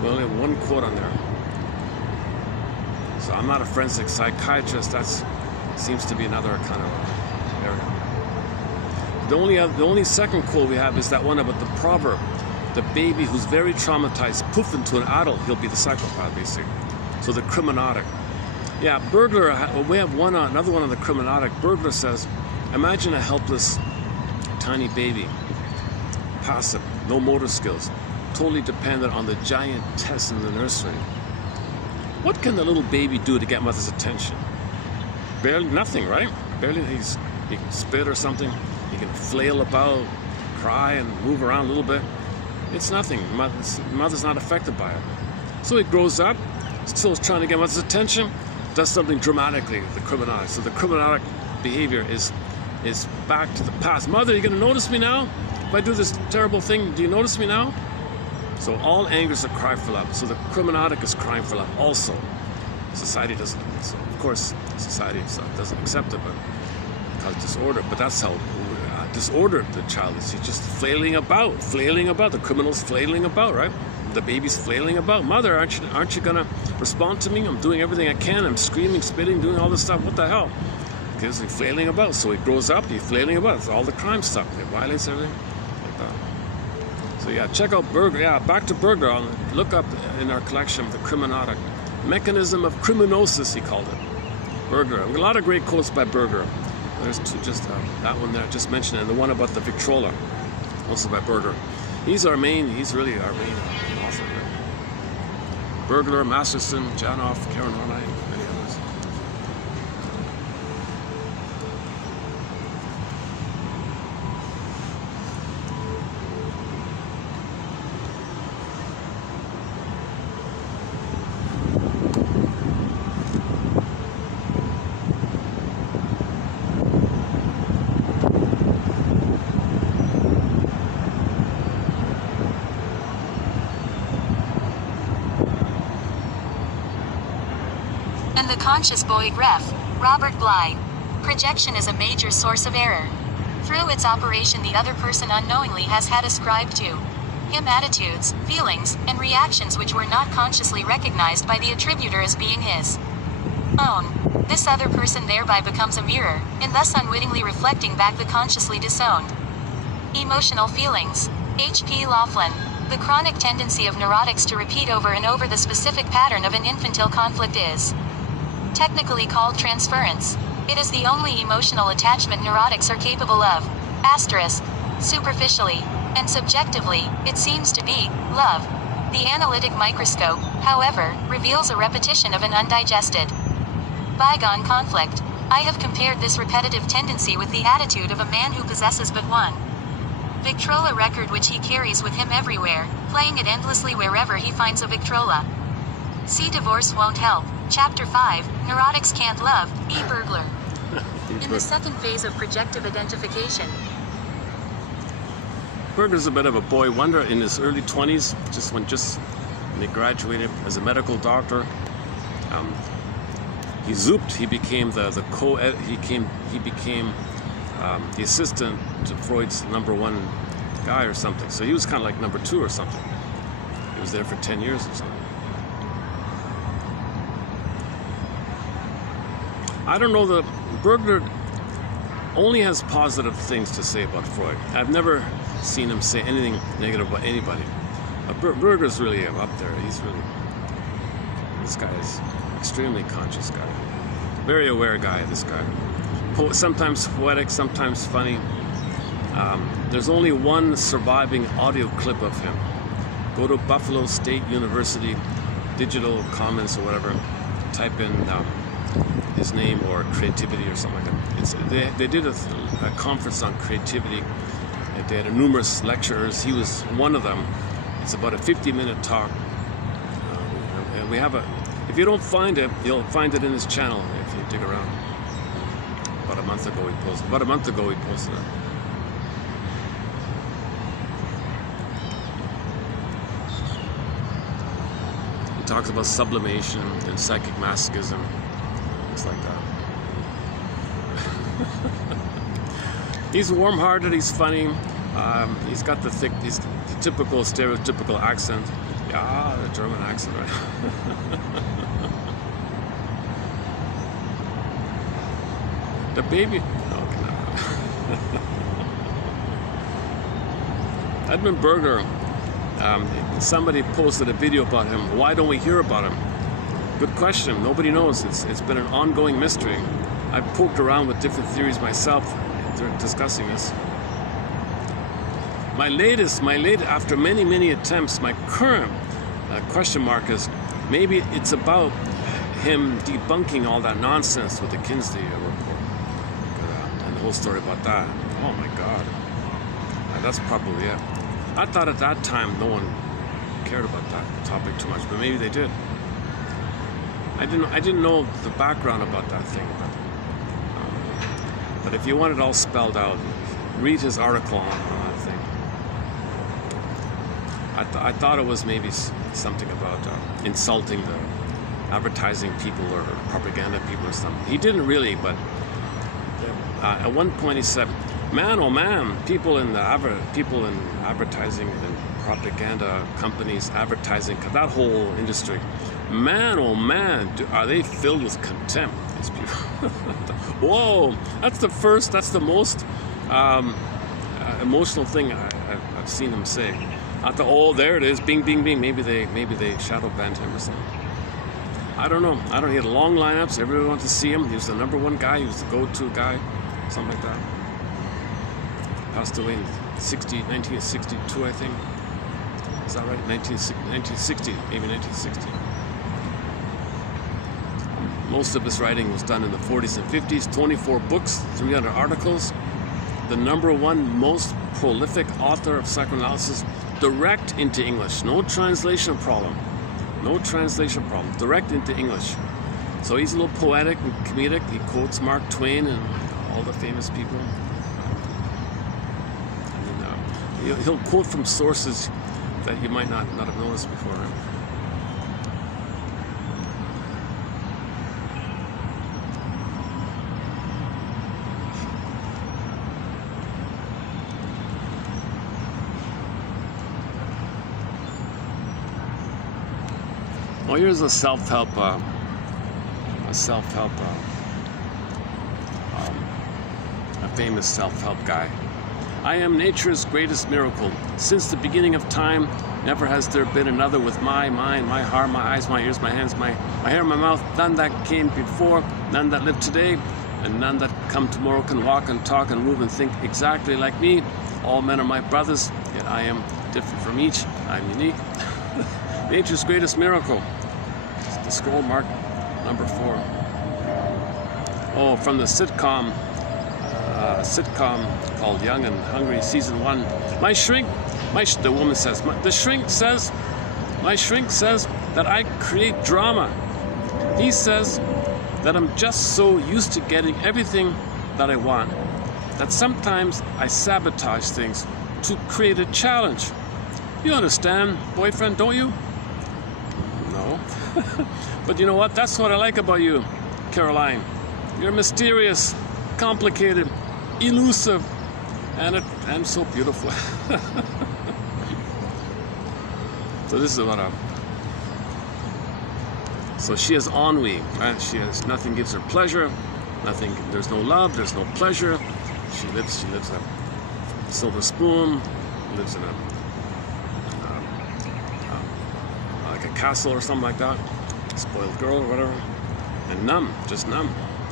We only have one code on there. So I'm not a forensic psychiatrist. That seems to be another kind of area. The only second code we have is that one about the proverb. The baby who's very traumatized, poof, into an adult, he'll be the psychopath, basically. So the criminalic. Yeah, burglar, we have another one on the criminalic. Burglar says, imagine a helpless, tiny baby, passive, no motor skills, totally dependent on the giant Tess in the nursery. What can the little baby do to get mother's attention? Barely nothing, right? Barely. He can spit or something. He can flail about, cry, and move around a little bit. It's nothing. Mother's not affected by it. So he grows up, still trying to get mother's attention, does something dramatically, the criminalic. So the criminalic behavior is back to the past. Mother, are you going to notice me now? If I do this terrible thing, do you notice me now? So all anger is a cry for love. So the criminalic is crying for love also. Society doesn't. So of course, society doesn't accept it, but cause disorder. But that's how disordered the child is. He's just flailing about. The criminal's flailing about, right? The baby's flailing about. Mother, aren't you gonna respond to me? I'm doing everything I can. I'm screaming, spitting, doing all this stuff. What the hell? Because he's flailing about. So he grows up, he's flailing about. It's all the crime stuff, the violence, everything like that. So yeah, check out Burglar. Yeah, back to Burglar. I'll look up in our collection the criminalic mechanism of criminosis, he called it. Burglar. A lot of great quotes by Burglar. There's just that one there I just mentioned, and the one about the Victrola, also by Burglar. He's really our main author here. Burglar, Masterson, Janoff, Karen Hornite, and many others. And the conscious boy Ref. Robert Bly. Projection is a major source of error. Through its operation, the other person unknowingly has had ascribed to him attitudes, feelings, and reactions which were not consciously recognized by the attributor as being his own. This other person thereby becomes a mirror, and thus unwittingly reflecting back the consciously disowned emotional feelings. H.P. Laughlin. The chronic tendency of neurotics to repeat over and over the specific pattern of an infantile conflict is technically called transference. It is the only emotional attachment neurotics are capable of. Asterisk. Superficially and subjectively, it seems to be love. The analytic microscope, however, reveals a repetition of an undigested bygone conflict. I have compared this repetitive tendency with the attitude of a man who possesses but one Victrola record which he carries with him everywhere, playing it endlessly wherever he finds a Victrola. See Divorce Won't Help. Chapter 5, Neurotics Can't Love, E. Burglar. In the second phase of projective identification. Burglar's a bit of a boy wonder in his early 20s, when he graduated as a medical doctor. He became he became the assistant to Freud's #1 guy or something. So he was kind of like #2 or something. He was there for 10 years or something. I don't know, the Burglar only has positive things to say about Freud. I've never seen him say anything negative about anybody. Burglar's really up there. This guy is extremely conscious guy. Very aware guy, this guy. Sometimes poetic, sometimes funny. There's only one surviving audio clip of him. Go to Buffalo State University, Digital Commons or whatever. type in his name or creativity or something like that. They did a conference on creativity. And they had numerous lecturers. He was one of them. It's about a 50-minute talk. And we have if you don't find it, you'll find it in his channel if you dig around. About a month ago he posted it. He talks about sublimation and psychic masochism, things like that. He's warm-hearted, he's funny, he's got the typical stereotypical accent. Yeah, the German accent, right? The baby. Okay, no. Edmund Berger. Somebody posted a video about him. Why don't we hear about him? Good question. Nobody knows. It's been an ongoing mystery. I've poked around with different theories myself discussing this. My latest, after many attempts, my current question mark is maybe it's about him debunking all that nonsense with the Kinsey report and the whole story about that. Oh my God, that's probably it. I thought at that time no one cared about that topic too much, but maybe they did. I didn't know the background about that thing, but if you want it all spelled out, read his article on that thing. I thought it was maybe something about insulting the advertising people or propaganda people or something. He didn't really, but at one point he said, "Man, oh man, people in advertising and propaganda companies, advertising, that whole industry, man, oh man, are they filled with contempt, these people." Whoa, that's the most emotional thing I've seen him say. I thought, oh, there it is, bing, bing, bing. Maybe they shadow banned him or something. I don't know. He had long lineups. Everyone wanted to see him. He was the #1 guy. He was the go-to guy, something like that. Passed away in 1962, I think. Is that right? 1960, maybe 1960. Most of his writing was done in the 40s and 50s. 24 books, 300 articles. The #1 most prolific author of psychoanalysis, direct into English. No translation problem. Direct into English. So he's a little poetic and comedic. He quotes Mark Twain and all the famous people. And he'll quote from sources that you might not have noticed before. Well, here's a self-help famous self-help guy. "I am nature's greatest miracle. Since the beginning of time, never has there been another with my mind, my heart, my eyes, my ears, my hands, my hair, my mouth. None that came before, none that live today, and none that come tomorrow can walk and talk and move and think exactly like me. All men are my brothers, yet I am different from each. I'm unique." Nature's greatest miracle. The scroll mark #4. Oh, from the sitcom called Young and Hungry, season 1. The woman says, the shrink says, my shrink says that I create drama. He says that I'm just so used to getting everything that I want that sometimes I sabotage things to create a challenge. You understand, boyfriend, don't you? No. But you know what? That's what I like about you, Caroline. You're mysterious, complicated, elusive, and so beautiful. So this is what so she has ennui, right? Nothing gives her pleasure, there's no love, there's no pleasure. She lives a silver spoon, lives in like a castle or something like that, spoiled girl or whatever, and just numb.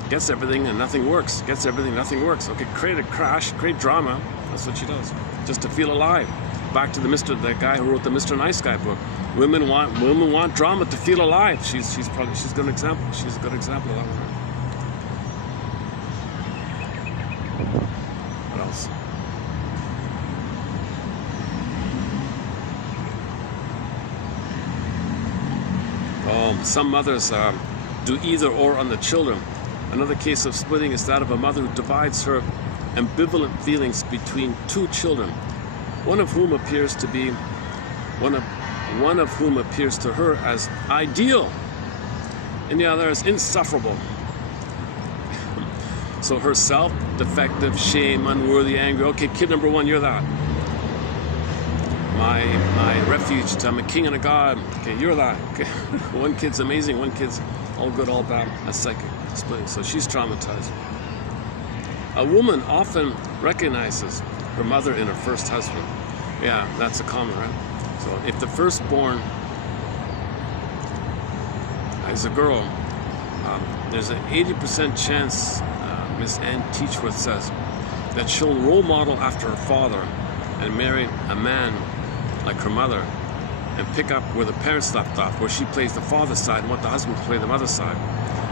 Gets everything and nothing works. Gets everything, nothing works. Okay, create a crash, create drama. That's what she does, just to feel alive. Back to the guy who wrote the Mr. Nice Guy book. Women want drama to feel alive. She's a good example. She's a good example of that one. What else? Some mothers do either or on the children. Another case of splitting is that of a mother who divides her ambivalent feelings between two children, one of whom appears to her as ideal, and the other as insufferable. So herself, defective, shame, unworthy, angry. Okay, kid number one, you're that. My refuge, I'm a king and a god. Okay, you're that. Okay. One kid's amazing, one kid's all good, all bad. That's psychic splitting. So she's traumatized. A woman often recognizes her mother in her first husband. Yeah, that's a common, right? So if the firstborn is a girl, there's an 80% chance, Miss Ann Teachworth says, that she'll role model after her father and marry a man like her mother and pick up where the parents left off, where she plays the father's side and want the husband to play the mother's side.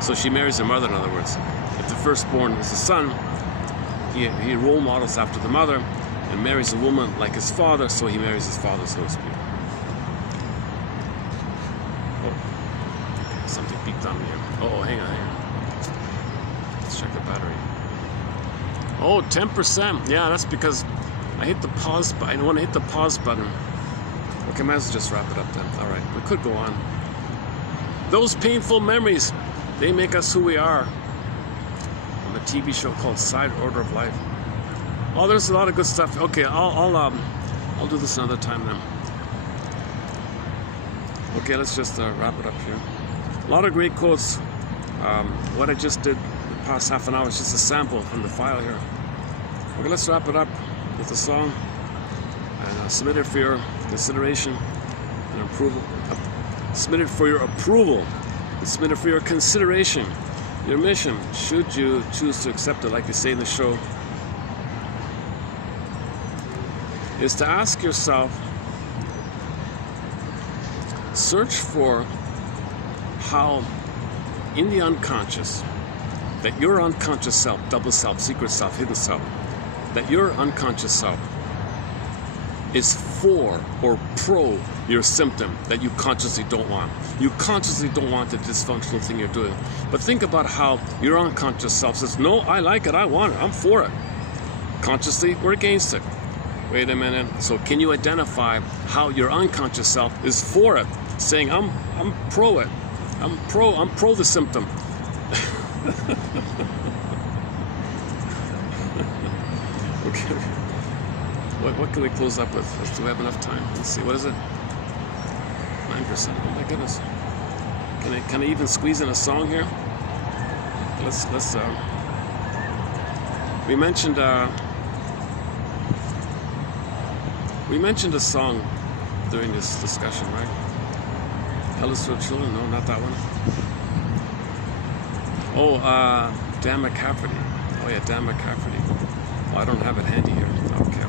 So she marries her mother, in other words. If the firstborn is a son, he role models after the mother and marries a woman like his father, so he marries his father, so to speak. Oh, something peeked on me here. Oh, hang on. Let's check the battery. Oh, 10%. Yeah, that's because I hit the pause button. I didn't want to hit the pause button. Okay, might as well just wrap it up then. All right, we could go on. Those painful memories, they make us who we are. On the TV show called Side Order of Life. Oh, there's a lot of good stuff. Okay, I'll do this another time then. Okay, let's just wrap it up here. A lot of great quotes. What I just did the past half an hour is just a sample from the file here. Okay, let's wrap it up with a song and submit it for your consideration and approval. Submit it for your approval. And submit it for your consideration. Your mission, should you choose to accept it, like they say in the show, is to ask yourself, search for how in the unconscious, that your unconscious self, double self, secret self, hidden self, that your unconscious self is for or pro your symptom that you consciously don't want. You consciously don't want the dysfunctional thing you're doing. But think about how your unconscious self says, no, I like it, I want it, I'm for it. Consciously, we're against it. Wait a minute. So can you identify how your unconscious self is for it, saying I'm pro it. I'm pro the symptom. Okay. What can we close up with? Do we have enough time? Let's see. What is it? 9%. Oh my goodness. Can I even squeeze in a song here? Let's we mentioned a song during this discussion, right? Elders for Children? No, not that one. Oh, Dan McCafferty. Oh yeah, Dan McCafferty. Oh, I don't have it handy here. Okay.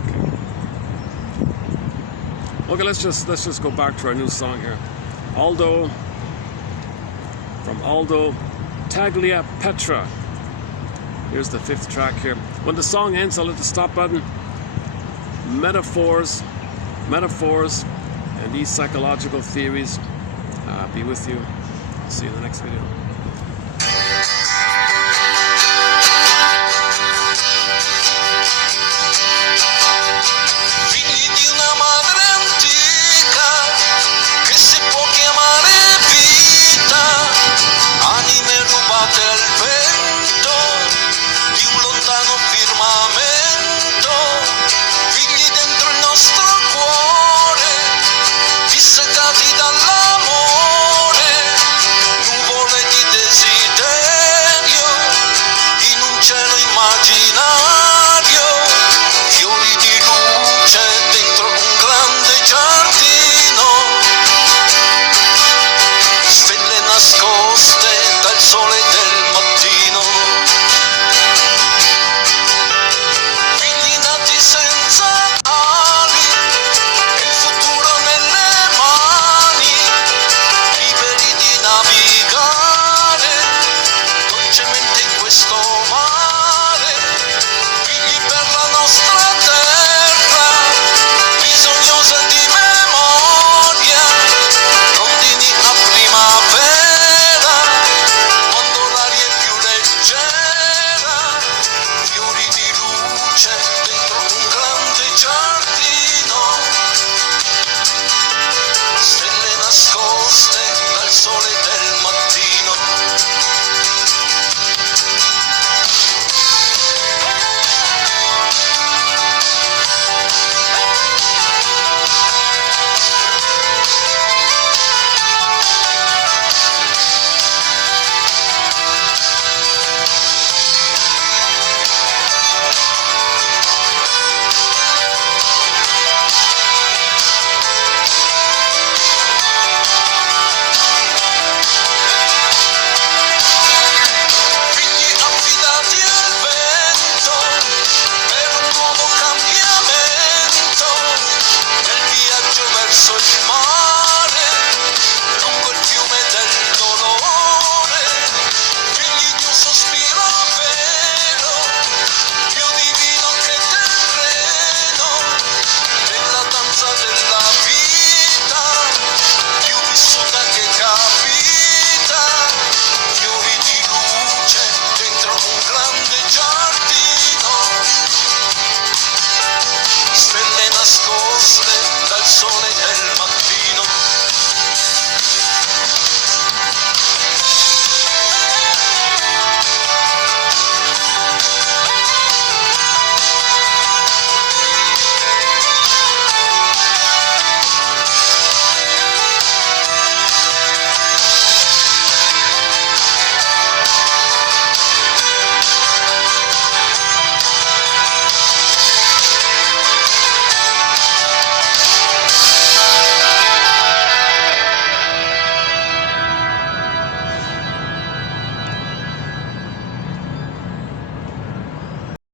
Okay, let's just go back to our new song here. Aldo, from Aldo Taglia Petra. Here's the 5th track here. When the song ends, I'll hit the stop button. Metaphors, and these psychological theories be with you. See you in the next video. Imaginal